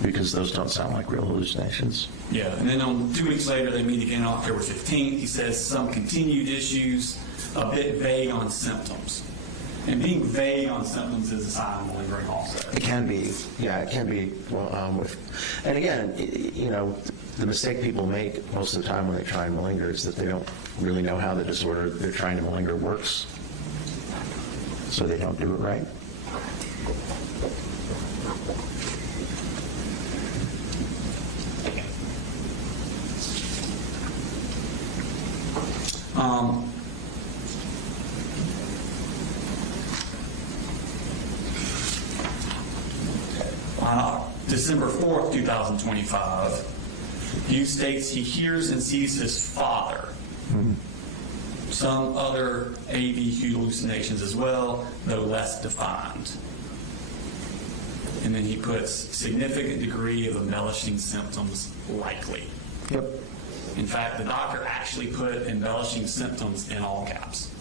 because those don't sound like real hallucinations. Yeah, and then 2 weeks later, they meet again on October 15th. He says some continued issues, a bit vague on symptoms. And being vague on symptoms is a sign of malingering also. It can be, it can be. And again, the mistake people make most of the time when they try and malinger is that they don't really know how the disorder they're trying to malinger works, so they don't do it right. On December 4th, 2025, Hughes states he hears and sees his father. Some other AV hallucinations as well, though less defined. And then he puts significant degree of embellishing symptoms likely. Yep. In fact, the doctor actually put embellishing symptoms in all caps.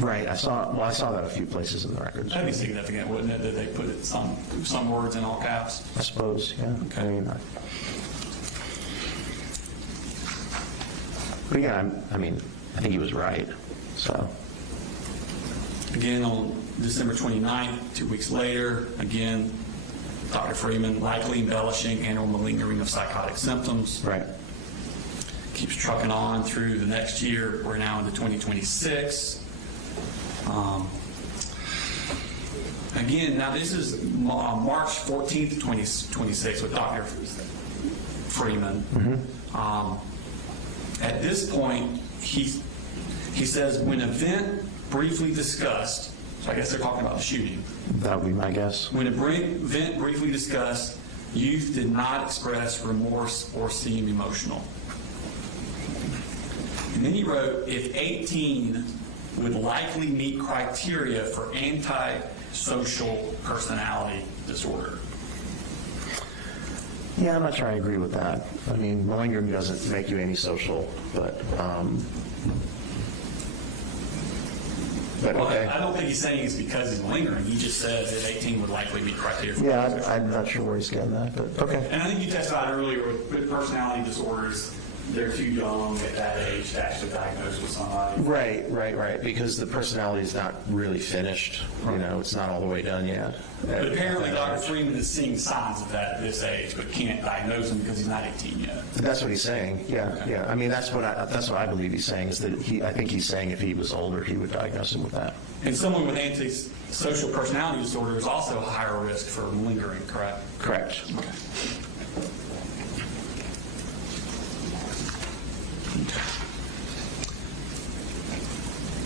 Right. I saw that a few places in the records. That'd be significant, wouldn't it, that they put it some words in all caps? I suppose, yeah. Okay. But yeah, I think he was right. So, Again, on December 29th, 2 weeks later, again, Dr. Freeman likely embellishing and or malingering of psychotic symptoms. right. Keeps trucking on through the next year. We're now into 2026. Again, now this is March 14th, 2026 with Dr. Freeman. At this point, he says, when event briefly discussed, so I guess they're talking about the shooting. That would be my guess. When event briefly discussed, youth did not express remorse or seem emotional. And then he wrote, if 18 would likely meet criteria for antisocial personality disorder. Yeah, I'm not sure I agree with that. I mean, malingering doesn't make you antisocial, but Well, okay. I don't think he's saying it's because he's malingering. He just says that 18 would likely meet criteria for Yeah, I'm not sure where he's getting that, but okay. And I think you testified earlier with personality disorders, they're too young at that age to actually diagnose with somebody. Right, because the personality is not really finished. It's not all the way done yet. But apparently Dr. Freeman is seeing signs of that at this age, but can't diagnose him because he's not 18 yet. That's what he's saying. Yeah. I mean, that's what I believe he's saying is that I think he's saying if he was older, he would diagnose him with that. And someone with antisocial personality disorder is also a higher risk for malingering, correct? Correct. Okay.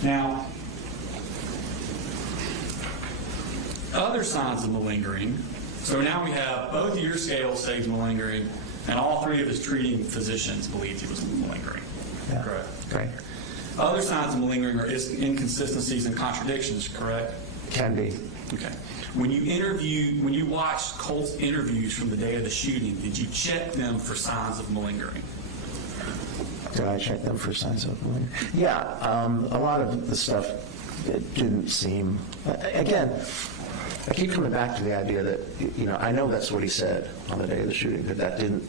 Now, other signs of malingering. So now we have both of your scales say he's malingering, and all three of his treating physicians believed he was malingering. Yeah. Correct. Great. Other signs of malingering are inconsistencies and contradictions, correct? Can be. Okay. When you watched Colt's interviews from the day of the shooting, did you check them for signs of malingering? Did I check them for signs of malingering? Yeah. A lot of the stuff, it didn't seem. Again, I keep coming back to the idea that I know that's what he said on the day of the shooting. That didn't.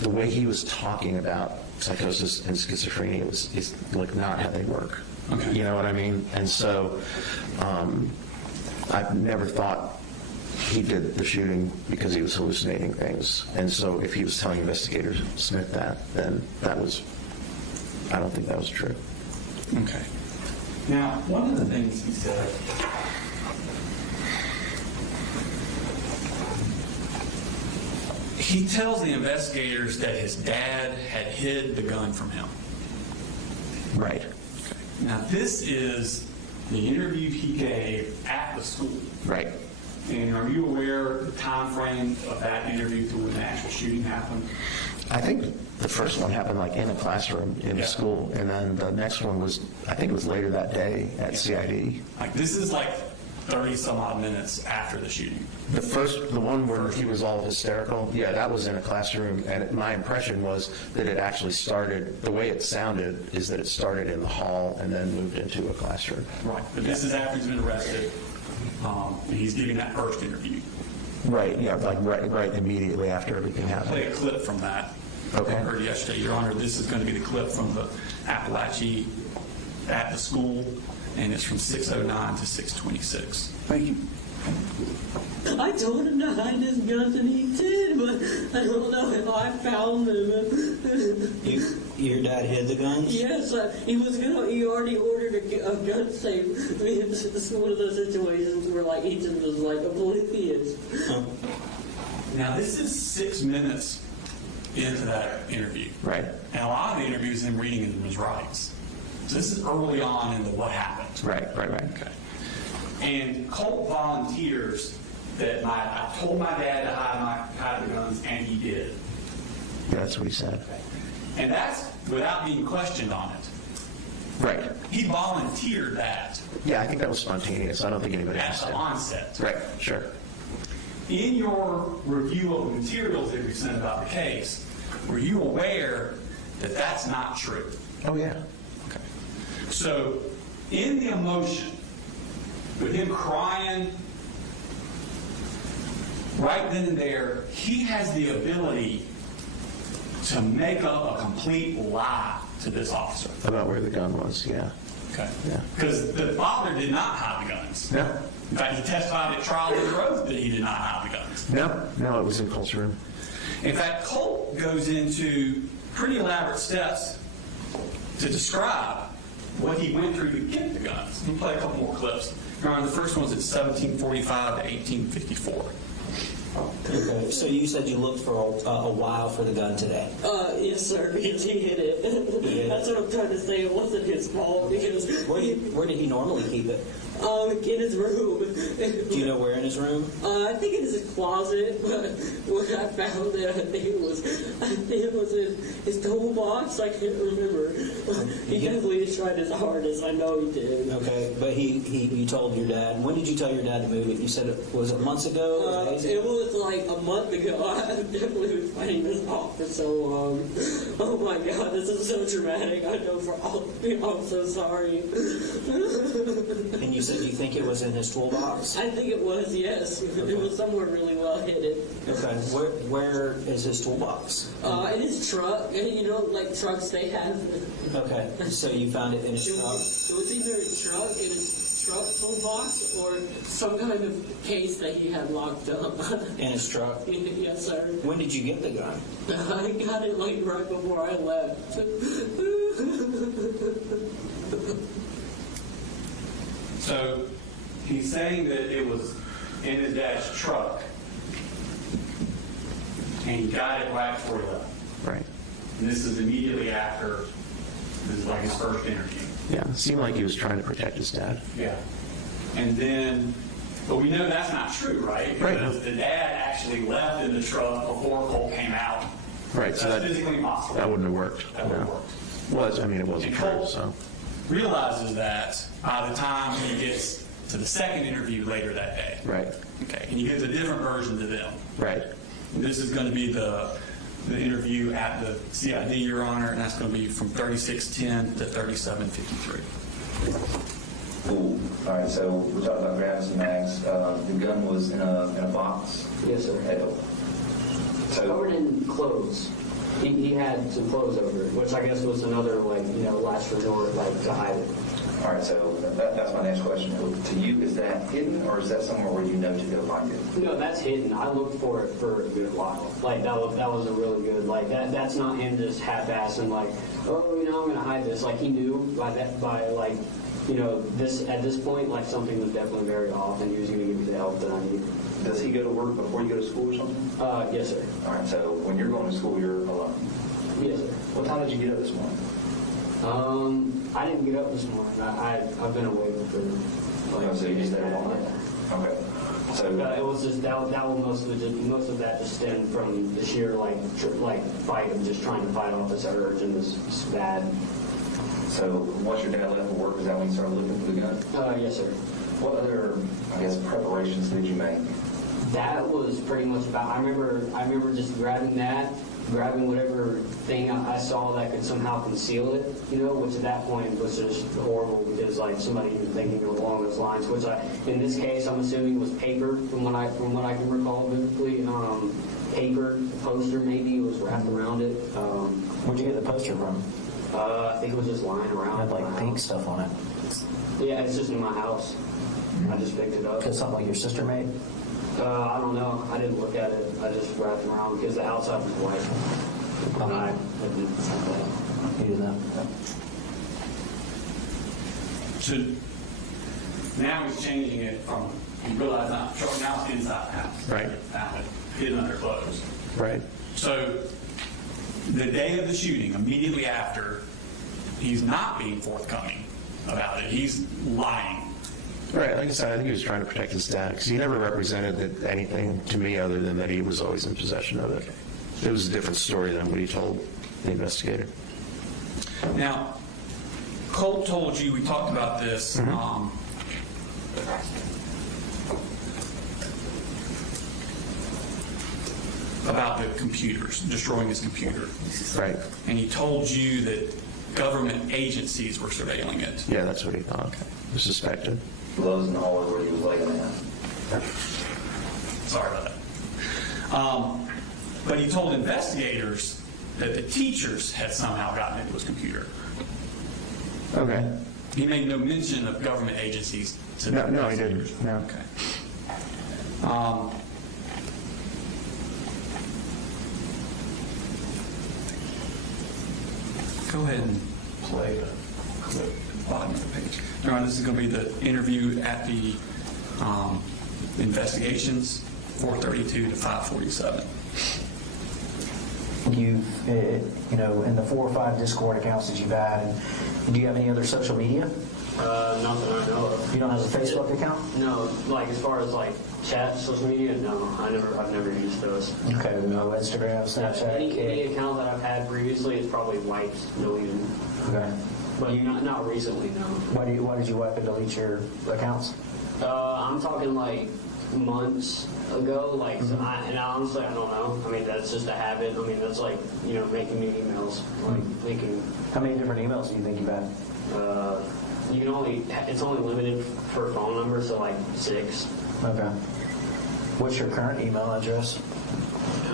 The way he was talking about psychosis and schizophrenia is like not how they work. Okay. You know what I mean? And so I've never thought he did the shooting because he was hallucinating things. And so if he was telling investigator Smith that, then I don't think that was true. Okay. Now, one of the things he said, he tells the investigators that his dad had hid the gun from him. Right. Now, this is the interview he gave at the school. Right. And are you aware of the time frame of that interview to when the actual shooting happened? I think the first one happened like in a classroom in the school, and then the next one was, I think it was later that day at CID. Like, this is like 30 some odd minutes after the shooting. The one where he was all hysterical, yeah, that was in a classroom, and my impression was that it actually started, the way it sounded is that it started in the hall and then moved into a classroom. Right. But this is after he's been arrested, and he's giving that first interview. Right, yeah, like right immediately after everything happened. Play a clip from that. Okay. I heard yesterday, Your Honor, this is going to be the clip from the Apalachee at the school, and it's from 6:09 to 6:26. Thank you. I told him to hide his guns, and he did, but I don't know if I found them. Your dad hid the guns? Yes, he already ordered a gun safe. I mean, it's one of those situations where, like, Ethan was like oblivious. Now, this is 6 minutes into that interview. Right. And a lot of the interview is him reading his rights. So this is early on into what happened. Right. Okay. And Colt volunteers that I told my dad to hide the guns, and he did. Yeah, that's what he said. And that's without being questioned on it. Right. He volunteered that Yeah, I think that was spontaneous. I don't think anybody at asked the him. onset. Right, sure. In your review of the materials that we sent about the case, were you aware that that's not true? Oh, yeah. Okay. So, in the emotion, with him crying, right then and there, he has the ability to make up a complete lie to this officer. About where the gun was, yeah. Okay. Yeah. Because the father did not hide the guns. No, In fact, he testified at trial under oath that he did not hide the guns. no, it was in Colt's room. In fact, Colt goes into pretty elaborate steps to describe what he went through to get the guns. Let me play a couple more clips. Remember, the first one's at 1745 to 1854. Okay, so you said you looked for a while for the gun today. Yes, sir, because he hid it. That's what I'm trying to say. It wasn't his fault because Where did he normally keep it? in his room. Do you know where in his room? I think it is a closet, but when I found it, I think it was in his toolbox. I can't remember. He definitely tried his hardest. I know he did. Okay, but you told your dad. When did you tell your dad to move it? You said was it months ago? Or days ago? It was like a month ago. I definitely been fighting this off for so long. Oh my God, this is so dramatic. I know for all of you, I'm so sorry. And you said you think it was in his toolbox? I think it was, yes. It was somewhere really well hidden. Okay, where is his toolbox? In his truck, and you know, like trucks they have. Okay, so you found it in his It truck? was either a truck in his truck toolbox or some kind of case that he had locked up. In his truck? Yes, sir. When did you get the gun? I got it like right before I left. So he's saying that it was in his dad's truck, and he got it right before he left. Right. And this is immediately after, this is like his first interview. Yeah, it seemed like he was trying to protect his dad. Yeah. And then, but we know that's not true, right? Right. Because the dad actually left in the truck before Colt came out. Right, so That's that, physically impossible. that wouldn't have worked. That wouldn't No. work. Was, I mean, it wasn't And true, Colt so. realizes that by the time he gets to the second interview later that day. Right, Okay, and he gives a different version to them. right. And this is going to be the interview at the CID, Your Honor, and that's going to be from 3610 to 3753. Cool. All right, so we're talking about grabbing some mags. The gun was in a box? Yes, sir. Covered in clothes. He had some clothes over it, which I guess was another, last resort, to hide it. All right, so that's my next question. To you, is that hidden, or is that somewhere where you know to go find it? No, that's hidden. I looked for it for a good while. That was a really good, that's not him just half-assing, I'm going to hide this. He knew at this point, something was definitely very off, and he was going to give me the help that I need. Does he go to work before you go to school or something? Yes, sir. All right, so when you're going to school, you're alone. Yes, sir. What time did you get up this morning? I didn't get up this morning. I've been awake for So you just stayed up all night? Okay. So it was just that was most of that just stemmed from the sheer fight of just trying to fight off this urge and this bad. So once your dad left for work, is that when you started looking for the gun? Yes, sir. What other, preparations did you make? That was pretty much about. I remember just grabbing whatever thing I saw that could somehow conceal it, which at that point was just horrible because somebody even thinking along those lines, which in this case I'm assuming was paper from what I can recall vividly. Paper, poster maybe was wrapped around it. Where'd you get the poster from? I think it was just lying around. It had pink stuff on it. Yeah, it's just in my house. I just picked it up. Something like your sister made? I don't know. I didn't look at it. I just wrapped it around because the outside was white. And I didn't. You did that? So now he's changing it from, you realize now it's inside the house. Right. Found it hidden under clothes. Right. So the day of the shooting, immediately after, he's not being forthcoming about it. He's lying. Right, like I said, I think he was trying to protect his dad, because he never represented anything to me other than that he was always in possession of it. It was a different story than what he told the investigator. Now, Colt told you, we talked about this, about the computers, destroying his computer. Right. And he told you that government agencies were surveilling it. Yeah, that's what he thought. Was suspected. Lowe's in the hallway where he was laying at. Sorry about that. But he told investigators that the teachers had somehow gotten into his computer. Okay. He made no mention of government agencies to the No, he investigators. didn't. No. Okay. Go ahead and play the clip at the bottom of the page. All right, this is going to be the interview at the investigations, 432 to 547. You know, in the 4 or 5 Discord accounts that you've had, do you have any other social media? Nothing I know of. You don't have a Facebook account? No, like as far as like chat, social media, no. I've never used those. Okay, no Instagram, Snapchat. Any account that I've had previously, it's probably wiped, deleted. Okay. But not recently, no. Why did you wipe and delete your accounts? I'm talking like months ago, like, and honestly, I don't know. I mean, that's just a habit. I mean, that's like, making new emails, like thinking. How many different emails do you think you've had? It's only limited for phone numbers, so like 6. Okay. What's your current email address?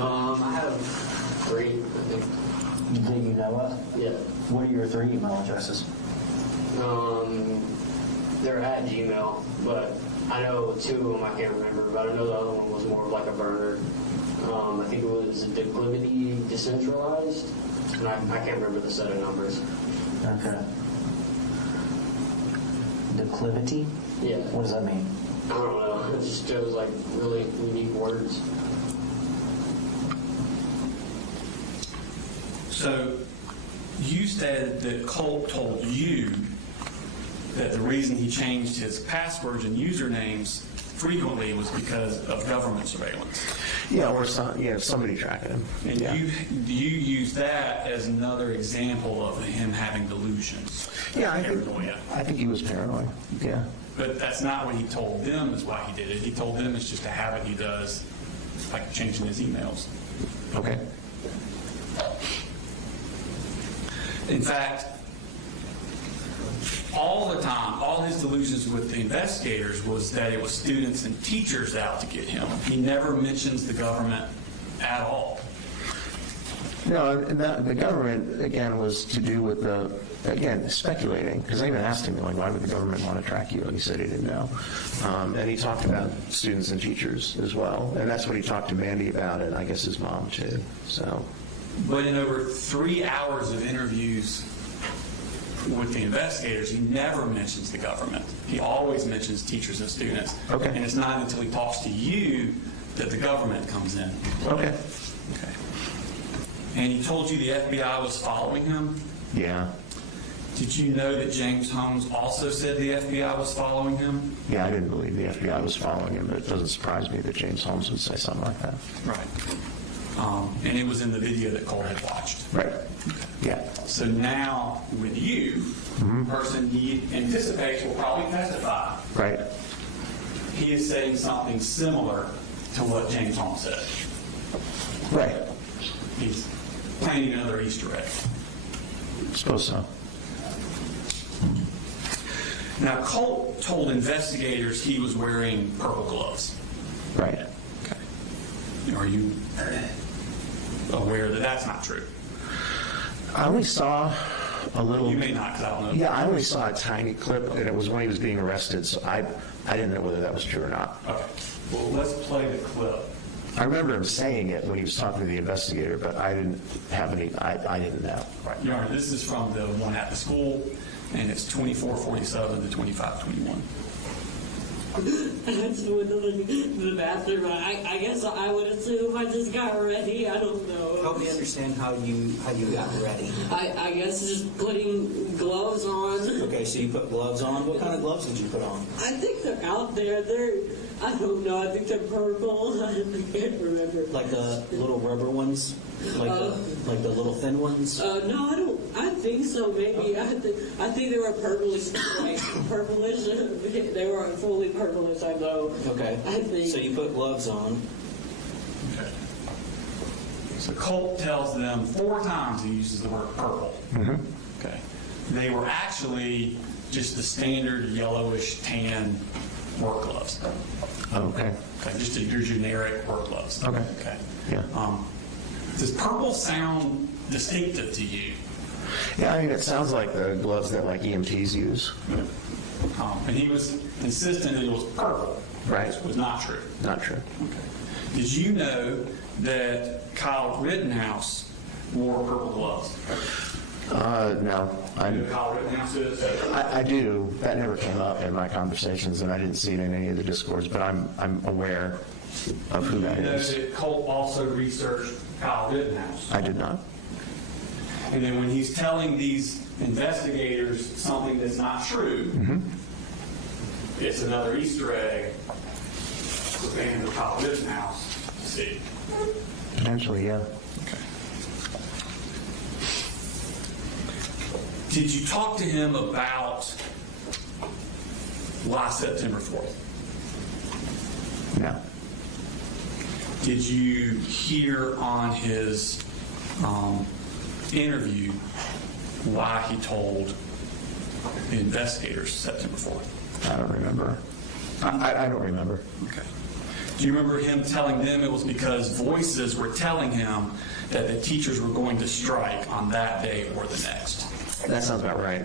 I have 3, I think. That you know of? Yeah. What are your 3 email addresses? They're at Gmail, but I know 2 of them I can't remember, but I know the other one was more of like a burner. I think it was Declivity Decentralized, and I can't remember the set of numbers. Okay. Declivity? Yeah. What does that mean? I don't know. It just shows like really unique words. So you said that Colt told you that the reason he changed his passwords and usernames frequently was because of government surveillance. Yeah, or somebody tracking him. And Yeah. you use that as another example of him having delusions. Yeah, Paranoia. I think he was paranoid. Yeah. But that's not what he told them is why he did it. He told them it's just a habit he does, like changing his emails. Okay. In fact, all the time, all his delusions with the investigators was that it was students and teachers out to get him. He never mentions the government at all. No, and the government, again, was to do with speculating, because I even asked him, like, why would the government want to track you? And he said he didn't know. And he talked about students and teachers as well, and that's what he talked to Mandy about, and I guess his mom, too. So. But in over 3 hours of interviews with the investigators, he never mentions the government. He always mentions teachers and students. Okay. And it's not until he talks to you that the government comes in. Okay. Okay. And he told you the FBI was following him? Yeah. Did you know that James Holmes also said the FBI was following him? Yeah, I didn't believe the FBI was following him, but it doesn't surprise me that James Holmes would say something like that. Right. And it was in the video that Colt had watched. Right. Yeah. So now, with you, the person he anticipates will probably testify. Right. He is saying something similar to what James Holmes said. Right. He's planting another Easter egg. I suppose so. Now, Colt told investigators he was wearing purple gloves. Right. Okay. Are you aware that that's not true? I only saw a little. You may not, because I don't know. Yeah, I only saw a tiny clip, and it was when he was being arrested, so I didn't know whether that was true or not. Okay. Well, let's play the clip. I remember him saying it when he was talking to the investigator, but I didn't have any, I didn't know. Right. Your Honor, this is from the one at the school, and it's 2447 to 2521. I just went to the bathroom. I guess I would assume I just got ready. I don't know. Help me understand how you got ready. I guess just putting gloves on. Okay, so you put gloves on. What kind of gloves did you put on? I think they're out there. I don't know. I think they're purple. I can't remember. Like the little rubber ones? Like the little thin ones? No, I don't. I think so. Maybe I think they were purplish, like purplish. They were fully purplish. I know. Okay. I think. So you put gloves on. Okay. So Colt tells them 4 times he uses the word purple. Okay. They were actually just the standard yellowish tan work gloves. Okay. Okay, just your generic work gloves. Okay. Okay. Yeah. Does purple sound distinctive to you? Yeah, I mean, it sounds like the gloves that like EMTs use. And he was insistent that it was purple. Right. Which was not true. Not true. Okay. Did you know that Kyle Rittenhouse wore purple gloves? No. You know who Kyle Rittenhouse is? I do. That never came up in my conversations, and I didn't see it in any of the discords, but I'm aware of who that You know is. that Colt also researched Kyle Rittenhouse. I did not. And then when he's telling these investigators something that's not true, it's another Easter egg for fans of Kyle Rittenhouse to see. Potentially, yeah. Did you talk to him about why September 4th? No. Did you hear on his interview why he told the investigators September 4th? I don't remember. I don't remember. Okay. Do you remember him telling them it was because voices were telling him that the teachers were going to strike on that day or the next? That sounds about right.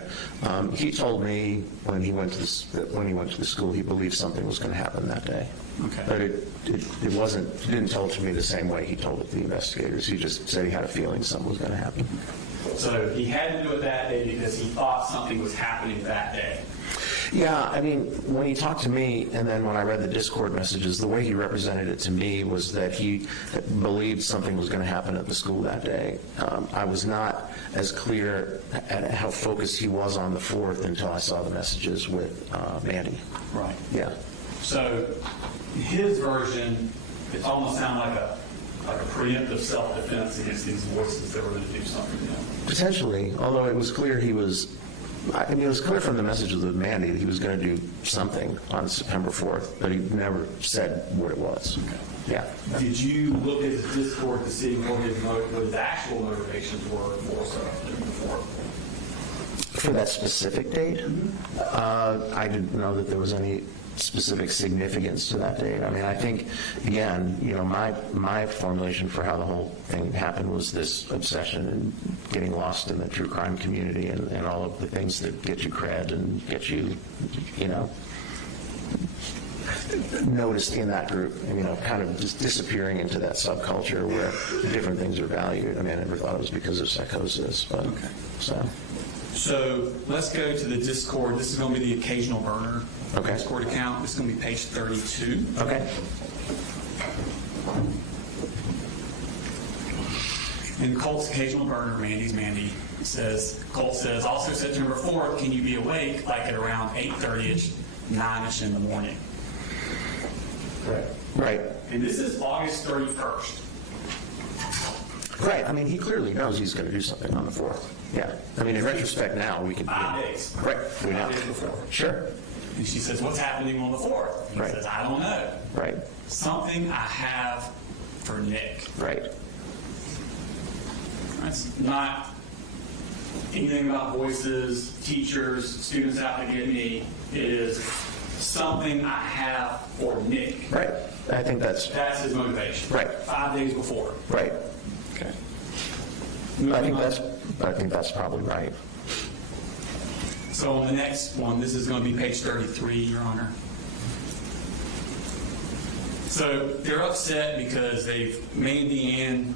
He told me when he went to the school, he believed something was going to happen that day. Okay. But it wasn't. He didn't tell it to me the same way he told it to the investigators. He just said he had a feeling something was going to happen. So he had to do it that day because he thought something was happening that day. Yeah, I mean, when he talked to me, and then when I read the Discord messages, the way he represented it to me was that he believed something was going to happen at the school that day. I was not as clear at how focused he was on the 4th until I saw the messages with Mandy. Right. Yeah. So his version, it almost sounded like a preemptive self-defense against these voices that were going to do something to him. Potentially, although it was clear he was. I mean, it was clear from the messages with Mandy that he was going to do something on September 4th, but he never said what it was. Okay. Yeah. Did you look at his Discord to see what his actual motivations were for September 4th? For that specific date, I didn't know that there was any specific significance to that date. I mean, I think, again, my formulation for how the whole thing happened was this obsession and getting lost in the true crime community and all of the things that get you cred and get you, noticed in that group, and, kind of just disappearing into that subculture where different things are valued. I mean, I never thought it was because of psychosis, but So let's go to the Discord. This is going to be the occasional burner Discord account. This is going to be page 32. Okay. In Colt's occasional burner, Mandy says, Colt says, also September 4th, can you be awake like at around 8:30ish, 9ish in the morning? Right. And this is August 31st. Right. I mean, he clearly knows he's going to do something on the 4th. Yeah. I mean, in retrospect now, we can... 5 days. Right. We know. 5 days before. Sure. And she says, what's happening on the 4th? He says, I don't know. Right. Something I have for Nick. Right. That's not anything about voices, teachers, students out to get me. It is something I have for Nick. Right. I think that's his motivation. Right. 5 days before. Right. Okay. I think that's probably right. So on the next one, this is going to be page 33, Your Honor. So they're upset because Mandy and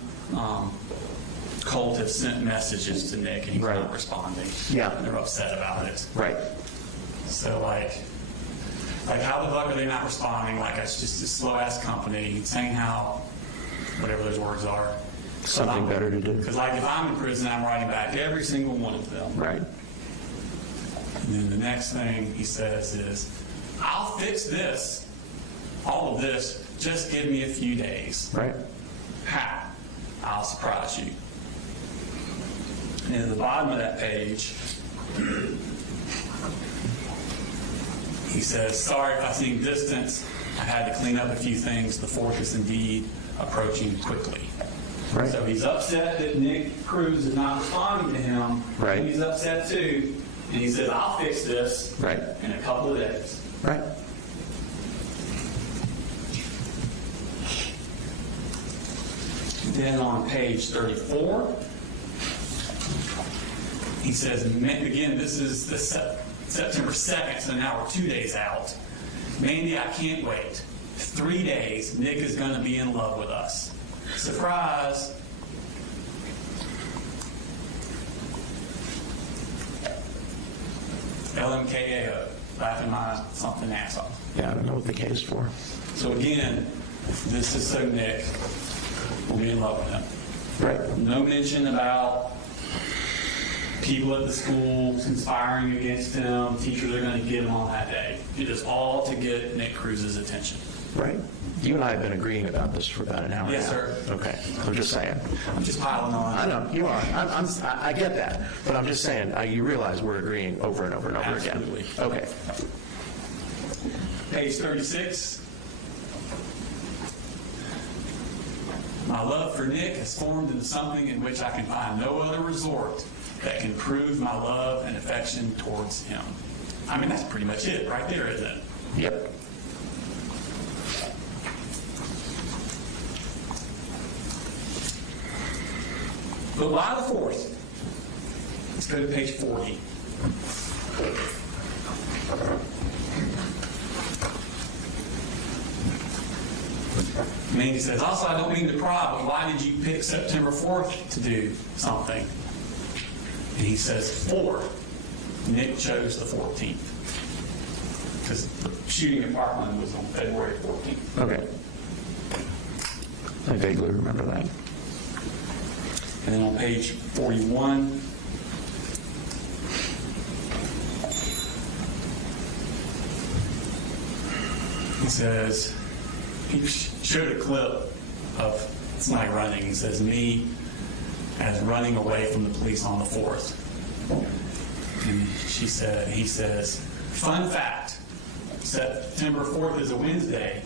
Colt have sent messages to Nick and he's not responding. Yeah. And they're upset about it. Right. So Like, how the fuck are they not responding? Like, it's just a slow-ass company saying how, whatever those words are. Something better to do. Because, like, if I'm in prison, I'm writing back every single one of them. Right. And then the next thing he says is, I'll fix this, all of this, just give me a few days. Right. How? I'll surprise you. And at the bottom of that page, he says, sorry if I seem distant. I had to clean up a few things. The fourth is indeed approaching quickly. Right. So he's upset that Nick Cruz is not responding to him. Right. And he's upset too. And he says, I'll fix this Right. in a couple of days. Right. Then on page 34, he says, again, this is the September 2nd, so now we're 2 days out. Mandy, I can't wait. 3 days, Nick is going to be in love with us. Surprise. LMKAO, laughing my something ass off. Yeah, I don't know what the K is for. So again, this is so Nick will be in love with him. Right. No mention about people at the school conspiring against him, teachers are going to get him on that day. It is all to get Nick Cruz's attention. Right. You and I have been agreeing about this for about an hour Yes, now. sir. Okay. I'm just saying. I'm just piling on. I know, you are. I get that. But I'm just saying, you realize we're agreeing over and over and over Absolutely. again. Okay. Page 36. My love for Nick has formed into something in which I can find no other resort that can prove my love and affection towards him. I mean, that's pretty much it right there, isn't it? Yep. But why the 4th? Let's go to page 40. Mandy says, also, I don't mean to pry, but why did you pick September 4th to do something? And he says, 4. Nick chose the 14th. Because the shooting at Parkland was on February 14th. Okay. I vaguely remember that. And then on page 41, he says, he showed a clip of somebody running. He says, me as running away from the police on the 4th. And he says, fun fact, September 4th is a Wednesday,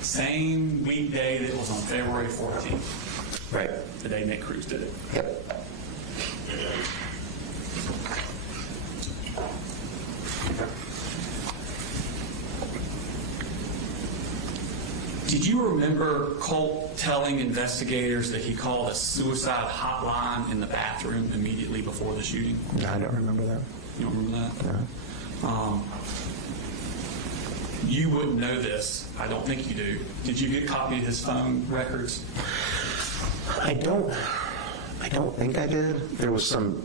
same weekday that was on February 14th. Right. The day Nick Cruz did it. Yep. Did you remember Colt telling investigators that he called a suicide hotline in the bathroom immediately before the shooting? No, I don't remember that. You don't remember that? No. You wouldn't know this. I don't think you do. Did you get a copy of his phone records? I don't think I did. There was some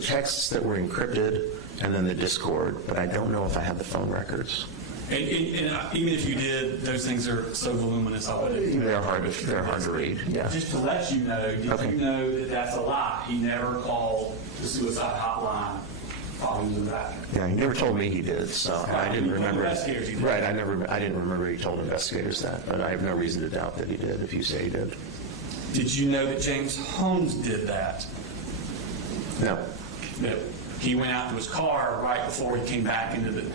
texts that were encrypted, and then the Discord, but I don't know if I have the phone records. And even if you did, those things are so voluminous. I wouldn't. They're hard to read. Yeah. Just to let you know, did Okay. you know that that's a lie? He never called the suicide hotline while he was in the bathroom. Yeah, he never told me he did, so I didn't He told remember. investigators he did. Right, I didn't remember he told investigators that, but I have no reason to doubt that he did. If you say he did. Did you know that James Holmes did that? No. That he went out to his car right before he came back into the.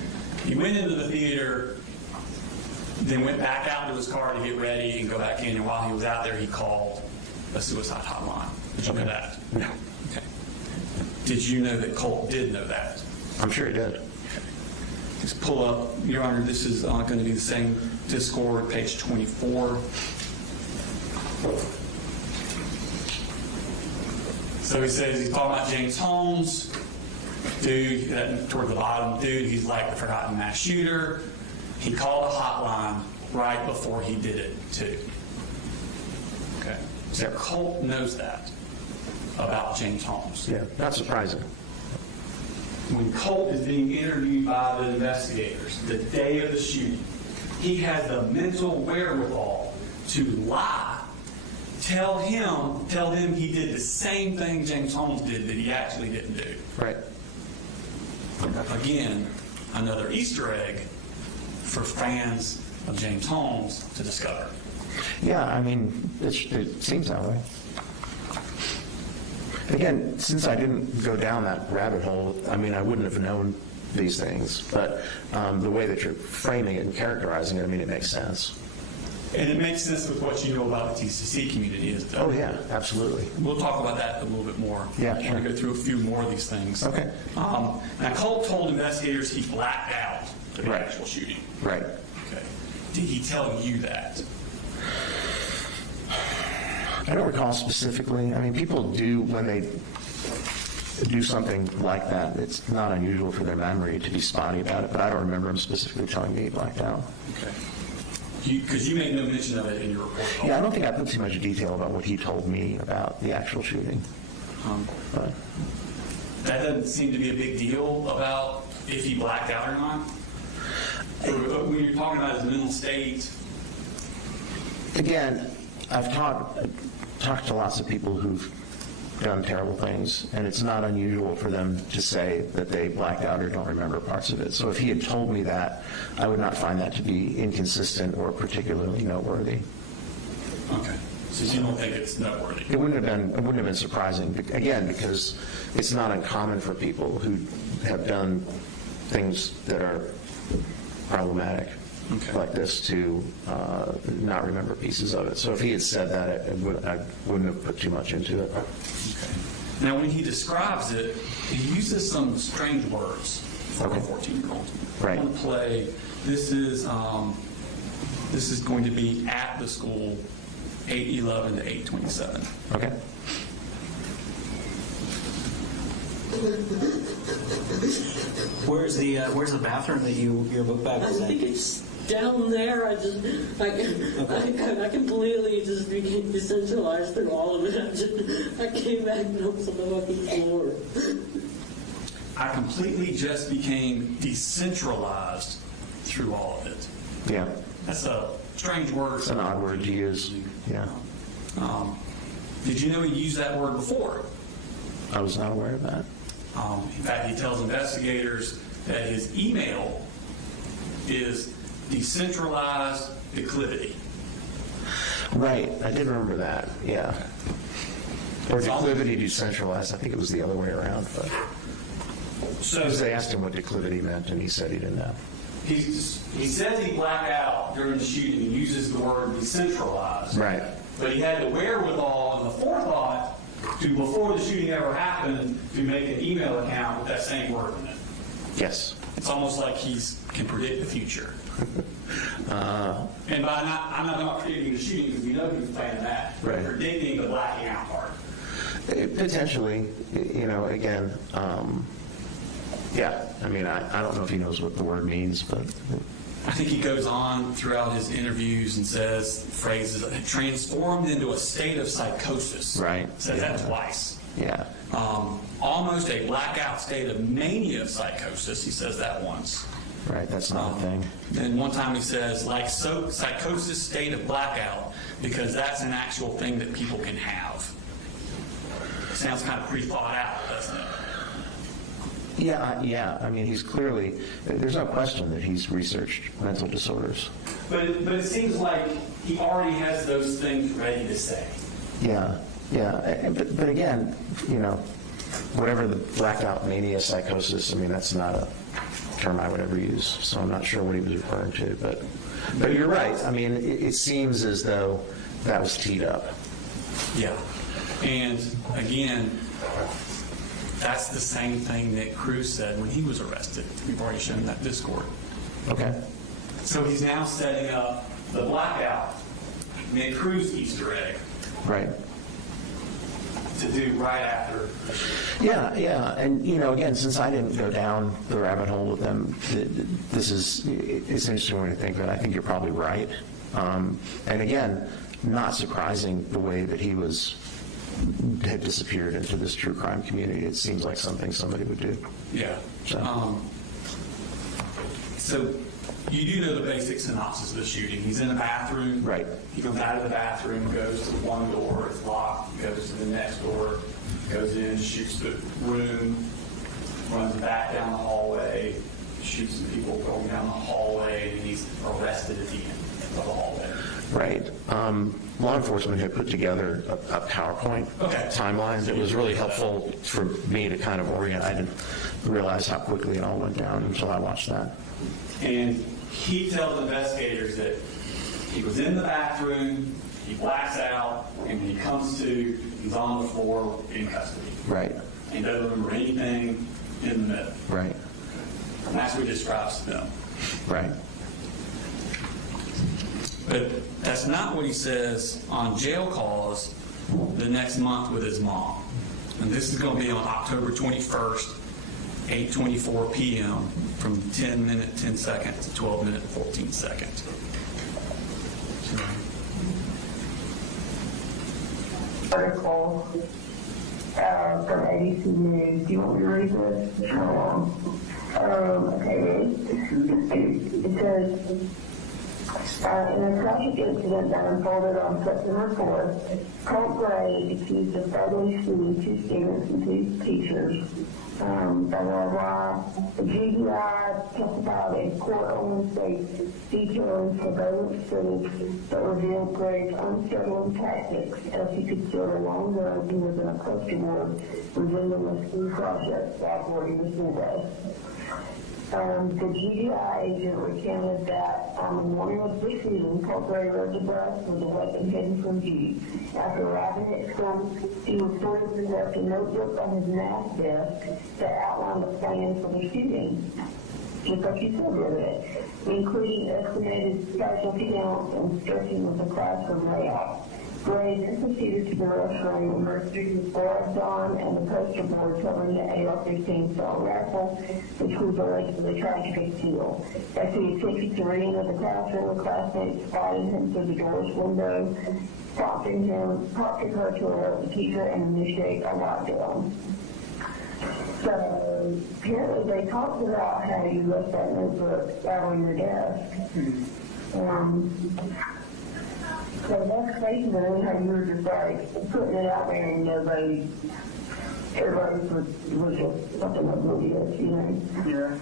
He went into the theater, then went back out to his car to get ready and go back in. And while he was out there, he called a suicide hotline. Did you know that? No. Okay. Did you know that Colt did know that? I'm sure he did. Just pull up, Your Honor, this is going to be the same Discord, page 24. So he says he's talking about James Holmes. Dude, toward the bottom, dude, he's like the forgotten mass shooter. He called a hotline right before he did it, too. Okay. So Colt knows that about James Holmes. Yeah, not surprising. when Colt is being interviewed by the investigators the day of the shooting, he has the mental wherewithal to lie, tell them he did the same thing James Holmes did that he actually didn't do. Right. Again, another Easter egg for fans of James Holmes to discover. Yeah, I mean, it seems that way. Again, since I didn't go down that rabbit hole, I mean, I wouldn't have known these things. But the way that you're framing it and characterizing it, I mean, it makes sense. And it makes sense with what you know about the TCC community. Oh, yeah, absolutely. We'll talk about that a little bit more. Yeah, I sure. want to go through a few more of these things. Okay. Now, Colt told investigators he blacked out for the Right. actual shooting. Right. Okay. Did he tell you that? I don't recall specifically. I mean, people do, when they do something like that, it's not unusual for their memory to be spotty about it, but I don't remember him specifically telling me he blacked out. Okay. Because you made no mention of it in your report. Yeah, I don't think I put too much detail about what he told me about the actual shooting. But That doesn't seem to be a big deal about if he blacked out or not. When you're talking about his mental state, again, I've talked to lots of people who've done terrible things, and it's not unusual for them to say that they blacked out or don't remember parts of it. So if he had told me that, I would not find that to be inconsistent or particularly noteworthy. okay. So you don't think it's noteworthy? It wouldn't have been surprising, again, because it's not uncommon for people who have done things that are problematic like this to not remember pieces of it. So if he had said that, I wouldn't have put too much into it. Okay. Now, when he describes it, he uses some strange words for a 14-year-old. Right. I want to play. This is going to be at the school, 8:11 to 8:27. Okay. Where's the bathroom that your book bag I was in? think it's down there. I completely just became decentralized through all of it. I came back and I was on the fucking floor. I completely just became decentralized through all of it. Yeah. That's a strange word. It's an odd word to use. Yeah. Did you know he used that word before? I was not aware of that. In fact, he tells investigators that his email is decentralized declivity. Right. I did remember that. Yeah. Or It's all- declivity decentralized. I think it was the other way around. But So because they asked him what declivity meant, and he said he didn't know. he says he blacked out during the shooting and uses the word decentralized. Right. But he had the wherewithal and the forethought to, before the shooting ever happened, to make an email account with that same word in it. Yes. It's almost like he can predict the future. And by I'm not predicting the shooting because we know he was planning that. But Right. predicting the blacking out part. Potentially, again, yeah. I mean, I don't know if he knows what the word means, but I think he goes on throughout his interviews and says phrases, transformed into a state of psychosis. Right. Says that twice. yeah. Almost a blackout state of mania psychosis. He says that once. Right. That's not a thing. Then one time he says, like psychosis state of blackout, because that's an actual thing that people can have. Sounds kind of pre-thought out, doesn't it? Yeah. I mean, he's clearly, there's no question that he's researched mental disorders. But it seems like he already has those things ready to say. Yeah. But again, whatever the blackout mania psychosis, I mean, that's not a term I would ever use, so I'm not sure what he was referring to. But you're right. I mean, it seems as though that was teed up. Yeah. And again, that's the same thing Nick Cruz said when he was arrested. We've already shown that Discord. Okay. So he's now setting up the blackout Nick Cruz Easter egg Right. to do right after. Yeah. And, again, since I didn't go down the rabbit hole with them, it's interesting when you think that. I think you're probably right. And again, not surprising the way that he was had disappeared into this true crime community. It seems like something somebody would do. Yeah. So you do know the basic synopsis of the shooting. He's in a bathroom. Right. He comes out of the bathroom, goes to one door, it's locked, goes to the next door, goes in, shoots the room, runs back down the hallway, shoots some people going down the hallway, and he's arrested at the end of the hallway. Right. Law enforcement had put together a PowerPoint timeline that was really helpful for me to kind of orient. I didn't realize how quickly it all went down until I watched that. And he tells investigators that he was in the bathroom, he blacks out, and when he comes to, he's on the floor in custody. Right. He doesn't remember anything in the middle. Right. And that's what he describes to them. Right. But that's not what he says on jail calls the next month with his mom. And this is going to be on October 21st, 8:24 p.m. from 10 minute 10 seconds to 12 minute 14 seconds. Article from ABC News. Do you want me to read this? Okay. It says, in a tragic incident that unfolded on September 4th, Colt Gray is accused of fatally shooting 2 students and 2 teachers. The GBI testified in court on Wednesday detailing surveillance footage that revealed Gray's unsettling tactics as he concealed a long road within a poster board resembling a school project avoiding the school bus. The GDI agent recounted that on the morning of the shooting, Colt Gray rode the bus with a weapon hidden from view. After arriving at school, he reportedly left a notebook on his math desk that outlined the plan for the shooting, just like you said, did it, including estimated casualty counts and sketching of the classroom layout. Gray then proceeded to the restroom, emerged with gloves on and the poster board covering the AR-15 style rifle, which was allegedly trying to conceal. As he attempted to re-enter the classroom, a classmate spotted him through the door's window, prompting her to alert the teacher and initiate a lockdown. So apparently they talked about how you left that notebook out on your desk. So that's crazy to me how you were just like putting it out there and everybody was just something oblivious, you know? Yeah.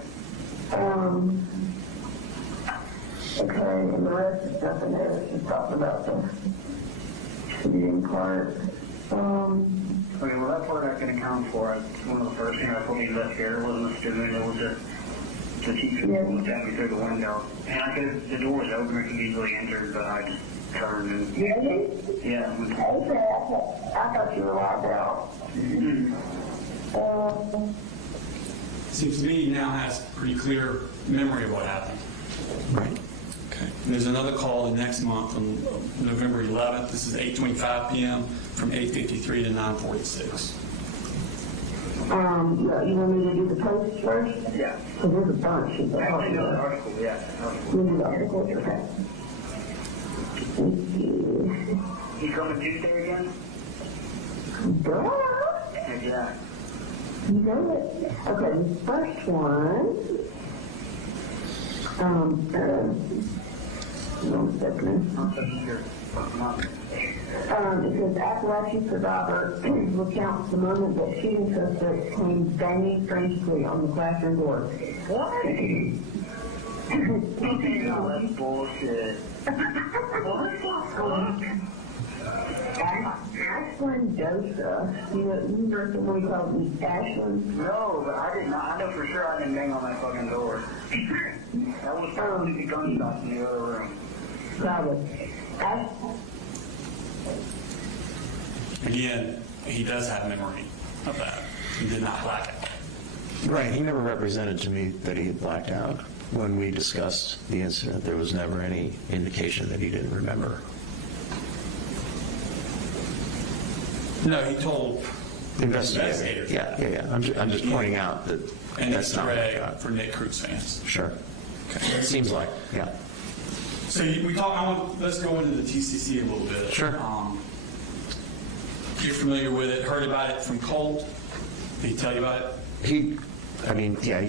Okay, and the rest of stuff in there, she talked about the shooting part. Okay, well, that part I can account for. One of the first things I told you left here wasn't a student, it was the teacher who was at me through the window. And the door was open, it could easily enter, but I just turned and... Really? Yeah. Okay, I thought you were locked out. Seems to me he now has pretty clear memory of what happened. Right. Okay. And there's another call the next month on November 11th. This is 8:25 p.m. from 8:53 to 9:46. You want me to do the post first? Yeah. So there's a bunch of them. Actually, no, the article, yeah. We'll do the article, okay. Thank you. You coming Tuesday again? Duh. Yeah. You know it. Okay, the first one. One second. It says Apalachee survivor recounts the moment that shooting suspect came banging frantically on the classroom door. What? That's bullshit. Ashland Dosa. You know somebody called me Ashland? No, but I did not. I know for sure I didn't bang on that fucking door. That was probably the gunshots in the other room. Probably. Again, he does have memory of that. He did not black out. Right. He never represented to me that he had blacked out. When we discussed the incident, there was never any indication that he didn't remember. No, he told investigators. Yeah. I'm just pointing out that And that's it's not what I Ray got. for Nick Cruz fans. Sure. Okay. It seems like, yeah. So we talk. Let's go into the TCC a little bit. Sure. you're familiar with it, heard about it from Colt? Did he tell you about it? He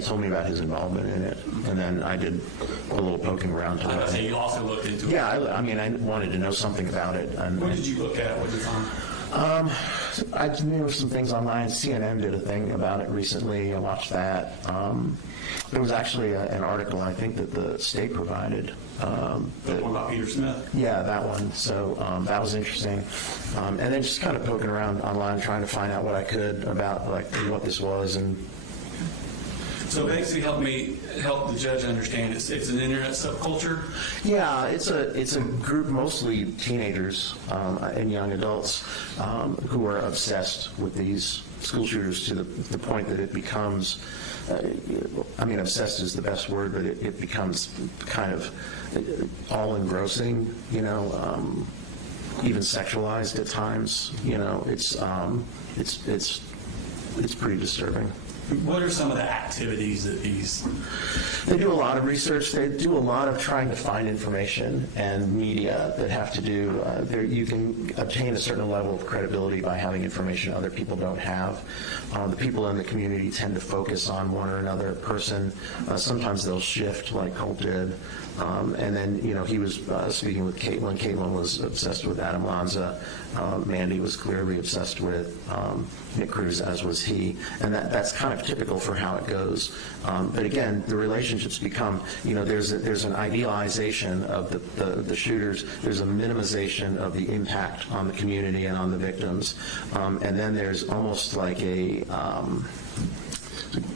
told me about his involvement in it, and then I did a little poking around to I was it. gonna say you also looked into it. Yeah, I wanted to know something about it. And What did you look at? What did you find? I knew some things online. CNN did a thing about it recently. I watched that. There was actually an article, I think, that the state provided. The one about Peter Smith? Yeah, that one. So that was interesting. And then just kind of poking around online, trying to find out what I could about like what this was. And So basically help the judge understand it's an internet subculture. yeah, it's a group, mostly teenagers and young adults, who are obsessed with these school shooters to the point that it becomes, obsessed is the best word, but it becomes kind of all engrossing, even sexualized at times. It's pretty disturbing. What are some of the activities that these... They do a lot of research. They do a lot of trying to find information and media that have to do, you can obtain a certain level of credibility by having information other people don't have. The people in the community tend to focus on one or another person. Sometimes they'll shift like Colt did. And then, he was speaking with Caitlin. Caitlin was obsessed with Adam Lanza. Mandy was clearly obsessed with Nick Cruz, as was he. And that's kind of typical for how it goes. But again, the relationships become, there's an idealization of the shooters. There's a minimization of the impact on the community and on the victims. And then there's almost like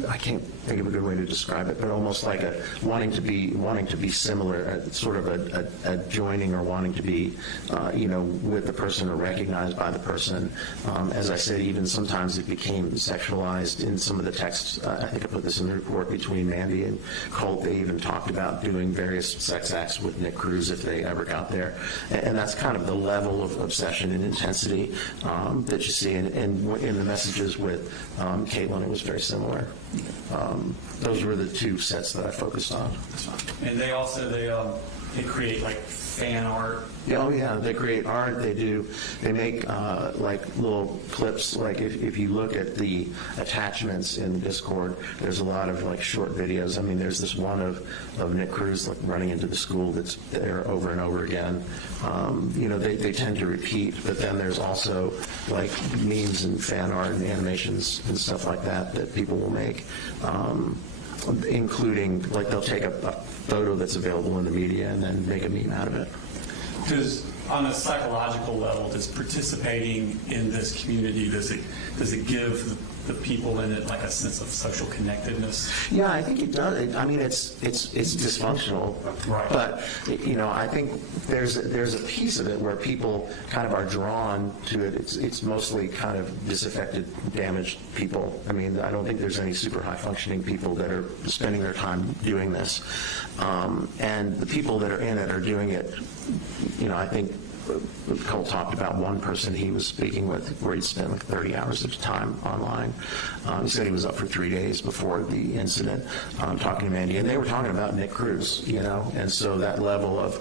I can't think of a good way to describe it, but almost like a wanting to be similar, sort of a joining or wanting to be, with the person or recognized by the person. As I said, even sometimes it became sexualized in some of the texts. I think I put this in the report between Mandy and Colt. They even talked about doing various sex acts with Nick Cruz if they ever got there. And that's kind of the level of obsession and intensity that you see. And in the messages with Caitlin, it was very similar. Those were the two sets that I focused on. And they also, they create like fan art. Oh yeah, they create art. They make like little clips. Like if you look at the attachments in Discord, there's a lot of like short videos. There's this one of Nick Cruz like running into the school that's there over and over again. They tend to repeat, but then there's also like memes and fan art and animations and stuff like that people will make. Including, like, they'll take a photo that's available in the media and then make a meme out of it. Because on a psychological level, does participating in this community, does it give the people in it like a sense of social connectedness? Yeah, I think it does. It's dysfunctional, Right. But I think there's a piece of it where people kind of are drawn to it. It's mostly kind of disaffected, damaged people. I don't think there's any super high functioning people that are spending their time doing this, and the people that are in it are doing it. I think Colt talked about one person he was speaking with where he'd spent like 30 hours at a time online. He said he was up for 3 days before the incident talking to Mandy, and they were talking about Nick Cruz, and so that level of,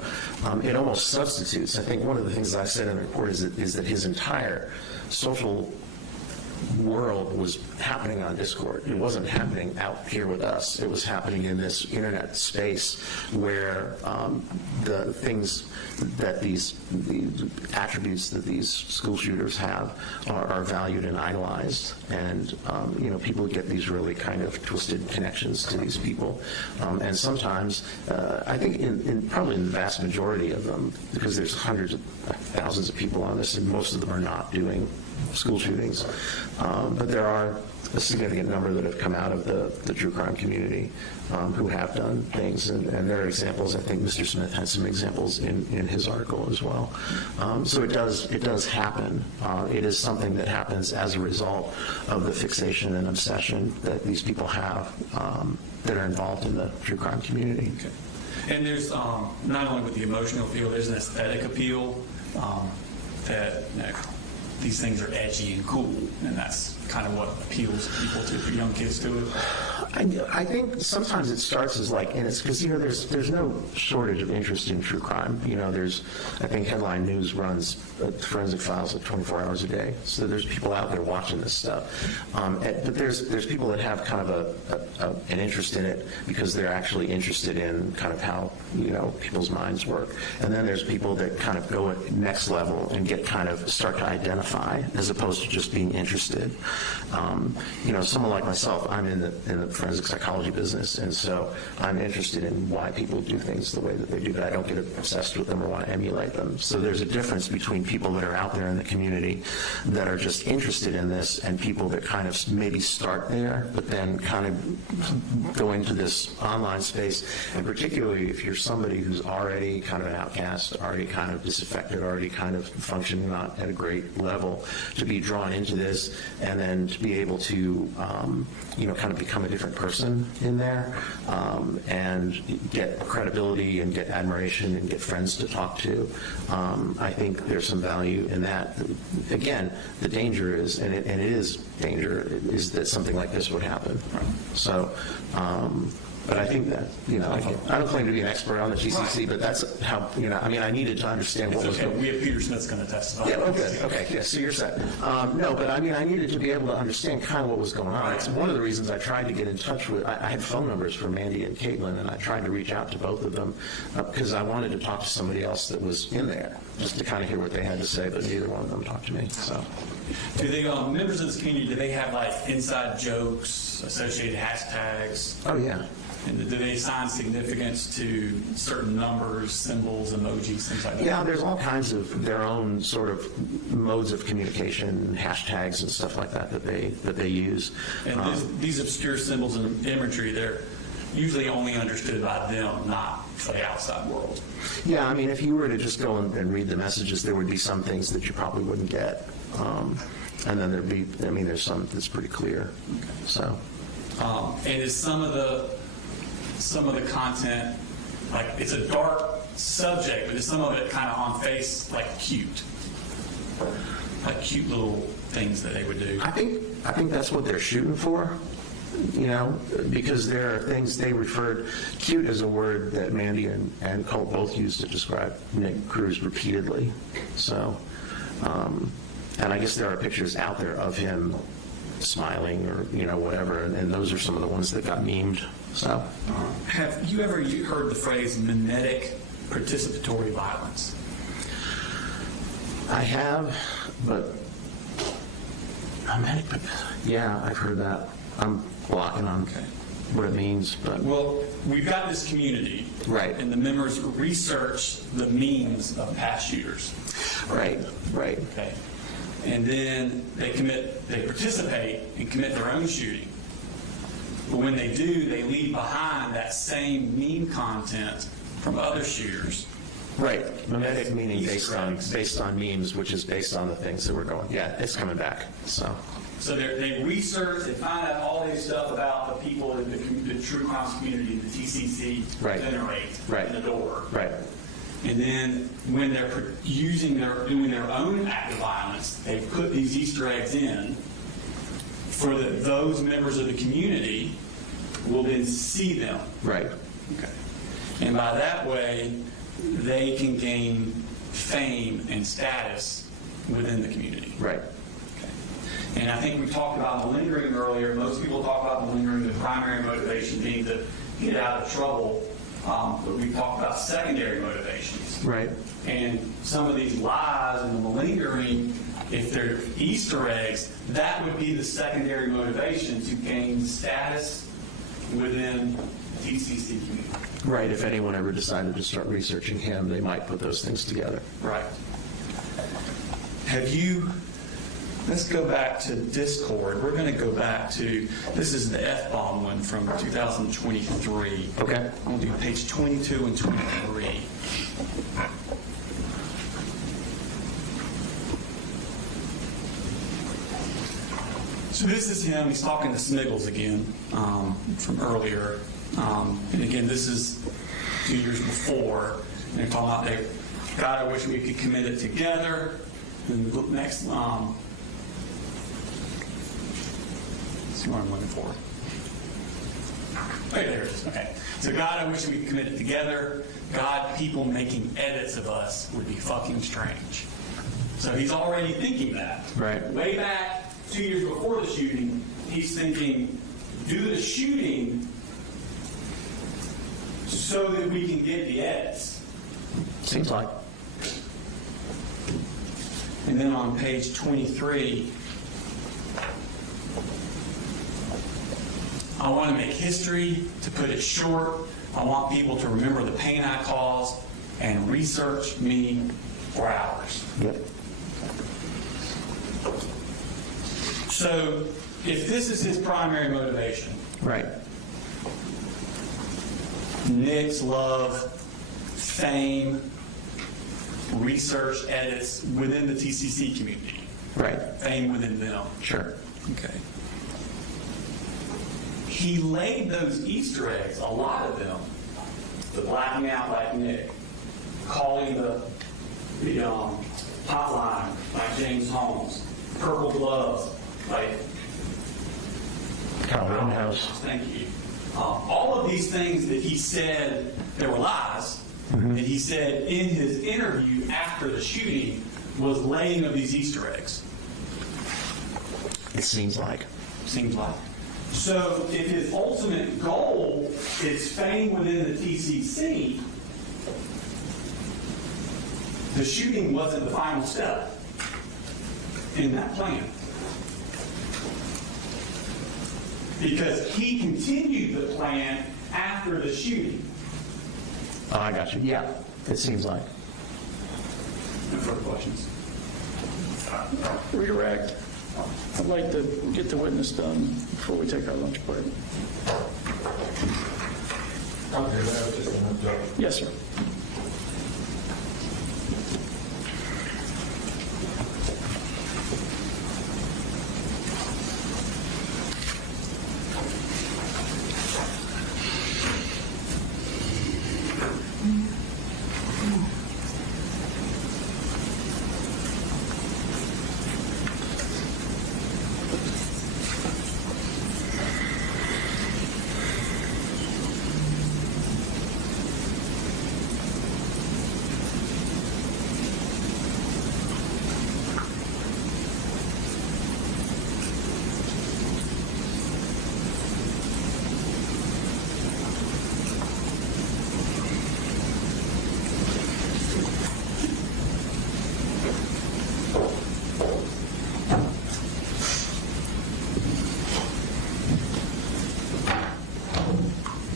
it almost substitutes. I think one of the things I said in the report is that his entire social world was happening on Discord. It wasn't happening out here with us. It was happening in this internet space where the things that the attributes that these school shooters have are valued and idolized, and people get these really kind of twisted connections to these people, and sometimes I think probably in the vast majority of them, because there's hundreds of thousands of people on this, and most of them are not doing school shootings, but there are a significant number that have come out of the true crime community who have done things, and there are examples. I think Mr. Smith had some examples in his article as well. So it does happen. It is something that happens as a result of the fixation and obsession that these people have that are involved in the true crime community. Okay. And there's not only with the emotional appeal, there's an aesthetic appeal that these things are edgy and cool, and that's kind of what appeals people to young kids to it. I think sometimes it starts as like, and it's because, there's no shortage of interest in true crime. I think Headline News runs Forensic Files like 24 hours a day. So there's people out there watching this stuff. But there's people that have kind of an interest in it because they're actually interested in kind of how, people's minds work. And then there's people that kind of go at next level and start to identify as opposed to just being interested. Someone like myself, I'm in the forensic psychology business, and so I'm interested in why people do things the way that they do, but I don't get obsessed with them or want to emulate them. So there's a difference between people that are out there in the community that are just interested in this and people that kind of maybe start there, but then kind of go into this online space, and particularly if you're somebody who's already kind of an outcast, already kind of disaffected, already kind of functioning not at a great level, to be drawn into this and then to be able to, kind of become a different person in there and get credibility and get admiration and get friends to talk to. I think there's some value in that. Again, the danger is, and it is danger, is that something like this would happen. So, but I think that, I don't claim to be an expert on the GCC, but that's how, I needed to understand what was going on. We have Peter Smith's going to testify. Yeah, okay, yeah, so you're set. No, but I needed to be able to understand kind of what was going on. It's one of the reasons I tried to get in touch with, I had phone numbers for Mandy and Caitlin, and I tried to reach out to both of them because I wanted to talk to somebody else that was in there, just to kind of hear what they had to say, but neither one of them talked to me, so. Do they, members of this community, do they have like inside jokes, associated hashtags? Oh, yeah. And do they assign significance to certain numbers, symbols, emojis, things like that? Yeah, there's all kinds of their own sort of modes of communication, hashtags and stuff like that that they use. And these obscure symbols and imagery, they're usually only understood by them, not for the outside world. Yeah, if you were to just go and read the messages, there would be some things that you probably wouldn't get. And then there'd be, there's some that's pretty clear. Okay. So. And is some of the content, like it's a dark subject, but is some of it kind of on face like cute little things that they would do? I think that's what they're shooting for, because there are things they referred, cute is a word that Mandy and Colt both used to describe Nick Cruz repeatedly. So, and I guess there are pictures out there of him smiling or, whatever, and those are some of the ones that got memed. So, have you ever heard the phrase mimetic participatory violence? I have, but mimetic, yeah, I've heard that. I'm blocking on what it means, but well, we've got this community, right, and the members research the means of past shooters, right, okay, and then they participate and commit their own shooting. But when they do, they leave behind that same meme content from other shooters. Right. Mimetic meaning based on memes, which is based on the things that we're going. Yeah, it's coming back. So they research, they find out all this stuff about the people in the true crimes community, the TCC generate in the door. Right. And then when they're doing their own act of violence, they put these Easter eggs in for those members of the community will then see them. Right. Okay. And by that way, they can gain fame and status within the community. Right. Okay. And I think we talked about malingering earlier. Most people talk about malingering, the primary motivation being to get out of trouble. But we talked about secondary motivations. Right. And some of these lies and the malingering, if they're Easter eggs, that would be the secondary motivation to gain status within the TCC community. Right. If anyone ever decided to start researching him, they might put those things together. Right. Let's go back to Discord. We're going to go back to, this is the F-bomb one from 2023. Okay. We'll do page 22 and 23. So this is him. He's talking to Sniggles again from earlier. And again, this is 2 years before. And they're talking about, God, I wish we could commit it together. And the next, see what I'm looking for. Okay, there it is. Okay. So God, I wish we could commit it together. God, people making edits of us would be fucking strange. So he's already thinking that. Right. Way back 2 years before the shooting, he's thinking, do the shooting so that we can get the edits. Seems like. And then on page 23, I want to make history. To put it short, I want people to remember the pain I caused and research me for hours. Yep. So if this is his primary motivation, Right. Nick's love, fame, research edits within the TCC community, Right. fame within them. Sure. Okay. He laid those Easter eggs, a lot of them, the blacking out like Nick, calling the hotline like James Holmes, purple gloves like Kyle Rittenhouse. Thank you. All of these things that he said, there were lies, that he said in his interview after the shooting was laying of these Easter eggs. It seems like. Seems like. So if his ultimate goal is fame within the TCC, the shooting wasn't the final step in that plan. Because he continued the plan after the shooting. Oh, I got you. Yeah. It seems like. No further questions? Redirect. I'd like to get the witness done before we take our lunch break. Okay, that was just an objection. Yes, sir.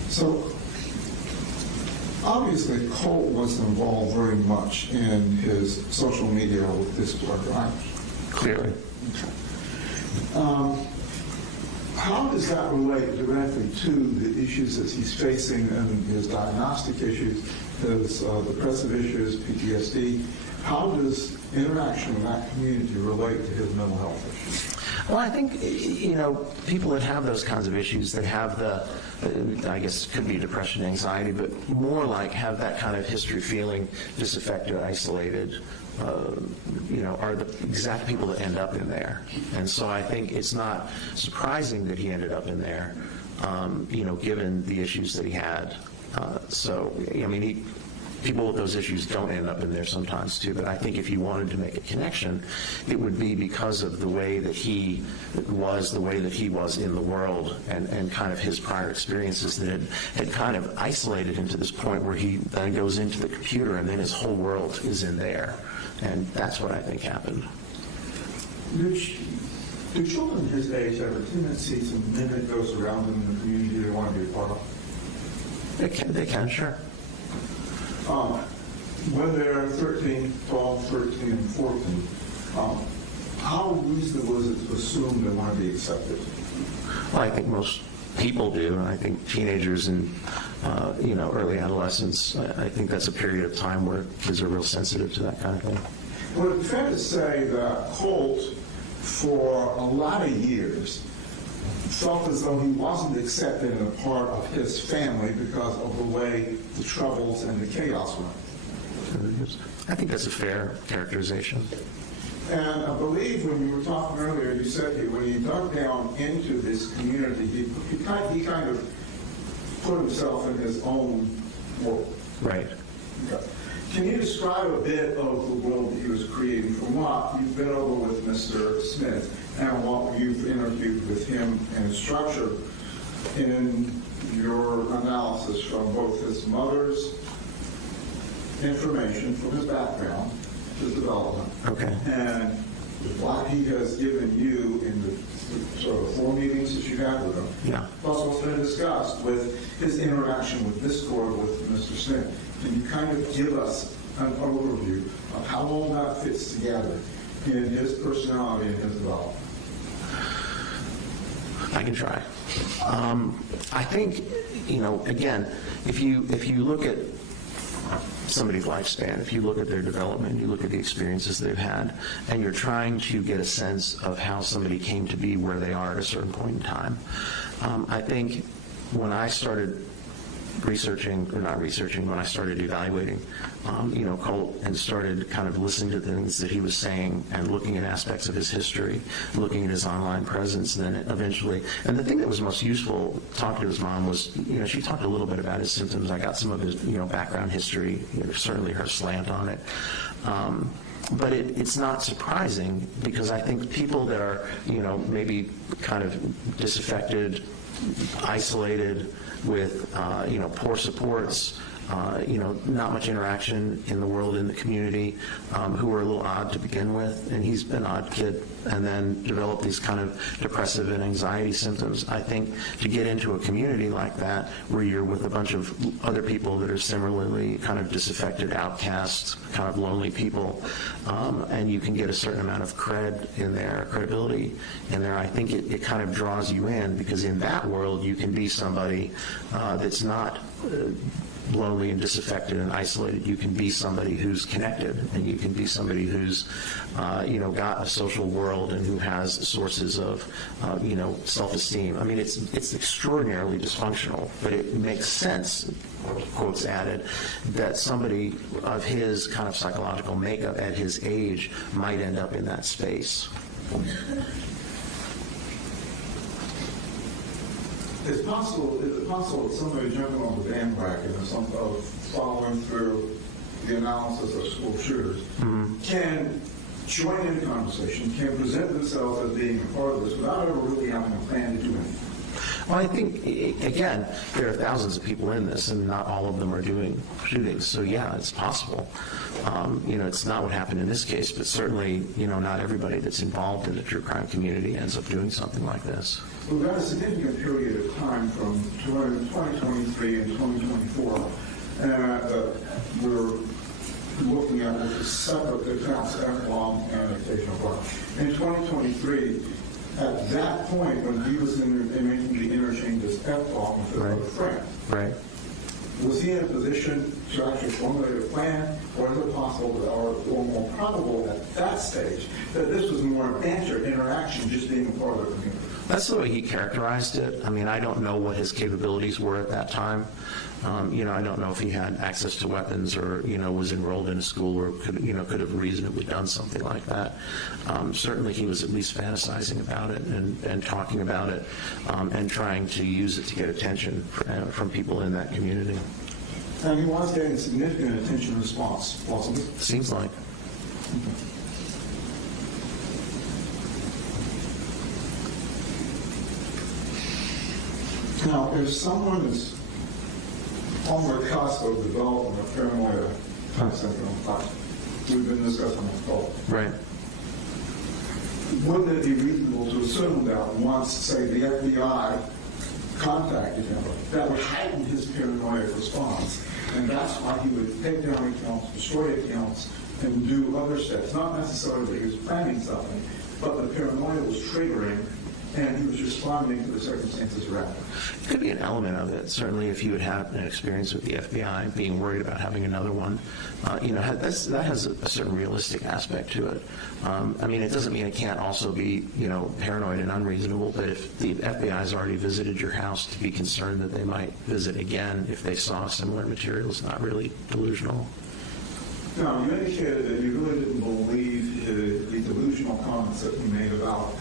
So, obviously, Colt was involved very much in his social media with this drug, right? Clearly. How does that relate directly to the issues that he's facing and his diagnostic issues, his depressive issues, PTSD? How does interaction with that community relate to his mental health issues? Well, I think, people that have those kinds of issues, that have I guess it could be depression, anxiety, but more like have that kind of history, feeling disaffected, isolated, are the exact people that end up in there. And so I think it's not surprising that he ended up in there, given the issues that he had. People with those issues don't end up in there sometimes too, but I think if you wanted to make a connection, it would be because of the way that he was in the world, and kind of his prior experiences that had kind of isolated him to this point where he then goes into the computer and then his whole world is in there. And that's what I think happened. Do children his age have a tendency to mimic those around them in the community they want to be a part of? They can, sure. When they're 13, 12, 13, and 14, how reasonable is it to assume they want to be accepted? Well, I think most people do, and I think teenagers and early adolescence, I think that's a period of time where kids are real sensitive to that kind of thing. Well, it's fair to say that Colt, for a lot of years, felt as though he wasn't accepted and a part of his family because of the way the troubles and the chaos went. I think that's a fair characterization. And I believe when you were talking earlier, you said that when he dug down into this community, he kind of put himself in his own world. Right. Okay. Can you describe a bit of the world that he was creating from what you've been over with Mr. Smith and what you've interviewed with him and structure in your analysis from both his mother's information, from his background, his development, Okay. and what he has given you in the sort of 4 meetings that you had with him, Yeah. plus what's been discussed with his interaction with this board with Mr. Smith? Can you kind of give us an overview of how all that fits together in his personality and his development? I can try. I think, again, if you look at somebody's lifespan, if you look at their development, you look at the experiences they've had, and you're trying to get a sense of how somebody came to be where they are at a certain point in time. I think when I started when I started evaluating, Colt, and started kind of listening to things that he was saying and looking at aspects of his history, looking at his online presence, and then eventually, and the thing that was most useful talking to his mom was, she talked a little bit about his symptoms. I got some of his, background history, certainly her slant on it. But it's not surprising, because I think people that are, maybe kind of disaffected, isolated, with poor supports, not much interaction in the world, in the community, who were a little odd to begin with, and he's been an odd kid, and then developed these kind of depressive and anxiety symptoms. I think to get into a community like that, where you're with a bunch of other people that are similarly kind of disaffected, outcasts, kind of lonely people, and you can get a certain amount of credibility in there, I think it kind of draws you in, because in that world you can be somebody that's not lonely and disaffected and isolated. You can be somebody who's connected, and you can be somebody who's got a social world and who has sources of self-esteem. I mean, it's extraordinarily dysfunctional, but it makes sense, quotes added, that somebody of his kind of psychological makeup at his age might end up in that space. Is it possible that somebody jumping on the bandwagon of following through the analysis of school shooters can join in the conversation, can present themselves as being a part of this without ever really having a plan to do anything? Well, I think, again, there are thousands of people in this, and not all of them are doing shootings. So, yeah, it's possible. It's not what happened in this case, but certainly, not everybody that's involved in the true crime community ends up doing something like this. We've got a significant period of time from 2023 and 2024, and we're looking at the separate accounts, F-bomb and occasional bomb. In 2023, at that point, when he was making the interchange as F-bomb with another friend, Right. was he in a position to actually formulate a plan, or is it possible that, or more probable at that stage, that this was more of banter, interaction, just being a part of the community? That's the way he characterized it. I mean, I don't know what his capabilities were at that time. I don't know if he had access to weapons, or, was enrolled in a school where could have reasonably done something like that. Certainly he was at least fantasizing about it and talking about it, and trying to use it to get attention from people in that community. And he was getting significant attention response, possibly. Seems like. Now, if someone is on the cusp of developing a paranoia type syndrome, like we've been discussing before, Right. wouldn't it be reasonable to assume that once, say, the FBI contacted him, that would heighten his paranoid response, and that's why he would take down accounts, destroy accounts, and do other steps? Not necessarily that he was planning something, but the paranoia was triggering, and he was responding to the circumstances around him. It could be an element of it. Certainly, if you had had an experience with the FBI, being worried about having another one, that has a certain realistic aspect to it. I mean, it doesn't mean it can't also be, paranoid and unreasonable, but if the FBI has already visited your house, to be concerned that they might visit again if they saw similar material is not really delusional. Now, you indicated that you really didn't believe the delusional comments that he made about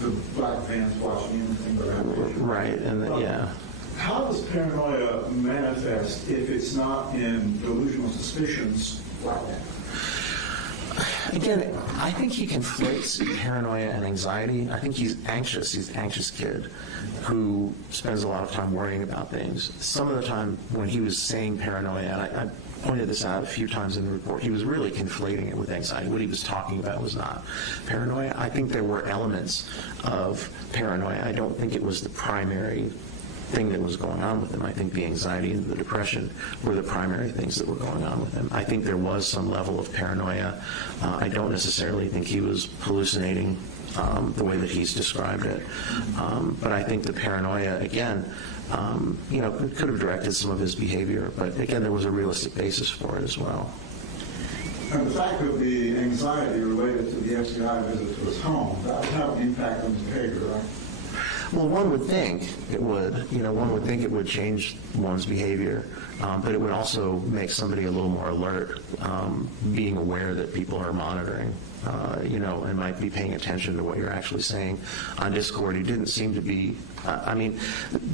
the black vans watching anything but that. Right, and yeah. How does paranoia manifest if it's not in delusional suspicions like that? Again, I think he conflates paranoia and anxiety. I think he's anxious. He's an anxious kid who spends a lot of time worrying about things. Some of the time when he was saying paranoia, and I pointed this out a few times in the report, he was really conflating it with anxiety. What he was talking about was not paranoia. I think there were elements of paranoia. I don't think it was the primary thing that was going on with him. I think the anxiety and the depression were the primary things that were going on with him. I think there was some level of paranoia. I don't necessarily think he was hallucinating the way that he's described it. But I think the paranoia, again, could have directed some of his behavior. But again, there was a realistic basis for it as well. And the fact of the anxiety related to the FBI visit to his home, that would have an impact on his behavior, right? Well, one would think it would. One would think it would change one's behavior, but it would also make somebody a little more alert, being aware that people are monitoring, and might be paying attention to what you're actually saying on Discord. He didn't seem to be,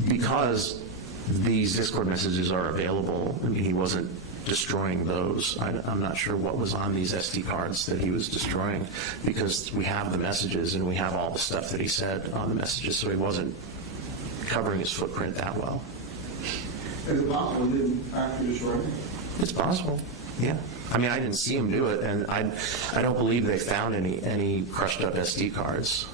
because these Discord messages are available, he wasn't destroying those. I'm not sure what was on these SD cards that he was destroying, because we have the messages and we have all the stuff that he said on the messages, so he wasn't covering his footprint that well. Is it possible he didn't actually destroy it? It's possible, yeah. I didn't see him do it, and I don't believe they found any crushed up SD cards.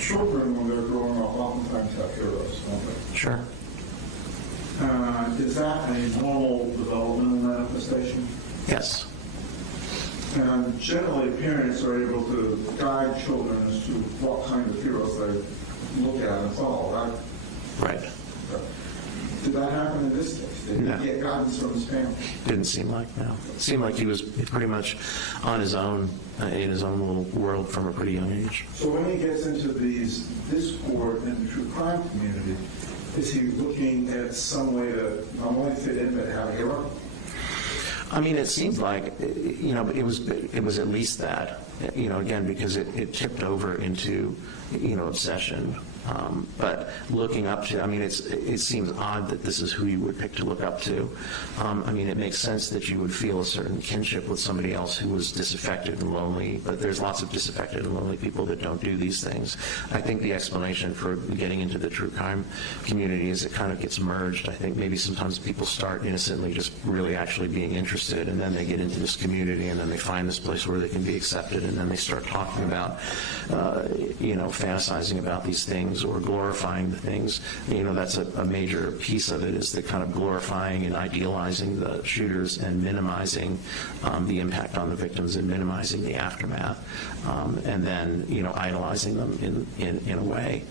Children, when they're growing up, oftentimes have heroes, don't they? Sure. Is that a normal developmental manifestation? Yes. And generally, parents are able to guide children as to what kind of heroes they look at and follow, right? Right. Did that happen in this case? Did No. he get guidance from his family? Didn't seem like, no. It seemed like he was pretty much on his own, in his own little world from a pretty young age. So when he gets into these discord in the true crime community, is he looking at some way to not only fit in but have a hero? It seems like, it was at least that, again, because it tipped over into, obsession. But looking up to, it seems odd that this is who you would pick to look up to. It makes sense that you would feel a certain kinship with somebody else who was disaffected and lonely, but there's lots of disaffected and lonely people that don't do these things. I think the explanation for getting into the true crime community is it kind of gets merged. I think maybe sometimes people start innocently just really actually being interested, and then they get into this community, and then they find this place where they can be accepted, and then they start talking about, fantasizing about these things or glorifying the things. That's a major piece of it, is the kind of glorifying and idealizing the shooters and minimizing the impact on the victims and minimizing the aftermath, and then idolizing them in a way.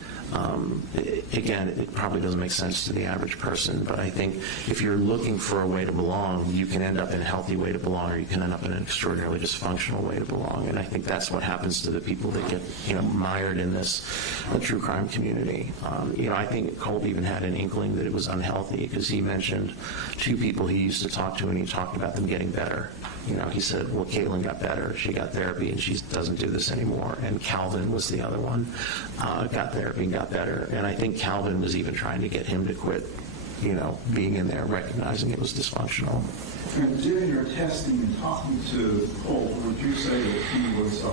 Again, it probably doesn't make sense to the average person, but I think if you're looking for a way to belong, you can end up in a healthy way to belong, or you can end up in an extraordinarily dysfunctional way to belong. And I think that's what happens to the people that get mired in this true crime community. I think Colt even had an inkling that it was unhealthy, because he mentioned two people he used to talk to, and he talked about them getting better. He said, well, Caitlin got better. She got therapy, and she doesn't do this anymore. And Calvin was the other one, got therapy and got better. And I think Calvin was even trying to get him to quit, being in there, recognizing it was dysfunctional. And during your testing and talking to Colt, would you say that he was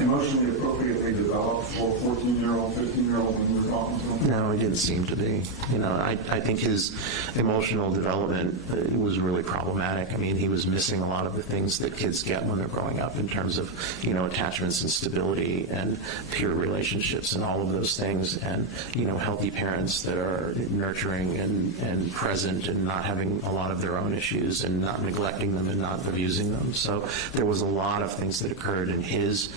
emotionally appropriately developed for a 14-year-old, 15-year-old when you were talking to him? No, he didn't seem to be. I think his emotional development was really problematic. He was missing a lot of the things that kids get when they're growing up in terms of, attachments and stability and peer relationships and all of those things, and, healthy parents that are nurturing and present and not having a lot of their own issues and not neglecting them and not abusing them. So there was a lot of things that occurred in his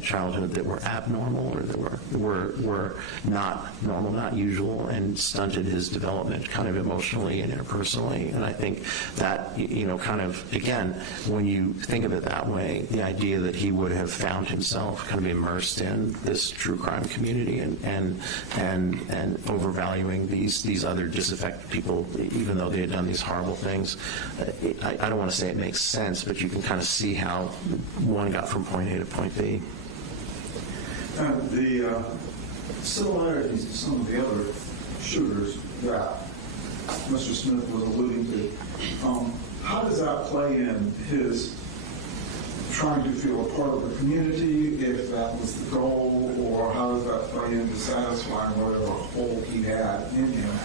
childhood that were abnormal or that were not normal, not usual, and stunted his development kind of emotionally and interpersonally. And I think that, kind of, again, when you think of it that way, the idea that he would have found himself kind of immersed in this true crime community and overvaluing these other disaffected people, even though they had done these horrible things, I don't want to say it makes sense, but you can kind of see how one got from point A to point B. The similarities to some of the other shooters that Mr. Smith was alluding to, how does that play in his trying to feel a part of the community, if that was the goal, or how does that play into satisfying whatever hole he had in him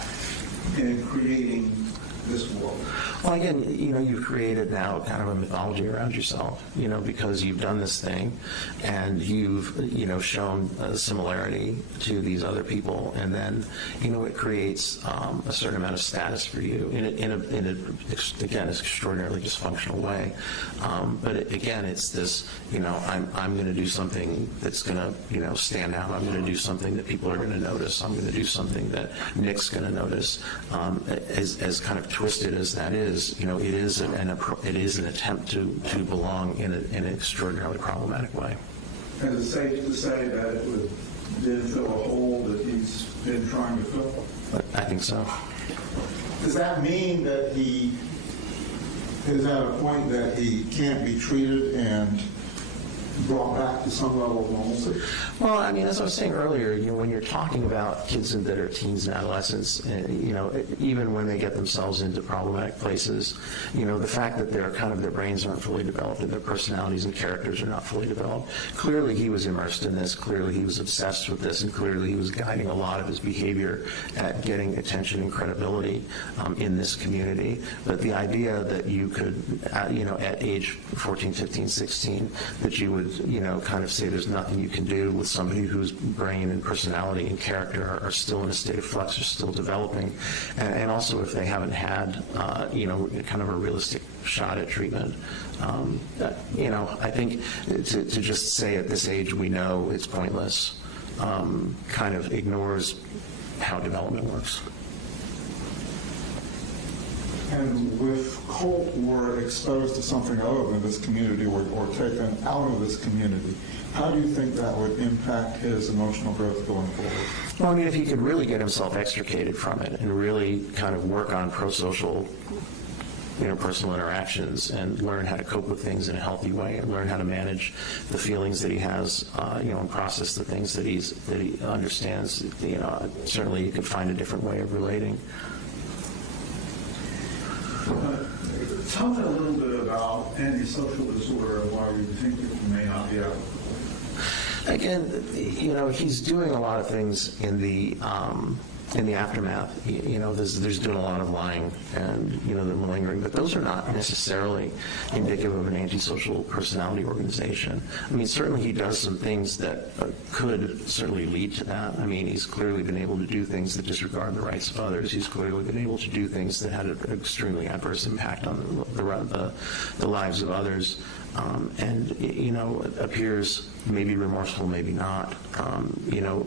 in creating this world? Well, again, you've created now kind of a mythology around yourself, because you've done this thing and you've, shown a similarity to these other people, and then, it creates a certain amount of status for you in a again, extraordinarily dysfunctional way. But again, it's this, I'm going to do something that's going to, stand out. I'm going to do something that people are going to notice. I'm going to do something that Nick's going to notice. As kind of twisted as that is, it is an attempt to belong in an extraordinarily problematic way. And is it safe to say that it did fill a hole that he's been trying to fill? I think so. Does that mean that he is at a point that he can't be treated and brought back to some level of normalcy? Well, I mean, as I was saying earlier, when you're talking about kids that are teens and adolescents, even when they get themselves into problematic places, the fact that their brains aren't fully developed and their personalities and characters are not fully developed. Clearly, he was immersed in this. Clearly, he was obsessed with this, and clearly, he was guiding a lot of his behavior at getting attention and credibility in this community. But the idea that you could, at age 14, 15, 16, that you would, kind of say there's nothing you can do with somebody whose brain and personality and character are still in a state of flux, are still developing, and also if they haven't had, kind of a realistic shot at treatment. I think to just say at this age we know it's pointless kind of ignores how development works. And if Colt were exposed to something other than this community or taken out of this community, how do you think that would impact his emotional growth going forward? Well, I mean, if he could really get himself extricated from it and really kind of work on pro-social interpersonal interactions and learn how to cope with things in a healthy way and learn how to manage the feelings that he has, and process the things that he understands, certainly he could find a different way of relating. Tell me a little bit about antisocial disorder and why you think it may not be applicable. Again, he's doing a lot of things in the aftermath. There's doing a lot of lying and, the malingering, but those are not necessarily indicative of an antisocial personality organization. I mean, certainly he does some things that could certainly lead to that. I mean, he's clearly been able to do things that disregard the rights of others. He's clearly been able to do things that had an extremely adverse impact on the lives of others. And appears maybe remorseful, maybe not.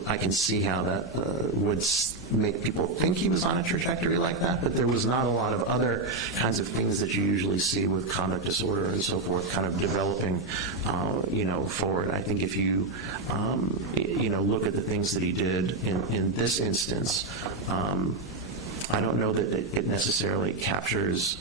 I can see how that would make people think he was on a trajectory like that, but there was not a lot of other kinds of things that you usually see with conduct disorder and so forth kind of developing, forward. I think if you, look at the things that he did in this instance, I don't know that it necessarily captures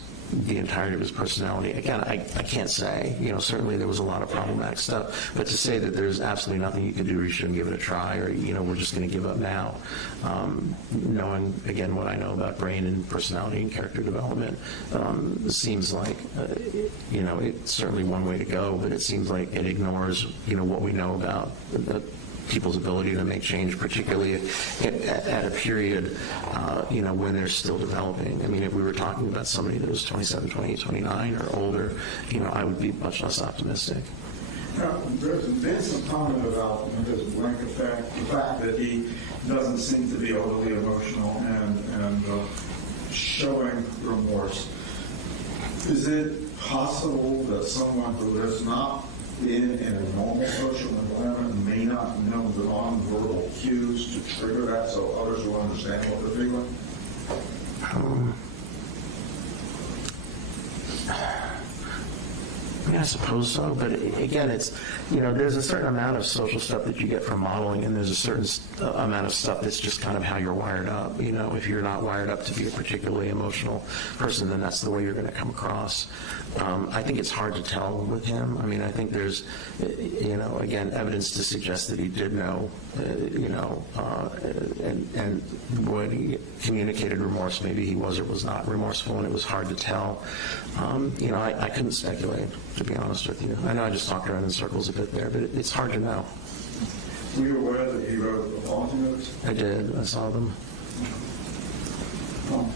the entirety of his personality. Again, I can't say. Certainly there was a lot of problematic stuff, but to say that there's absolutely nothing you can do or you shouldn't give it a try or, we're just going to give up now, knowing, again, what I know about brain and personality and character development, seems like, it's certainly one way to go, but it seems like it ignores, what we know about people's ability to make change, particularly at a period, when they're still developing. I mean, if we were talking about somebody that was 27, 28, 29 or older, I would be much less optimistic. Now, there's been some comment about his blank effect, the fact that he doesn't seem to be overly emotional and showing remorse. Is it possible that someone who is not in a normal social environment may not know the nonverbal cues to trigger that so others will understand what they're feeling? Yeah, I suppose so, but again, it's, there's a certain amount of social stuff that you get from modeling, and there's a certain amount of stuff that's just kind of how you're wired up. If you're not wired up to be a particularly emotional person, then that's the way you're going to come across. I think it's hard to tell with him. I mean, I think there's, again, evidence to suggest that he did know, and when he communicated remorse, maybe he was or was not remorseful, and it was hard to tell. I couldn't speculate, to be honest with you. I know I just talked around in circles a bit there, but it's hard to know. Were you aware that he wrote apology notes? I did. I saw them. Well,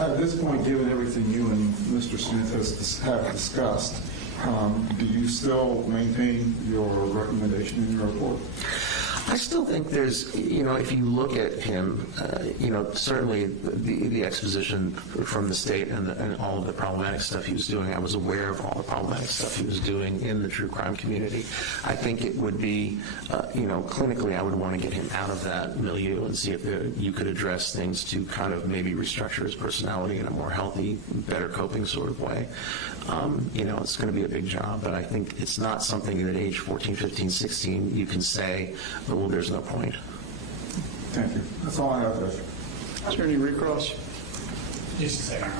at this point, given everything you and Mr. Smith have discussed, do you still maintain your recommendation in your report? I still think there's, if you look at him, certainly the exposition from the state and all of the problematic stuff he was doing, I was aware of all the problematic stuff he was doing in the true crime community. I think it would be, clinically, I would want to get him out of that milieu and see if you could address things to kind of maybe restructure his personality in a more healthy, better coping sort of way. It's going to be a big job, but I think it's not something that at age 14, 15, 16 you can say, well, there's no point. Thank you. That's all I have, Judge. Attorney Recross. Just a second.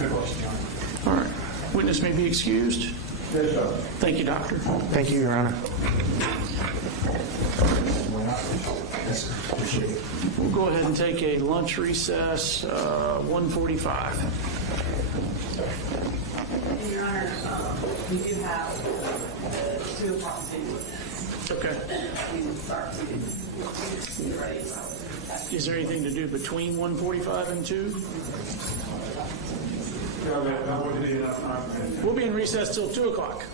Good question, John. All right. Witness may be excused. Yes, Judge. Thank you, Doctor. Thank you, Your Honor. We'll go ahead and take a lunch recess, 1:45. Your Honor, we do have the 2 o'clock city witness. Okay. We will start to get ready. Is there anything to do between 1:45 and 2? Yeah, that would be enough time. We'll be in recess till 2 o'clock.